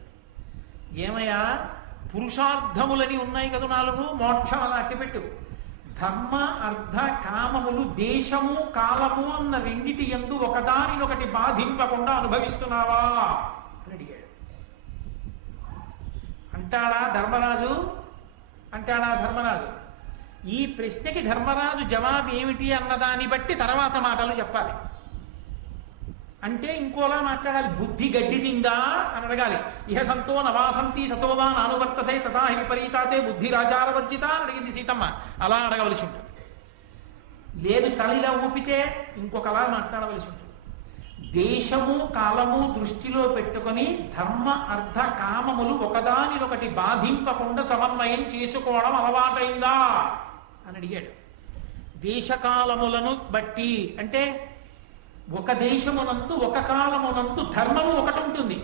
ఏమయ్యా పురుషార్థములని ఉన్నాయి కదా 4, మోక్షం అలా అట్టిపెట్టు. ధర్మ అర్థ కామములు దేశము కాలము అన్న రెండిటి యందు ఒకదానినొకటి బాధింపకుండా అనుభవిస్తున్నావా అని అడిగాడు. అంటాడా ధర్మరాజు? ఈ ప్రశ్నకి ధర్మరాజు జవాబు ఏమిటి అన్నదాన్ని బట్టి తర్వాత మాటలు చెప్పాలి. అంటే ఇంకోలా మాట్లాడాలి. బుద్ధి గడ్డి తిందా అని అడగాలి. ఇహ సంతో నవాసంతి సతోవా నానువర్తసే తథా హి విపరీతాతే బుద్ధిరాచారవర్జిత అని అడిగింది సీతమ్మ. అలా అడగవలసి ఉంటుంది. లేదు తలిలా ఊపితే ఇంకొకలా మాట్లాడవలసి ఉంటుంది. దేశము కాలము దృష్టిలో పెట్టుకొని ధర్మ అర్థ కామములు ఒకదానినొకటి బాధింపకుండా సమన్వయం చేసుకోవడం అలవాటైందా అని అడిగాడు. దేశకాలములను బట్టి అంటే ఒక దేశమునందు ఒక కాలమునందు ధర్మము ఒకటి ఉంటుంది,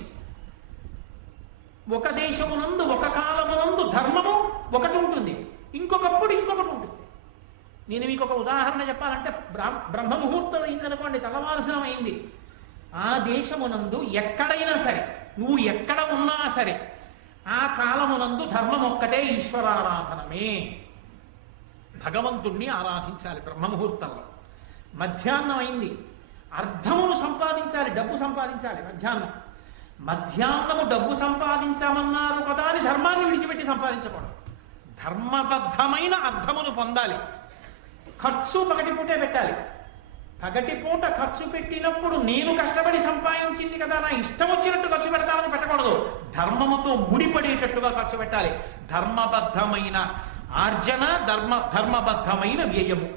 ఒక దేశమునందు ఒక కాలమునందు ధర్మము ఒకటి ఉంటుంది, ఇంకొకప్పుడు ఇంకొకటి ఉంటుంది. నేను మీకు ఒక ఉదాహరణ చెప్పాలంటే బ్రహ్మముహూర్తం అయిందనుకోండి, తెల్లవారుసనం అయింది. ఆ దేశమునందు ఎక్కడైనా సరే, నువ్వు ఎక్కడ ఉన్నా సరే, ఆ కాలమునందు ధర్మం ఒక్కటే, ఈశ్వరారాధనమే. భగవంతుణ్ణి ఆరాధించాలి బ్రహ్మముహూర్తంలో. మధ్యాహ్నం అయింది, అర్థమును సంపాదించాలి, డబ్బు సంపాదించాలి. మధ్యాహ్నము డబ్బు సంపాదించామన్నారు కదా అని ధర్మాన్ని విడిచిపెట్టి సంపాదించకూడదు. ధర్మబద్ధమైన అర్థమును పొందాలి. ఖర్చు పగటిపూటే పెట్టాలి. పగటిపూట ఖర్చు పెట్టినప్పుడు నేను కష్టపడి సంపాదించింది కదా, నా ఇష్టం వచ్చినట్టు ఖర్చు పెడతానని పెట్టకూడదు. ధర్మముతో ముడిపడేటట్టుగా ఖర్చు పెట్టాలి. ధర్మబద్ధమైన ఆర్జన, ధర్మబద్ధమైన వ్యయము.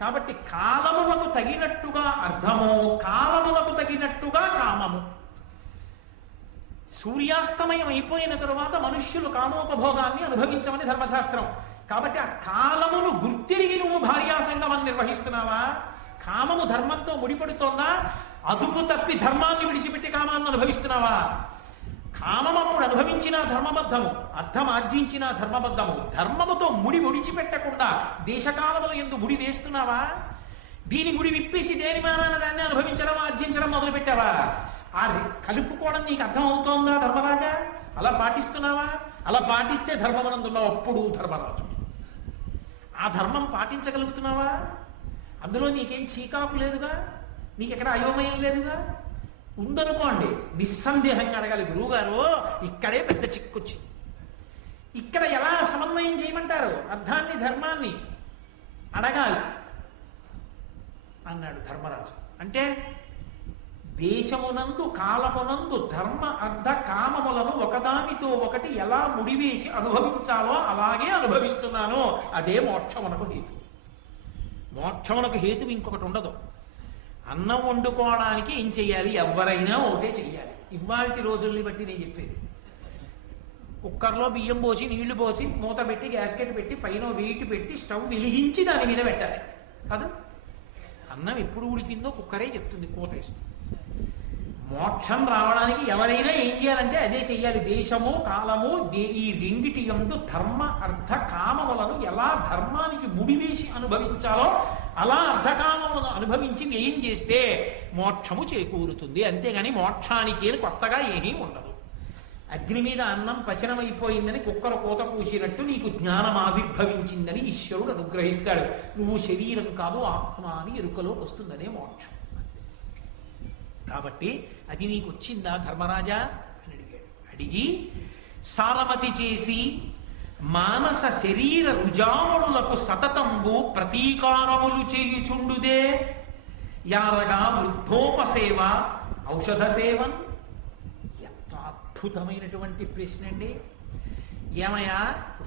కాబట్టి కాలములకు తగినట్టుగా అర్థము, కాలములకు తగినట్టుగా కామము. సూర్యాస్తమయం అయిపోయిన తరువాత మనుష్యులు కామోపభోగాన్ని అనుభవించమని ధర్మశాస్త్రం. కాబట్టి ఆ కాలమును గుర్తిరిగి నువ్వు భార్యాసంగమని నిర్వహిస్తున్నావా? కామము ధర్మంతో ముడిపడుతోందా? అదుపు తప్పి ధర్మాన్ని విడిచిపెట్టి కామాన్ని అనుభవిస్తున్నావా? కామం అప్పుడు అనుభవించిన ధర్మబద్ధము, అర్థం ఆర్జించిన ధర్మబద్ధము. ధర్మముతో ముడి ముడిచిపెట్టకుండా దేశకాలముల యందు ముడి వేస్తున్నావా? దీని ముడి విప్పేసి దేని మానాన దాన్ని అనుభవించడం, ఆర్జించడం మొదలుపెట్టావా? ఆ కలుపుకోవడం నీకు అర్థం అవుతోందా ధర్మరాజా? అలా పాటిస్తున్నావా? అలా పాటిస్తే ధర్మమనందున్నావు. అప్పుడు ధర్మరాజు ఆ ధర్మం పాటించగలుగుతున్నావా? అందులో నీకేం చీకాకు లేదుగా, నీకెక్కడ అయోమయం లేదుగా. ఉందనుకోండి, నిస్సందేహంగా అడగాలి, గురువుగారు ఇక్కడే పెద్ద చిక్కొచ్చింది, ఇక్కడ ఎలా సమన్వయం చేయమంటారు అర్థాన్ని ధర్మాన్ని అడగాలి అన్నాడు ధర్మరాజు. అంటే దేశమునందు కాలమునందు ధర్మ అర్థ కామములను ఒకదానితో ఒకటి ఎలా ముడివేసి అనుభవించాలో అలాగే అనుభవిస్తున్నాను. అదే మోక్షమునకు హేతు. మోక్షమునకు హేతు ఇంకొకటి ఉండదు. అన్నం వండుకోవడానికి ఏం చెయ్యాలి? ఎవరైనా ఒకటే చెయ్యాలి. ఇవాళ రోజుల్ని బట్టి నేను చెప్పేది, కుక్కర్లో బియ్యం పోసి నీళ్లు పోసి మూత పెట్టి గ్యాస్కెట్ పెట్టి పైన వెయిట్ పెట్టి స్టవ్ వెలిగించి దాని మీద పెట్టాలి కాదు. అన్నం ఎప్పుడు ఉడికిందో కుక్కరే చెప్తుంది, కూతేస్తుంది. మోక్షం రావడానికి ఎవరైనా ఏం చేయాలంటే అదే చెయ్యాలి. దేశము కాలము ఈ రెండిటి యందు ధర్మ అర్థ కామములను ఎలా ధర్మానికి ముడివేసి అనుభవించాలో అలా అర్ధకామములను అనుభవించి ఏం చేస్తే మోక్షము చేకూరుతుంది. అంతేగాని మోక్షానికి కొత్తగా ఏమీ ఉండదు. అగ్ని మీద అన్నం పచనమైపోయిందని కుక్కర కోత పూసినట్టు నీకు జ్ఞానం ఆవిర్భవించిందని ఈశ్వరుడు అనుగ్రహిస్తాడు. నువ్వు శరీరం కాదు ఆత్మ అని ఎరుకలోకి వస్తుందనే మోక్షం. కాబట్టి అది నీకు వచ్చిందా ధర్మరాజా అని అడిగాడు. అడిగి సారమతి చేసి మానస శరీర రుజాములకు సతతంబు ప్రతీకారములు చేయుచుండుదే యారగా వృద్ధోపసేవ ఔషధ సేవన్. ఎంత అద్భుతమైనటువంటి ప్రశ్న అండి. ఏమయ్యా,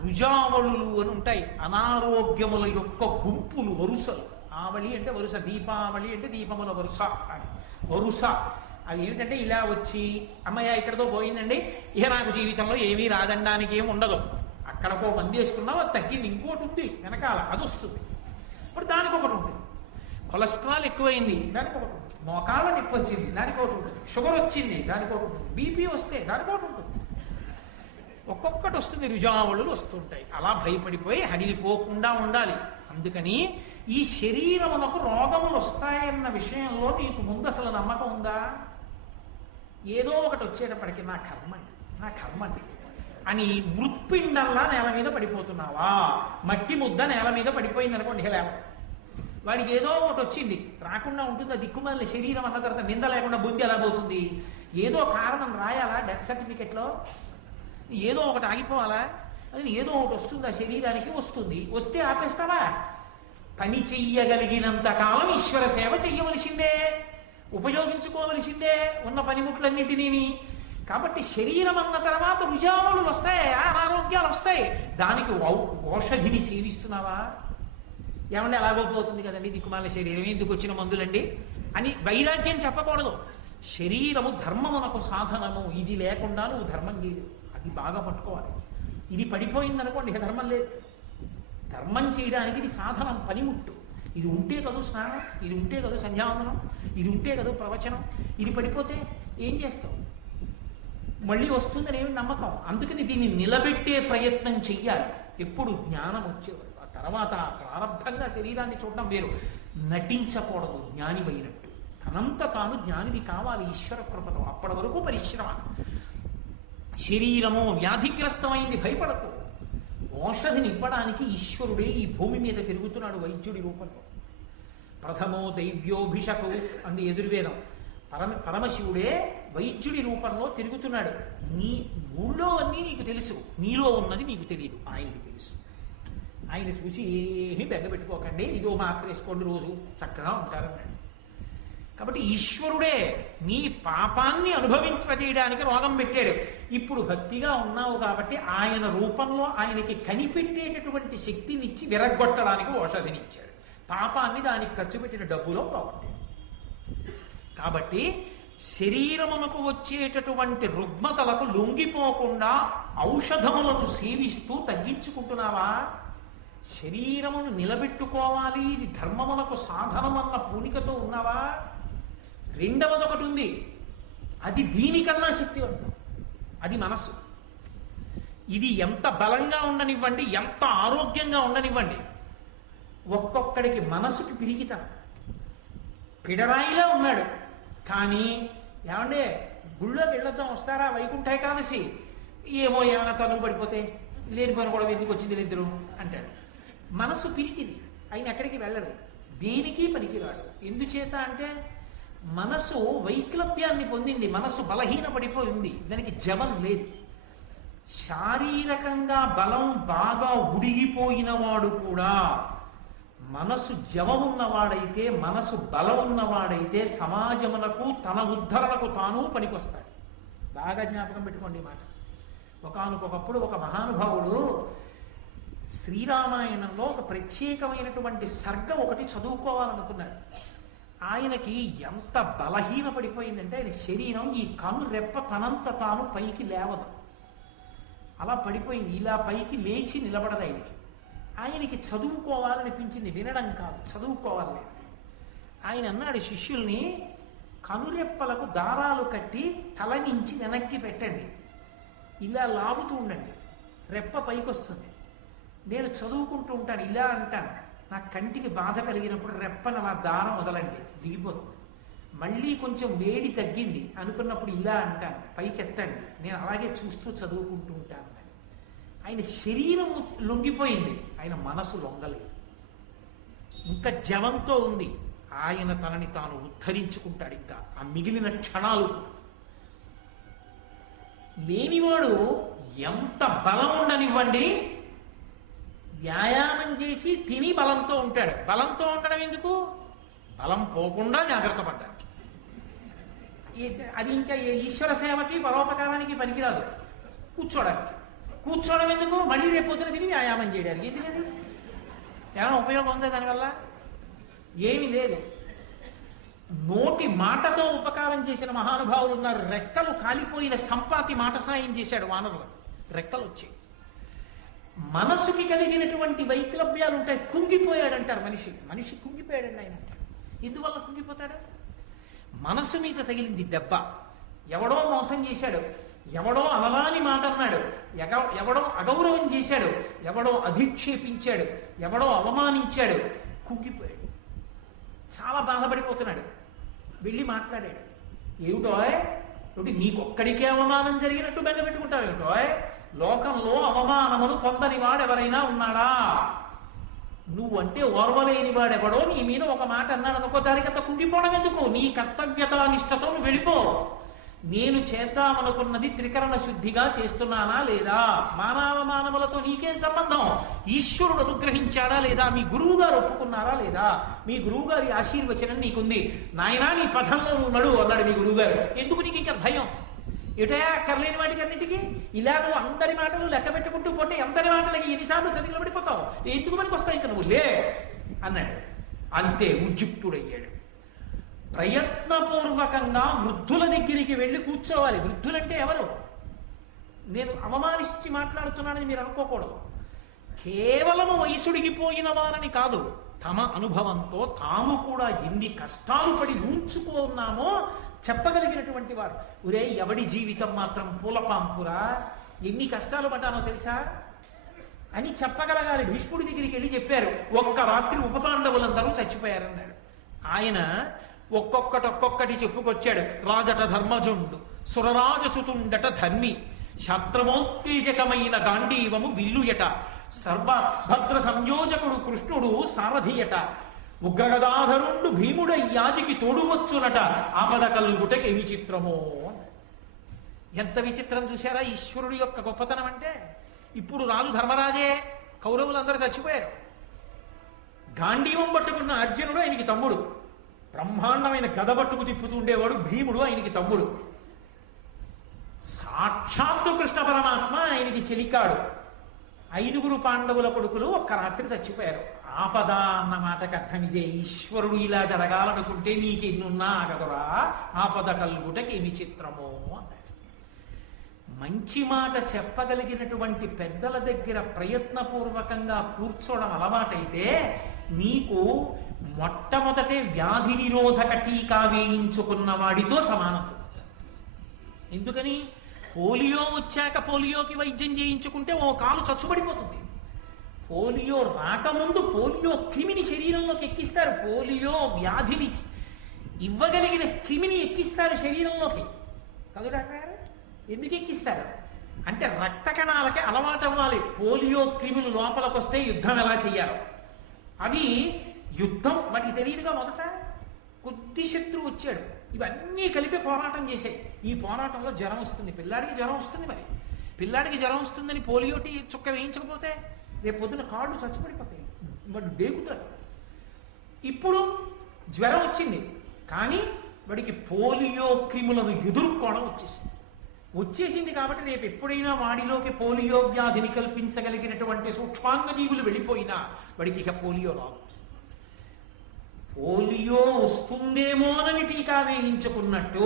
రుజావళులు అని ఉంటాయి, అనారోగ్యముల యొక్క గుంపులు, వరుసలు. ఆవళి అంటే వరుస, దీపావళి అంటే దీపముల వరుస అని వరుస. అవి ఏమిటంటే ఇలా వచ్చి అమ్మయ్య ఇక్కడతో పోయిందండి, ఇక నాకు జీవితంలో ఏమీ రాదనడానికి ఏమి ఉండదు. అక్కడకో మంది వేసుకున్నావు, అది తగ్గింది, ఇంకోటి ఉంది వెనకాల, అది వస్తుంది. ఇప్పుడు దానికి ఒకటి ఉంటుంది. కొలెస్ట్రాల్ ఎక్కువైంది, దానికి ఒకటి ఉంటుంది. మోకాళ్ళ నొప్పి వచ్చింది, దానికి ఒకటి ఉంటుంది. షుగర్ వచ్చింది, దానికి ఒకటి ఉంటుంది. బీపీ వస్తే దానికి ఒకటి ఉంటుంది. ఒక్కొక్కటి వస్తుంది, రుజావళులు వస్తుంటాయి. అలా భయపడిపోయి హడిలిపోకుండా ఉండాలి. అందుకని ఈ శరీరమునకు రోగములు వస్తాయన్న విషయంలో నీకు ముందు అసలు నమ్మకం ఉందా? ఏదో ఒకటి వచ్చేటప్పటికి నా కర్మండి అని మృత్పిండల్లా నేల మీద పడిపోతున్నావా? మట్టి ముద్ద నేల మీద పడిపోయింది అనుకోండి, లేవ. వాడికి ఏదో ఒకటి వచ్చింది, రాకుండా ఉంటుందా? దిక్కుమాలిన శరీరం అన్న తర్వాత నింద లేకుండా బుద్ధి ఎలా పోతుంది? ఏదో కారణం రాయాలా డెత్ సర్టిఫికెట్లో? ఏదో ఒకటి ఆగిపోవాలా? అది ఏదో ఒకటి వస్తుంది, ఆ శరీరానికి వస్తుంది. వస్తే ఆపేస్తావా? పని చెయ్యగలిగినంత కాలం ఈశ్వర సేవ చెయ్యవలసిందే, ఉపయోగించుకోవలసిందే ఉన్న పనిముట్లన్నింటినీ. కాబట్టి శరీరం అన్న తర్వాత రుజావులు వస్తాయి, అనారోగ్యాలు వస్తాయి. దానికి ఔషధిని సేవిస్తున్నావా? ఏమంటే అలాగో పోతుంది కదండి, దిక్కుమాల శరీరం ఎందుకు వచ్చిన మందులండి అని వైరాగ్యం చెప్పకూడదు. శరీరము ధర్మమునకు సాధనము, ఇది లేకుండా నువ్వు ధర్మం చేయదు. అది బాగా పట్టుకోవాలి. ఇది పడిపోయిందనుకోండి, ఇక ధర్మం లేదు. ధర్మం చేయడానికి ఇది సాధనం, పనిముట్టు. ఇది ఉంటే కదూ స్నానం, ఇది ఉంటే కదూ సంధ్యావందనం, ఇది ఉంటే కదూ ప్రవచనం. ఇది పడిపోతే ఏం చేస్తావు? మళ్ళీ వస్తుందని ఏమి నమ్మకం. అందుకని దీన్ని నిలబెట్టే ప్రయత్నం చెయ్యాలి ఎప్పుడు జ్ఞానం వచ్చేవారు. ఆ తర్వాత ప్రారంభంగా శరీరాన్ని చూడడం వేరు. నటించకూడదు జ్ఞానివైనట్టు. అనంత తాను జ్ఞానివి కావాలి ఈశ్వర కృపతో. అప్పటి వరకు పరిశ్రమ. శరీరము వ్యాధిగ్రస్తమైంది, భయపడకు. ఔషధిని ఇవ్వడానికి ఈశ్వరుడే ఈ భూమి మీద తిరుగుతున్నాడు వైద్యుడి రూపంలో. ప్రథమో దైవ్యోభిషకు అంది యజుర్వేదం. పరమశివుడే వైద్యుడి రూపంలో తిరుగుతున్నాడు. నీ ఊళ్ళో అన్నీ నీకు తెలుసు, నీలో ఉన్నది నీకు తెలియదు, ఆయనకి తెలుసు. ఆయన చూసి ఏమీ బెంగపెట్టుకోకండి, ఇదో మాత్రం వేసుకోండి, రోజు చక్కగా ఉంటారన్నాడు. కాబట్టి ఈశ్వరుడే నీ పాపాన్ని అనుభవించచేయడానికి రోగం పెట్టాడు. ఇప్పుడు భక్తిగా ఉన్నావు కాబట్టి ఆయన రూపంలో ఆయనకి కనిపెట్టేటటువంటి శక్తినిచ్చి విరగ్గొట్టడానికి ఔషధినిచ్చాడు. పాపాన్ని దానికి ఖర్చు పెట్టిన డబ్బులో పోగొట్టాడు. కాబట్టి శరీరమునకు వచ్చేటటువంటి రుగ్మతలకు లొంగిపోకుండా ఔషధములను సేవిస్తూ తగ్గించుకుంటున్నావా? శరీరమును నిలబెట్టుకోవాలి, ఇది ధర్మమునకు సాధనమన్న పూనికతో ఉన్నావా? రెండవది ఒకటి ఉంది, అది దీనికన్నా శక్తివంతం, అది మనస్సు. ఇది ఎంత బలంగా ఉండనివ్వండి, ఎంత ఆరోగ్యంగా ఉండనివ్వండి, ఒక్కొక్కడికి మనసుకి పిరిగితనం. పిడరాయిలా ఉన్నాడు కానీ ఏమంటే గుళ్ళోకి వెళ్ళొద్దాం వస్తారా వైకుంఠ ఏకాదశి, ఏమో ఏమైనా తనువు పడిపోతే లేనిపోయిన కూడా ఎందుకు వచ్చింది ఇద్దరు అంటాడు. మనసు పిరికిది, ఆయన ఎక్కడికి వెళ్ళడు, దేనికి పనికిరాడు. ఎందుచేత అంటే మనసు వైక్లభ్యాన్ని పొందింది, మనసు బలహీనపడిపోయింది, దానికి జవం లేదు. శారీరకంగా బలం బాగా ఉడిగిపోయిన వాడు కూడా మనసు జవం ఉన్నవాడైతే, మనసు బలం ఉన్నవాడైతే సమాజమునకు తన ఉద్ధరణకు తాను పనికొస్తాడు. బాగా జ్ఞాపకం పెట్టుకోండి ఈ మాట. ఒకానొకప్పుడు ఒక మహానుభావుడు శ్రీరామాయణంలో ఒక ప్రత్యేకమైనటువంటి సర్గ ఒకటి చదువుకోవాలనుకున్నాడు. ఆయనకి ఎంత బలహీన పడిపోయిందంటే ఆయన శరీరం ఈ కన్ను రెప్ప తనంత తాను పైకి లేవదు, అలా పడిపోయింది. ఇలా పైకి లేచి నిలబడదు ఆయనకి చదువుకోవాలనిపించింది, వినడం కాదు, చదువుకోవాలి. ఆయన అన్నాడు శిష్యుల్ని, కనురెప్పలకు దారాలు కట్టి తల నుంచి వెనక్కి పెట్టండి, ఇలా లాగుతూ ఉండండి, రెప్ప పైకి వస్తుంది. నేను చదువుకుంటూ ఉంటాను, ఇలా అంటాను, నా కంటికి బాధ కలిగినప్పుడు రెప్పను అలా దారం వదలండి, దిగిపోతుంది. మళ్ళీ కొంచెం వేడి తగ్గింది అనుకున్నప్పుడు ఇలా అంటాను, పైకి ఎత్తండి, నేను అలాగే చూస్తూ చదువుకుంటూ ఉంటాను. ఆయన శరీరం లొంగిపోయింది, ఆయన మనసు లొంగలేదు, ఇంకా జవంతో ఉంది. ఆయన తనని తాను ఉద్ధరించుకుంటాడు. ఇంకా ఆ మిగిలిన క్షణాలు లేనివాడు ఎంత బలం ఉండనివ్వండి, వ్యాయామం చేసి తిని బలంతో ఉంటాడు. బలంతో ఉండడం ఎందుకు? బలం పోకుండా జాగ్రత్త పడ్డానికి. అది ఇంకా ఈశ్వర సేవకి పరోపకారానికి పనికిరాదు. కూర్చోవడం ఎందుకు? మళ్ళీ రేపు పొద్దున తిని వ్యాయామం చేయడానికి. ఎందుకు? ఏమైనా ఉపయోగం ఉందా దానివల్ల? ఏమీ లేదు. నోటి మాటతో ఉపకారం చేసిన మహానుభావులు ఉన్నారు. రెక్కలు కాలిపోయిన సంపాతి మాట సాయం చేశాడు వానరులకు, రెక్కలు వచ్చాయి. మనసుకి కలిగినటువంటి వైక్లభ్యాలు ఉంటాయి. కుంగిపోయాడంటారు మనిషి కుంగిపోయాడండి ఆయన. ఎందువల్ల కుంగిపోతాడు? మనసు మీద తగిలింది దెబ్బ. ఎవడో మోసం చేశాడు, ఎవడో అనరాని మాట అన్నాడు, ఎవడో అగౌరవం చేశాడు, ఎవడో అధిక్షేపించాడు, ఎవడో అవమానించాడు, కుంగిపోయాడు. చాలా బాధపడిపోతున్నాడు. వెళ్ళి మాట్లాడాడు. ఏమిటోయ్ నీకొక్కడికే అవమానం జరిగినట్టు బెంగ పెట్టుకుంటావు ఏమిటోయ్, లోకంలో అవమానమును పొందని వాడెవరైనా ఉన్నాడా? నువ్వంటే ఓర్వలేని వాడెవడో నీ మీద ఒక మాట అన్నాడు అనుకో, దానికంత కుంగిపోవడం ఎందుకు? నీ కర్తవ్యత నిష్టతో నువ్వు వెళ్ళిపో. నేను చేద్దామనుకున్నది త్రికరణ శుద్ధిగా చేస్తున్నానా లేదా? మానవమానములతో నీకేం సంబంధం? ఈశ్వరుడు అనుగ్రహించాడా లేదా? మీ గురువు గారు ఒప్పుకున్నారా లేదా? మీ గురువు గారి ఆశీర్వచనం నీకుంది. నాయనా నీ పథంలో నువ్వు నడు అన్నాడు మీ గురువు గారు. ఎందుకు నీకు ఇంకా భయం? ఏటయా అక్కర్లేని వాటికి అన్నిటికీ ఇలా నువ్వు అందరి మాటలు లెక్క పెట్టుకుంటూ పోతే అందరి మాటలకి ఎన్నిసార్లు చదివిలో పడిపోతావు. ఎందుకు మనకి వస్తావు ఇంకా నువ్వు లే అన్నాడు. అంతే ఉద్యుక్తుడయ్యాడు. ప్రయత్నపూర్వకంగా వృద్ధుల దగ్గరికి వెళ్ళి కూర్చోవాలి. వృద్ధులంటే ఎవరు? నేను అవమానించి మాట్లాడుతున్నానని మీరు అనుకోకూడదు. కేవలము వయసుడిగిపోయిన వారని కాదు, తమ అనుభవంతో తాము కూడా ఎన్ని కష్టాలు పడి ఉంచుకున్నామో చెప్పగలిగినటువంటి వారు. ఒరే ఎవడి జీవితం మాత్రం పూలపాంపురా, ఎన్ని కష్టాలు పడ్డానో తెలుసా అని చెప్పగలగాలి. భీష్ముడి దగ్గరికి వెళ్ళి చెప్పారు, ఒక్క రాత్రి ఉపపాండవులందరూ చచ్చిపోయారన్నాడు. ఆయన ఒక్కొక్కటి చెప్పుకొచ్చాడు. రాజట ధర్మజుండు, సురరాజసుతుండట ధర్మి, శత్రమోత్తేజకమైన గాంధీవము విల్లుయట, సర్వభద్ర సంయోజకుడు కృష్ణుడు సారథియట, ఉగ్రగదాధరుండు భీముడై యాజికి తోడువచ్చునట, ఆపద కల్గుటకి విచిత్రమో. ఎంత విచిత్రం చూశారా ఈశ్వరుడు యొక్క గొప్పతనం అంటే. ఇప్పుడు రాజు ధర్మరాజే, కౌరవులందరూ చచ్చిపోయారు. గాంధీవం పట్టుకున్న అర్జునుడు ఆయనకి తమ్ముడు, బ్రహ్మాండమైన గద పట్టుకు తిప్పుతూ ఉండేవాడు భీముడు ఆయనకి తమ్ముడు, సాక్షాత్తు కృష్ణ పరమాత్మ ఆయనకి చెలికాడు. 5 పాండవుల కొడుకులు ఒక్క రాత్రి చచ్చిపోయారు. ఆపద అన్న మాటకు అర్థం ఇదే. ఈశ్వరుడు ఇలా జరగాలనుకుంటే నీకు ఎన్నున్నా ఆగదురా, ఆపద కల్గుటకి విచిత్రమో అన్నాడు. మంచి మాట చెప్పగలిగినటువంటి పెద్దల దగ్గర ప్రయత్నపూర్వకంగా కూర్చోవడం అలవాటైతే నీకు మొట్టమొదటే వ్యాధి నిరోధక టీకా వేయించుకున్న వాడితో సమానం. ఎందుకని? పోలియో వచ్చాక పోలియోకి వైద్యం చేయించుకుంటే ఓ కాలు చచ్చుబడిపోతుంది. పోలియో రాకముందు పోలియో క్రిమిని శరీరంలోకి ఎక్కిస్తారు. పోలియో వ్యాధిని ఇవ్వగలిగిన క్రిమిని ఎక్కిస్తారు శరీరంలోకి. కాదు డాక్టర్? ఎందుకు ఎక్కిస్తారు అంటే రక్త కణాలకి అలవాటు అవ్వాలి. పోలియో క్రిములు లోపలికి వస్తే యుద్ధం ఎలా చెయ్యాలో అవి యుద్ధం వాటికి తెలియదుగా. మొదట కొద్ది శత్రువు వచ్చాడు, ఇవన్నీ కలిపి పోరాటం చేశాయి. ఈ పోరాటంలో జ్వరం వస్తుంది, పిల్లాడికి జ్వరం వస్తుంది. మరి పిల్లాడికి జ్వరం వస్తుందని పోలియో చుక్క వేయించకపోతే రేపు పొద్దున కాళ్ళు చచ్చిపడిపోతాయి, వాడు డేగుతాడు. ఇప్పుడు జ్వరం వచ్చింది, కానీ వాడికి పోలియో క్రిములను ఎదుర్కోవడం వచ్చేసింది కాబట్టి రేపు ఎప్పుడైనా వాడిలోకి పోలియో వ్యాధిని కల్పించగలిగినటువంటి సూక్ష్మాంగ జీవులు వెళ్ళిపోయినా వాడికి ఇక పోలియో రాదు. పోలియో వస్తుందేమోనని టీకా వేయించుకున్నట్టు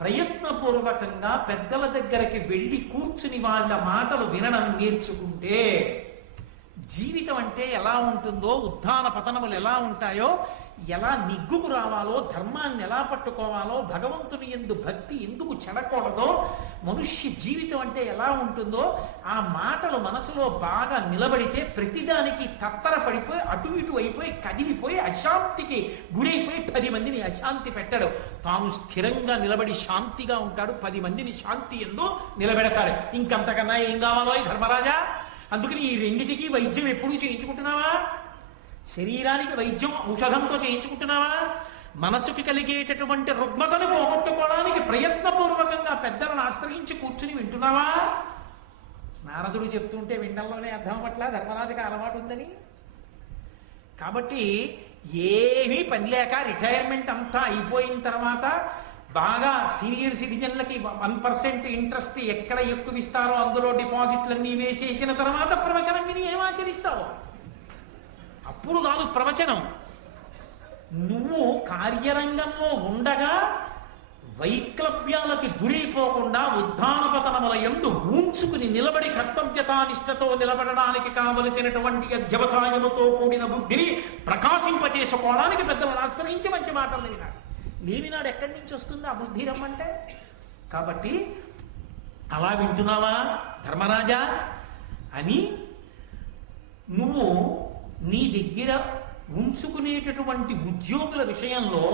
ప్రయత్నపూర్వకంగా పెద్దల దగ్గరికి వెళ్ళి కూర్చుని వాళ్ళ మాటలు వినడం నేర్చుకుంటే జీవితం అంటే ఎలా ఉంటుందో, ఉత్థాన పతనములు ఎలా ఉంటాయో, ఎలా నిగ్గుకు రావాలో, ధర్మాన్ని ఎలా పట్టుకోవాలో, భగవంతుని యందు భక్తి ఎందుకు చెడకూడదో, మనుష్య జీవితం అంటే ఎలా ఉంటుందో ఆ మాటలు మనసులో బాగా నిలబడితే ప్రతిదానికి తత్తరపడిపోయి అటు ఇటు అయిపోయి కదిలిపోయి అశాంతికి గురైపోయి 10 మందిని అశాంతి పెట్టాడు. తాను స్థిరంగా నిలబడి శాంతిగా ఉంటాడు, 10 మందిని శాంతి యందు నిలబెడతాడు. ఇంకంతకన్నా ఏం కావాలో ఈ ధర్మరాజా? అందుకని ఈ రెండిటికి వైద్యం ఎప్పుడూ చేయించుకుంటున్నావా? శరీరానికి వైద్యం ఔషధంతో చేయించుకుంటున్నావా? మనసుకి కలిగేటటువంటి రుగ్మతను పోగొట్టుకోవడానికి ప్రయత్నపూర్వకంగా పెద్దలను ఆశ్రయించి కూర్చుని వింటున్నావా? నారదుడు చెప్తుంటే వినడంలోనే అర్థం పట్ల ధర్మరాజుకి అలవాటు ఉందని. కాబట్టి ఏమీ పని లేక రిటైర్మెంట్ అంతా అయిపోయిన తర్వాత బాగా సీనియర్ సిటిజన్లకి 1% ఇంట్రెస్ట్ ఎక్కడ ఎక్కువ ఇస్తారో అందులో డిపాజిట్లన్నీ వేసేసిన తర్వాత ప్రవచనం విని ఏం ఆచరిస్తావు? అప్పుడు కాదు ప్రవచనం. నువ్వు కార్యరంగంలో ఉండగా వైక్లభ్యాలకి గురైపోకుండా ఉద్ధానపతనముల యందు ఊంచుకుని నిలబడి కర్తవ్యతానిష్టతో నిలబడడానికి కావలసినటువంటి అధ్యవసాయముతో కూడిన బుద్ధిని ప్రకాశింపచేసుకోవడానికి పెద్దలను ఆశ్రయించి మంచి మాటలు వినాడు. లేనినాడు ఎక్కడి నుంచి వస్తుంది ఆ బుద్ధి రమ్మంటే? కాబట్టి అలా వింటున్నావా ధర్మరాజా అని నువ్వు నీ దగ్గర ఉంచుకునేటటువంటి ఉద్యోగుల విషయంలో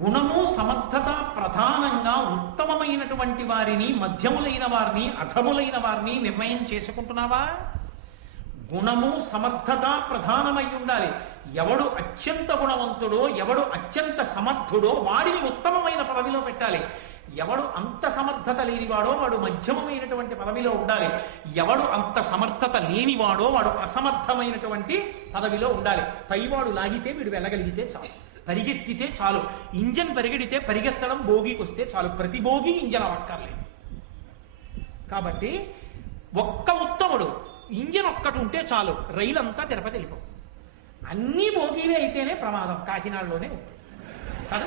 గుణము సమర్థత ప్రధానంగా ఉత్తమమైనటువంటి వారిని, మధ్యములైన వారిని, అధములైన వారిని నిర్ణయం చేసుకుంటున్నావా? గుణము సమర్థత ప్రధానమై ఉండాలి. ఎవడు అత్యంత గుణవంతుడో, ఎవడు అత్యంత సమర్థుడో వాడిని ఉత్తమమైన పదవిలో పెట్టాలి. ఎవడు అంత సమర్థత లేనివాడో వాడు మధ్యమమైనటువంటి పదవిలో ఉండాలి. ఎవడు అంత సమర్థత లేనివాడో వాడు అసమర్థమైనటువంటి పదవిలో ఉండాలి. పైవాడు లాగితే వీడు వెళ్ళగలిగితే చాలు, పరిగెత్తితే చాలు. ఇంజన్ పరిగెడితే పరిగెత్తడం భోగికి వస్తే చాలు, ప్రతి భోగి ఇంజన్ అవ్వక్కర్లేదు. కాబట్టి ఒక్క ఉత్తముడు ఇంజన్ ఒక్కటి ఉంటే చాలు, రైలు అంతా తిరుపతి వెళ్ళిపో. అన్ని భోగిలే అయితేనే ప్రమాదం, కాకినాడలోనే కదా.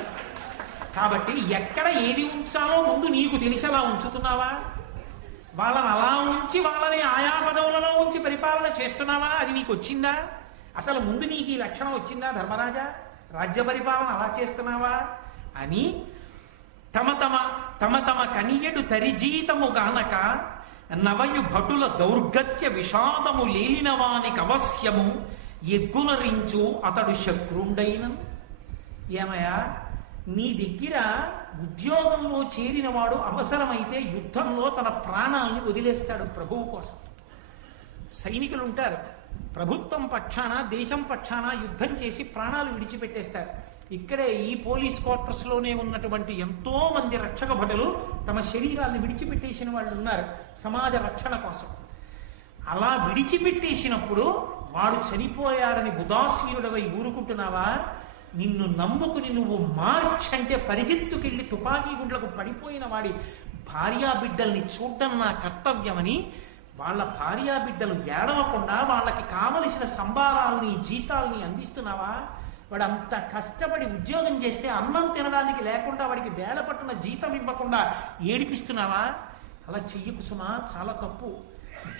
కాబట్టి ఎక్కడ ఏది ఉంచాలో ముందు నీకు తెలిసేలా ఉంచుతున్నావా? వాళ్ళని అలా ఉంచి వాళ్ళని ఆయా పదవులలో ఉంచి పరిపాలన చేస్తున్నావా? అది నీకు వచ్చిందా? అసలు ముందు నీకు ఈ లక్షణం వచ్చిందా ధర్మరాజా? రాజ్య పరిపాలన అలా చేస్తున్నావా అని తమ తమ కనియడు తరిజీతము గానక నవయు భటుల దౌర్గత్య విషాదము లేలిన వానికి అవశ్యము ఎగ్గునరించు అతడు శక్రుండైనను. ఏమయ్యా, నీ దగ్గర ఉద్యోగంలో చేరినవాడు అవసరమైతే యుద్ధంలో తన ప్రాణాలను వదిలేస్తాడు ప్రభువు కోసం. సైనికులు ఉంటారు, ప్రభుత్వం పక్షాన, దేశం పక్షాన యుద్ధం చేసి ప్రాణాలు విడిచిపెట్టేస్తారు. ఇక్కడే ఈ పోలీస్ క్వార్టర్స్లోనే ఉన్నటువంటి ఎంతో మంది రక్షక భటులు తమ శరీరాలను విడిచిపెట్టేసిన వాళ్ళు ఉన్నారు సమాజ రక్షణ కోసం. అలా విడిచిపెట్టేసినప్పుడు వాడు చనిపోయాడని ఉదాసీనుడవై ఊరుకుంటున్నావా? నిన్ను నమ్ముకుని నువ్వు మార్చ్ అంటే పరిగెత్తుకెళ్ళి తుపాకీ గుండ్లకు పడిపోయిన వాడి భార్యాబిడ్డల్ని చూడడం నా కర్తవ్యమని వాళ్ళ భార్యాబిడ్డలు ఏడవకుండా వాళ్ళకి కావలసిన సంబారాలని, జీతాలని అందిస్తున్నావా? వాడు అంత కష్టపడి ఉద్యోగం చేస్తే అన్నం తినడానికి లేకుండా వాడికి వేల పట్టున జీతం ఇవ్వకుండా ఏడిపిస్తున్నావా? అలా చెయ్యకు సుమా, చాలా తప్పు.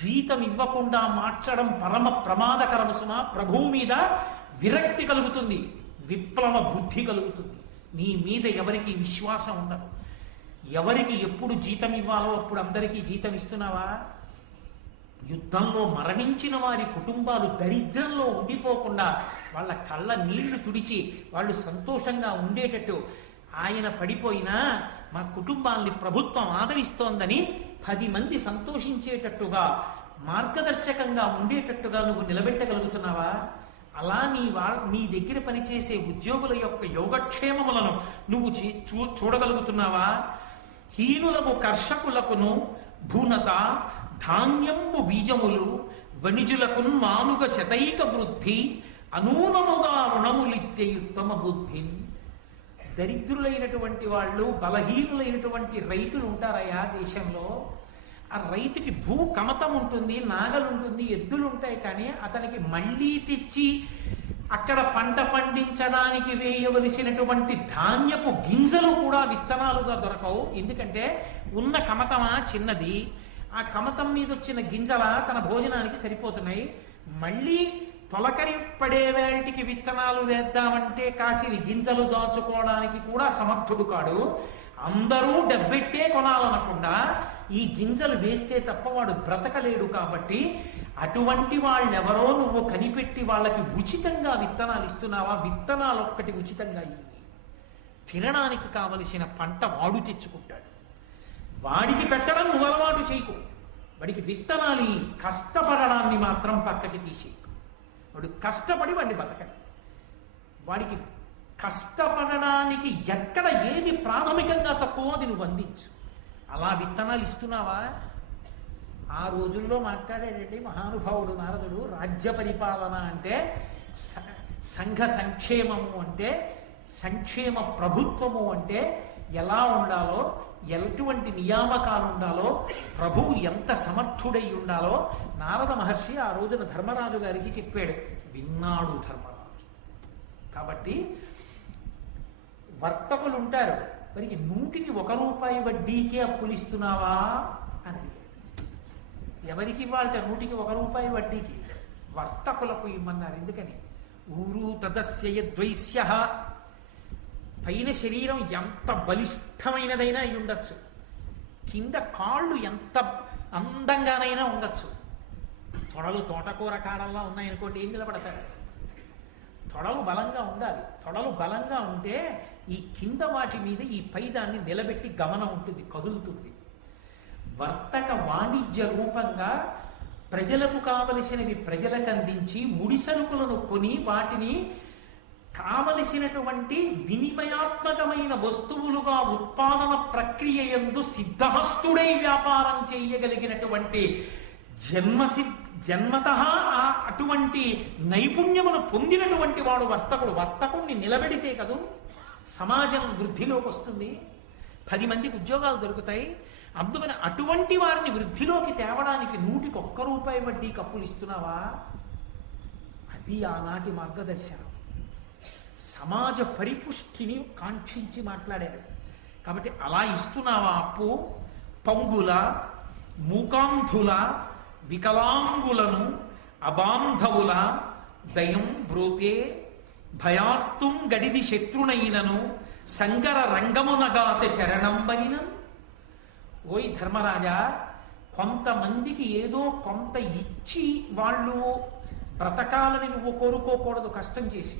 జీతం ఇవ్వకుండా మార్చడం పరమ ప్రమాదకరం సుమా. ప్రభువు మీద విరక్తి కలుగుతుంది, విప్లవ బుద్ధి కలుగుతుంది. నీ మీద ఎవరికి విశ్వాసం ఉండదు. ఎవరికి ఎప్పుడు జీతం ఇవ్వాలో అప్పుడు అందరికీ జీతం ఇస్తున్నావా? యుద్ధంలో మరణించిన వారి కుటుంబాలు దరిద్రంలో ఉండిపోకుండా వాళ్ళ కళ్ళ నీళ్లు తుడిచి వాళ్ళు సంతోషంగా ఉండేటట్టు, ఆయన పడిపోయినా మా కుటుంబాల్ని ప్రభుత్వం ఆదరిస్తోందని 10 మంది సంతోషించేటట్టుగా, మార్గదర్శకంగా ఉండేటట్టుగా నువ్వు నిలబెట్టగలుగుతున్నావా? అలా నీ దగ్గర పనిచేసే ఉద్యోగుల యొక్క యోగక్షేమములను నువ్వు చూడగలుగుతున్నావా? హీనులకు కర్షకులకును భూనత ధాన్యంబు బీజములు వణిజులకు మానుగ శతైక వృద్ధి అనూనముగా రుణములిత్తే ఉత్తమ బుద్ధి. దరిద్రులైనటువంటి వాళ్ళు, బలహీనులైనటువంటి రైతులు ఉంటారయ్యా దేశంలో. ఆ రైతుకి భూ కమతం ఉంటుంది, నాగలుంటుంది, ఎద్దులు ఉంటాయి, కానీ అతనికి మళ్ళీ తెచ్చి అక్కడ పంట పండించడానికి వేయవలసినటువంటి ధాన్యపు గింజలు కూడా విత్తనాలుగా దొరకవు. ఎందుకంటే ఉన్న కమతమా చిన్నది, ఆ కమతం మీద వచ్చిన గింజల తన భోజనానికి సరిపోతున్నాయి. మళ్ళీ తొలకరి పడే వేటికి విత్తనాలు వేద్దామంటే కాసిని గింజలు దాచుకోవడానికి కూడా సమర్థుడు కాడు. అందరూ డబ్బెట్టే కొనాలనకుండా ఈ గింజలు వేస్తే తప్ప వాడు బ్రతకలేడు. కాబట్టి అటువంటి వాళ్ళెవరో నువ్వు కనిపెట్టి వాళ్ళకి ఉచితంగా విత్తనాలు ఇస్తున్నావా? విత్తనాలు ఒక్కటి ఉచితంగా ఇవ్వి. తినడానికి కావలసిన పంట వాడు తెచ్చుకుంటాడు. వాడికి పెట్టడం నువ్వు అలవాటు చేయకు. వాడికి విత్తనాలి, కష్టపడడాన్ని మాత్రం పక్కకి తీసి, వాడు కష్టపడి వాడిని బతకని. వాడికి కష్టపడడానికి ఎక్కడ ఏది ప్రాథమికంగా తక్కువ అది నువ్వు అందించు. అలా విత్తనాలు ఇస్తున్నావా? ఆ రోజుల్లో మాట్లాడేటండి మహానుభావుడు నారదుడు. రాజ్య పరిపాలన అంటే సంఘ సంక్షేమము అంటే, సంక్షేమ ప్రభుత్వము అంటే ఎలా ఉండాలో, ఎటువంటి నియామకాలు ఉండాలో, ప్రభువు ఎంత సమర్థుడై ఉండాలో నారద మహర్షి ఆ రోజున ధర్మరాజు గారికి చెప్పాడు. విన్నాడు ధర్మరాజు. కాబట్టి వర్తకులు ఉంటారు, మరికి 100కి 1 రూపాయి వడ్డీకే అప్పులు ఇస్తున్నావా అని అడిగాడు. ఎవరికి ఇవ్వాలంటే 100కి 1 రూపాయి వడ్డీకి? వర్తకులకు ఇమ్మన్నారు. ఎందుకని? ఊరు తదస్య ద్వైస్య. పైన శరీరం ఎంత బలిష్టమైనదైనా అయి ఉండొచ్చు, కింద కాళ్ళు ఎంత అందంగానైనా ఉండొచ్చు. తొడలు తోటకూర కాడల్లా ఉన్నాయనుకోండి, ఏం నిలబడతాడు? తొడలు బలంగా ఉండాలి. తొడలు బలంగా ఉంటే ఈ కింద వాటి మీద ఈ పైదాన్ని నిలబెట్టి గమనం ఉంటుంది, కదులుతుంది. వర్తక వాణిజ్య రూపంగా ప్రజలకు కావలసినవి ప్రజలకు అందించి ముడి సరుకులను కొని వాటిని కావలసినటువంటి వినిమయాత్మకమైన వస్తువులుగా ఉత్పాదన ప్రక్రియ యందు సిద్ధహస్తుడై వ్యాపారం చేయగలిగినటువంటి జన్మత అటువంటి నైపుణ్యమును పొందినటువంటి వాడు వర్తకుడు. వర్తకుడిని నిలబెడితే కదూ సమాజం వృద్ధిలోకి వస్తుంది, 10 మందికి ఉద్యోగాలు దొరుకుతాయి. అందుకని అటువంటి వారిని వృద్ధిలోకి తేవడానికి 100 రూపాయి వడ్డీకి అప్పులు ఇస్తున్నావా? అది ఆనాటి మార్గదర్శనం. సమాజ పరిపుష్టిని కాంక్షించి మాట్లాడారు. కాబట్టి అలా ఇస్తున్నావా అప్పు? పంగుల, మూకాంధుల, వికలాంగులను, అబాంధవుల దయం బ్రోతే భయార్తుం గడిది శత్రునైనను సంగర రంగమునగాత శరణంబనిన. ఓయ్ ధర్మరాజా, కొంతమందికి ఏదో కొంత ఇచ్చి వాళ్ళు బ్రతకాలని నువ్వు కోరుకోకూడదు. కష్టం చేసి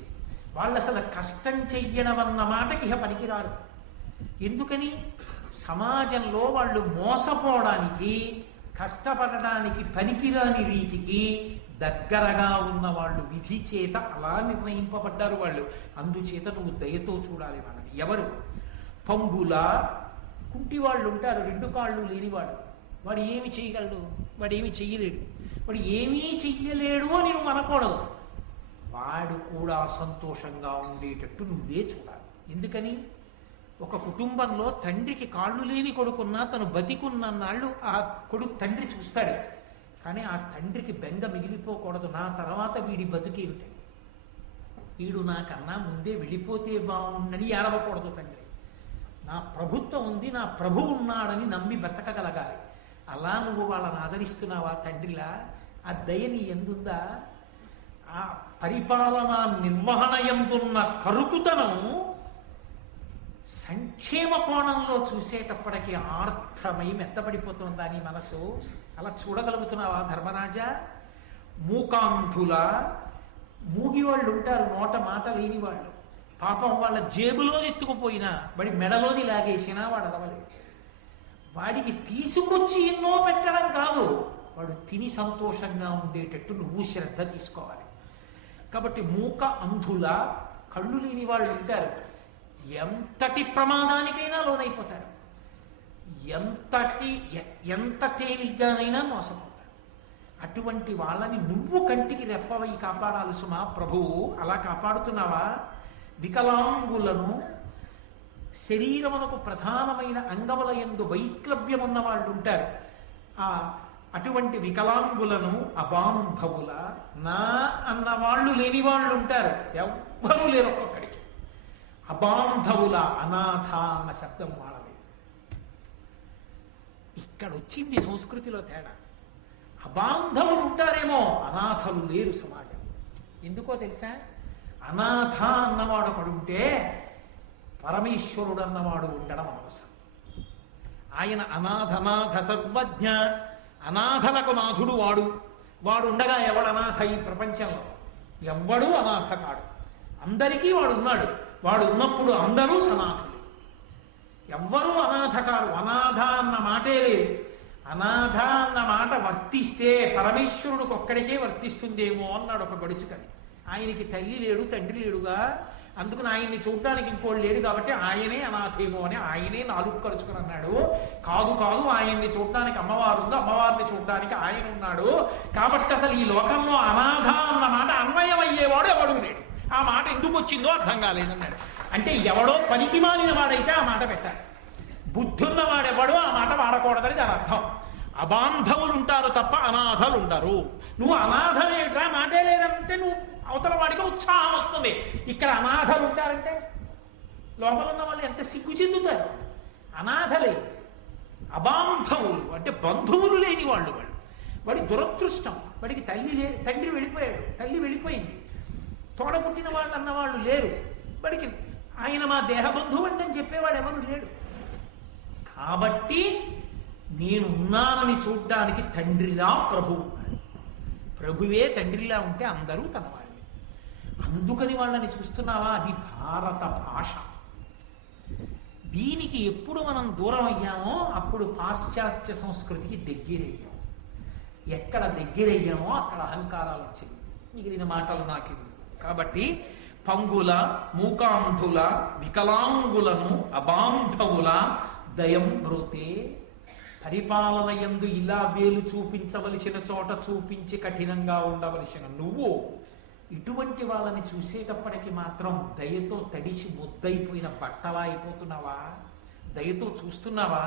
వాళ్ళు అసలు కష్టం చెయ్యడం అన్న మాటకి ఇహ పనికిరారు. ఎందుకని? సమాజంలో వాళ్ళు మోసపోవడానికి, కష్టపడడానికి పనికిరాని రీతికి దగ్గరగా ఉన్న వాళ్ళు విధి చేత అలా నిర్ణయింపబడ్డారు వాళ్ళు. అందుచేత నువ్వు దయతో చూడాలి వాళ్ళని. ఎవరు? పంగుల, కుంటి వాళ్ళు ఉంటారు, 2 కాళ్ళు లేనివాడు. వాడు ఏమి చేయగలడు? వాడు ఏమి చెయ్యలేడు. వాడు ఏమీ చెయ్యలేడు అని నువ్వు అనకూడదు. వాడు కూడా సంతోషంగా ఉండేటట్టు నువ్వే చూడాలి. ఎందుకని? ఒక కుటుంబంలో తండ్రికి కాళ్ళు లేని కొడుకున్నా తను బతికున్నన్నాళ్ళు ఆ తండ్రి చూస్తాడు. కానీ ఆ తండ్రికి బెంగ మిగిలిపోకూడదు. నా తర్వాత వీడి బతుకేమిటి, వీడు నాకన్నా ముందే వెళ్ళిపోతే బాగుండని ఏడవకూడదు తండ్రి. నా ప్రభుత్వం ఉంది, నా ప్రభు ఉన్నాడని నమ్మి బ్రతకగలగాలి. అలా నువ్వు వాళ్ళని ఆదరిస్తున్నావా తండ్రిలా? ఆ దయ నీ ఎందుందా? ఆ పరిపాలనా నిర్వహణ ఎందున్న కరుకుతనం సంక్షేమ కోణంలో చూసేటప్పటికీ ఆర్ద్రమై మెత్తబడిపోతుందా నీ మనసు? అలా చూడగలుగుతున్నావా ధర్మరాజా? మూకాంధుల, మూగివాళ్ళు ఉంటారు, నోట మాట లేని వాళ్ళు. పాపం వాళ్ళ జేబులో ఎత్తుకుపోయినా, వాడి మెడలోని లాగేసినా వాడు అరవలేదు. వాడికి తీసుకొచ్చి ఎన్నో పెట్టడం కాదు, వాడు తిని సంతోషంగా ఉండేటట్టు నువ్వు శ్రద్ధ తీసుకోవాలి. కాబట్టి మూక అంధుల, కళ్ళు లేని వాళ్ళు ఉంటారు, ఎంతటి ప్రమాదానికైనా లోనైపోతారు, ఎంత తేలిగ్గానైనా మోసపోతారు. అటువంటి వాళ్ళని నువ్వు కంటికి రెప్పవై కాపాడాలి సుమా ప్రభువు. అలా కాపాడుతున్నావా? వికలాంగులను, శరీరమునకు ప్రధానమైన అంగముల యందు వైక్లభ్యమున్న వాళ్ళు ఉంటారు, అటువంటి వికలాంగులను, అబాంధవుల, నా అన్న వాళ్ళు లేని వాళ్ళు ఉంటారు, ఎవ్వరూ లేరు ఒక్కొక్కడికి. అబాంధవుల, అనాథ అన్న శబ్దం వాడలేదు. ఇక్కడ వచ్చింది సంస్కృతిలో తేడా. అబాంధవులు ఉంటారేమో, అనాథలు లేరు సమాజం. ఎందుకో తెలుసా? అనాథ అన్నవాడు ఒకడుంటే పరమేశ్వరుడు అన్నవాడు ఉండడం అవసరం. ఆయన అనాథనాథ సర్వజ్ఞ, అనాథలకు నాథుడు వాడు. వాడు ఉండగా ఎవడు అనాథ ఈ ప్రపంచంలో? ఎవ్వడూ అనాథ కాడు, అందరికీ వాడు ఉన్నాడు. వాడు ఉన్నప్పుడు అందరూ సనాథులు, ఎవ్వరూ అనాథ కారు. అనాథ అన్న మాటే లేదు. అనాథ అన్న మాట వర్తిస్తే పరమేశ్వరుడికి ఒక్కడికే వర్తిస్తుందేమో అన్నాడు ఒక గడుసుకని. ఆయనకి తల్లి లేడు, తండ్రి లేడుగా, అందుకని ఆయన్ని చూడడానికి ఇంకోళ్ళు లేడు కాబట్టి ఆయనే అనాథేమో అని ఆయనే నాలుగు ఖర్చుకుని అన్నాడు. కాదు కాదు, ఆయన్ని చూడడానికి అమ్మవారు ఉంది, అమ్మవారిని చూడడానికి ఆయన ఉన్నాడు. కాబట్టి అసలు ఈ లోకంలో అనాథ అన్న మాట అన్వయం అయ్యేవాడు ఎవడు లేడు. ఆ మాట ఎందుకు వచ్చిందో అర్థం కాలేదన్నాడు. అంటే ఎవడో పనికి మాలిన వాడైతే ఆ మాట పెట్టాలి, బుద్ధున్న వాడెవడో ఆ మాట వాడకూడదని దాని అర్థం. అబాంధవులు ఉంటారు తప్ప అనాథలు ఉండరు. నువ్వు అనాథమేట్రా, మాటే లేదంటే నువ్వు అవతల వాడికి ఉత్సాహం వస్తుంది. ఇక్కడ అనాథలు ఉంటారంటే లోపల ఉన్న వాళ్ళు ఎంత సిగ్గు చెందుతారు. అనాథలే, అబాంధవులు అంటే బంధువులు లేని వాళ్ళు. వాడి దురదృష్టం. వాడికి తండ్రి వెళ్ళిపోయాడు, తల్లి వెళ్ళిపోయింది, తోడ పుట్టిన వాళ్ళు అన్నవాళ్ళు లేరు. వాడికి ఆయన మా దేహబంధువు అంటే చెప్పేవాడు ఎవరు లేడు. కాబట్టి నేనున్నానని చూడ్డానికి తండ్రిలా ప్రభువు ఉన్నాడు. ప్రభువే తండ్రిలా ఉంటే అందరూ తన వాళ్ళే. అందుకని వాళ్ళని చూస్తున్నావా, అది భారత భాష. దీనికి ఎప్పుడు మనం దూరం అయ్యామో అప్పుడు పాశ్చాత్య సంస్కృతికి దగ్గరయ్యాం. ఎక్కడ దగ్గరయ్యామో అక్కడ అహంకారాలు వచ్చాయి. మిగిలిన మాటలు నాకు కాబట్టి పంగుల, మూకాంధుల, వికలాంగులను, అబాంధవుల దయం బ్రోతే. పరిపాలన యందు ఇలా వేలు చూపించవలసిన చోట చూపించి కఠినంగా ఉండవలసిన నువ్వు ఇటువంటి వాళ్ళని చూసేటప్పటికి మాత్రం దయతో తడిసి ముద్దయిపోయిన బట్టలా అయిపోతున్నావా? దయతో చూస్తున్నావా?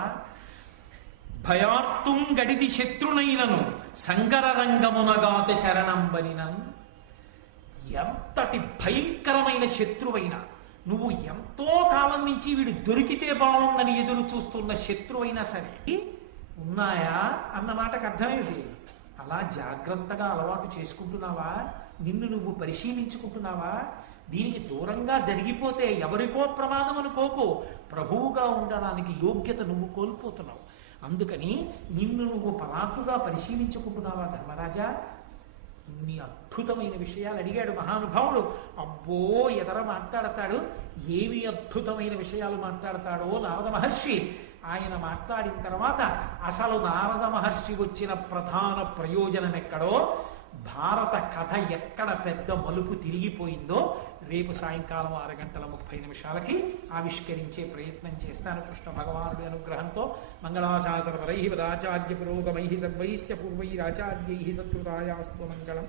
భయార్తుం గడిది శత్రునైనను సంగర రంగమునగాత శరణంబనినన్. ఎంతటి భయంకరమైన శత్రువైనా, నువ్వు ఎంతో కాలం నుంచి వీడు దొరికితే బాగుందని ఎదురు చూస్తున్న శత్రువైనా సరే ఉన్నాయా అన్న మాటకు అర్థమేమిటి? అలా జాగ్రత్తగా అలవాటు చేసుకుంటున్నావా? నిన్ను నువ్వు పరిశీలించుకుంటున్నావా? దీనికి దూరంగా జరిగిపోతే ఎవరికో ప్రమాదం అనుకోకు, ప్రభువుగా ఉండడానికి యోగ్యత నువ్వు కోల్పోతున్నావు. అందుకని నిన్ను నువ్వు పరాకుగా పరిశీలించుకుంటున్నావా ధర్మరాజా? ఇన్ని అద్భుతమైన విషయాలు అడిగాడు మహానుభావుడు. అబ్బో ఎదర మాట్లాడతాడు, ఏమి అద్భుతమైన విషయాలు మాట్లాడతాడో నారద మహర్షి. ఆయన మాట్లాడిన తర్వాత అసలు నారద మహర్షి వచ్చిన ప్రధాన ప్రయోజనం ఎక్కడో, భారత కథ ఎక్కడ పెద్ద మలుపు తిరిగిపోయిందో రేపు సాయంకాలం 6:30 ఆవిష్కరించే ప్రయత్నం చేస్తాను కృష్ణ భగవానుడి అనుగ్రహంతో. మంగళాశాసన పరై పదాచార్య పురోగమై సర్వైశ్య పూర్వైరాచార్యై సత్కృతాయాస్తు మంగళం.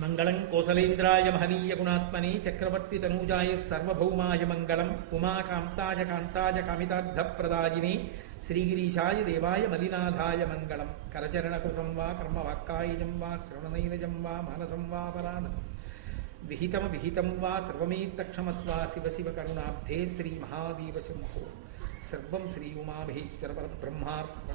మంగళం కోసలేంద్రాయ మహనీయ గుణాత్మనే చక్రవర్తి తనూజాయ సర్వభౌమాయ మంగళం. ఉమాకాంతాయ కాంతాయ కామితార్థప్రదాయినే శ్రీగిరీశాయ దేవాయ మలినాథాయ మంగళం. కరచరణకుశం వా కర్మవాక్కాయజం వా శ్రవణనైనజం వా మానసం వా పరాణం విహితం వా సర్వమేత్తక్షమస్వ శివ శివ కరుణాబ్ధే శ్రీ మహాదేవ శంభో. సర్వం శ్రీ ఉమామహేశ్వర పరబ్రహ్మార్పణమస్తు.